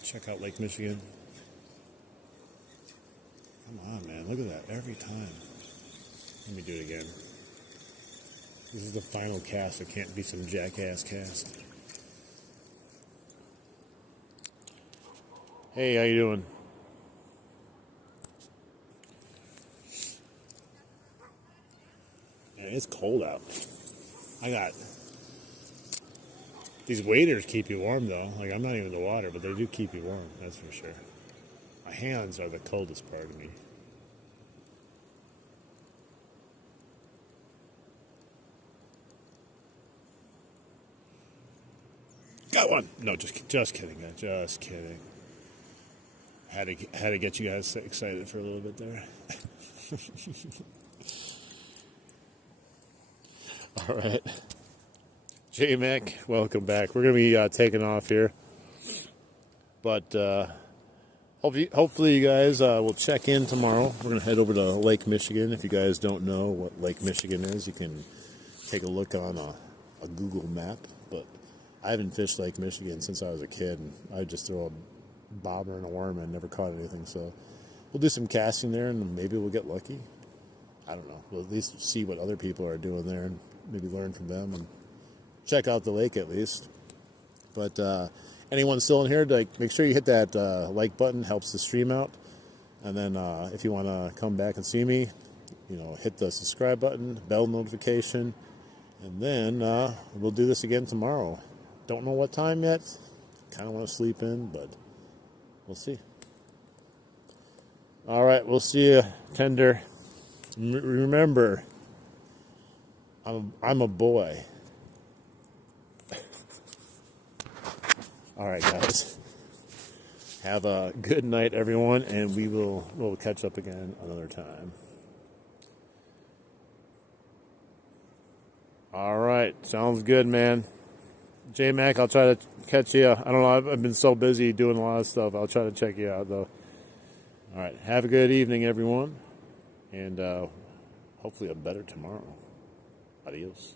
Check out Lake Michigan. Come on, man. Look at that. Every time. Let me do it again. This is the final cast. It can't be some jackass cast. Hey, how you doing? Man, it's cold out. I got... These waders keep you warm, though. Like, I'm not even in the water, but they do keep you warm. That's for sure. My hands are the coldest part of me. Got one. No, just kidding. Just kidding. Had to get you guys excited for a little bit there. All right. J-Mac, welcome back. We're going to be taking off here. But hopefully you guys will check in tomorrow. We're going to head over to Lake Michigan. If you guys don't know what Lake Michigan is, you can take a look on a Google map. But I haven't fished Lake Michigan since I was a kid. And I just throw a bobber and a worm and never caught anything. So we'll do some casting there and maybe we'll get lucky. I don't know. We'll at least see what other people are doing there and maybe learn from them and check out the lake at least. But anyone still in here, make sure you hit that like button. Helps the stream out. And then if you want to come back and see me, hit the subscribe button, bell notification, and then we'll do this again tomorrow. Don't know what time yet. Kind of want to sleep in, but we'll see. All right, we'll see you, Tender. Remember, I'm a boy. All right, guys. Have a good night, everyone, and we'll catch up again another time. All right, sounds good, man. J-Mac, I'll try to catch you. I don't know, I've been so busy doing a lot of stuff. I'll try to check you out, though. All right, have a good evening, everyone, and hopefully a better tomorrow. Adios.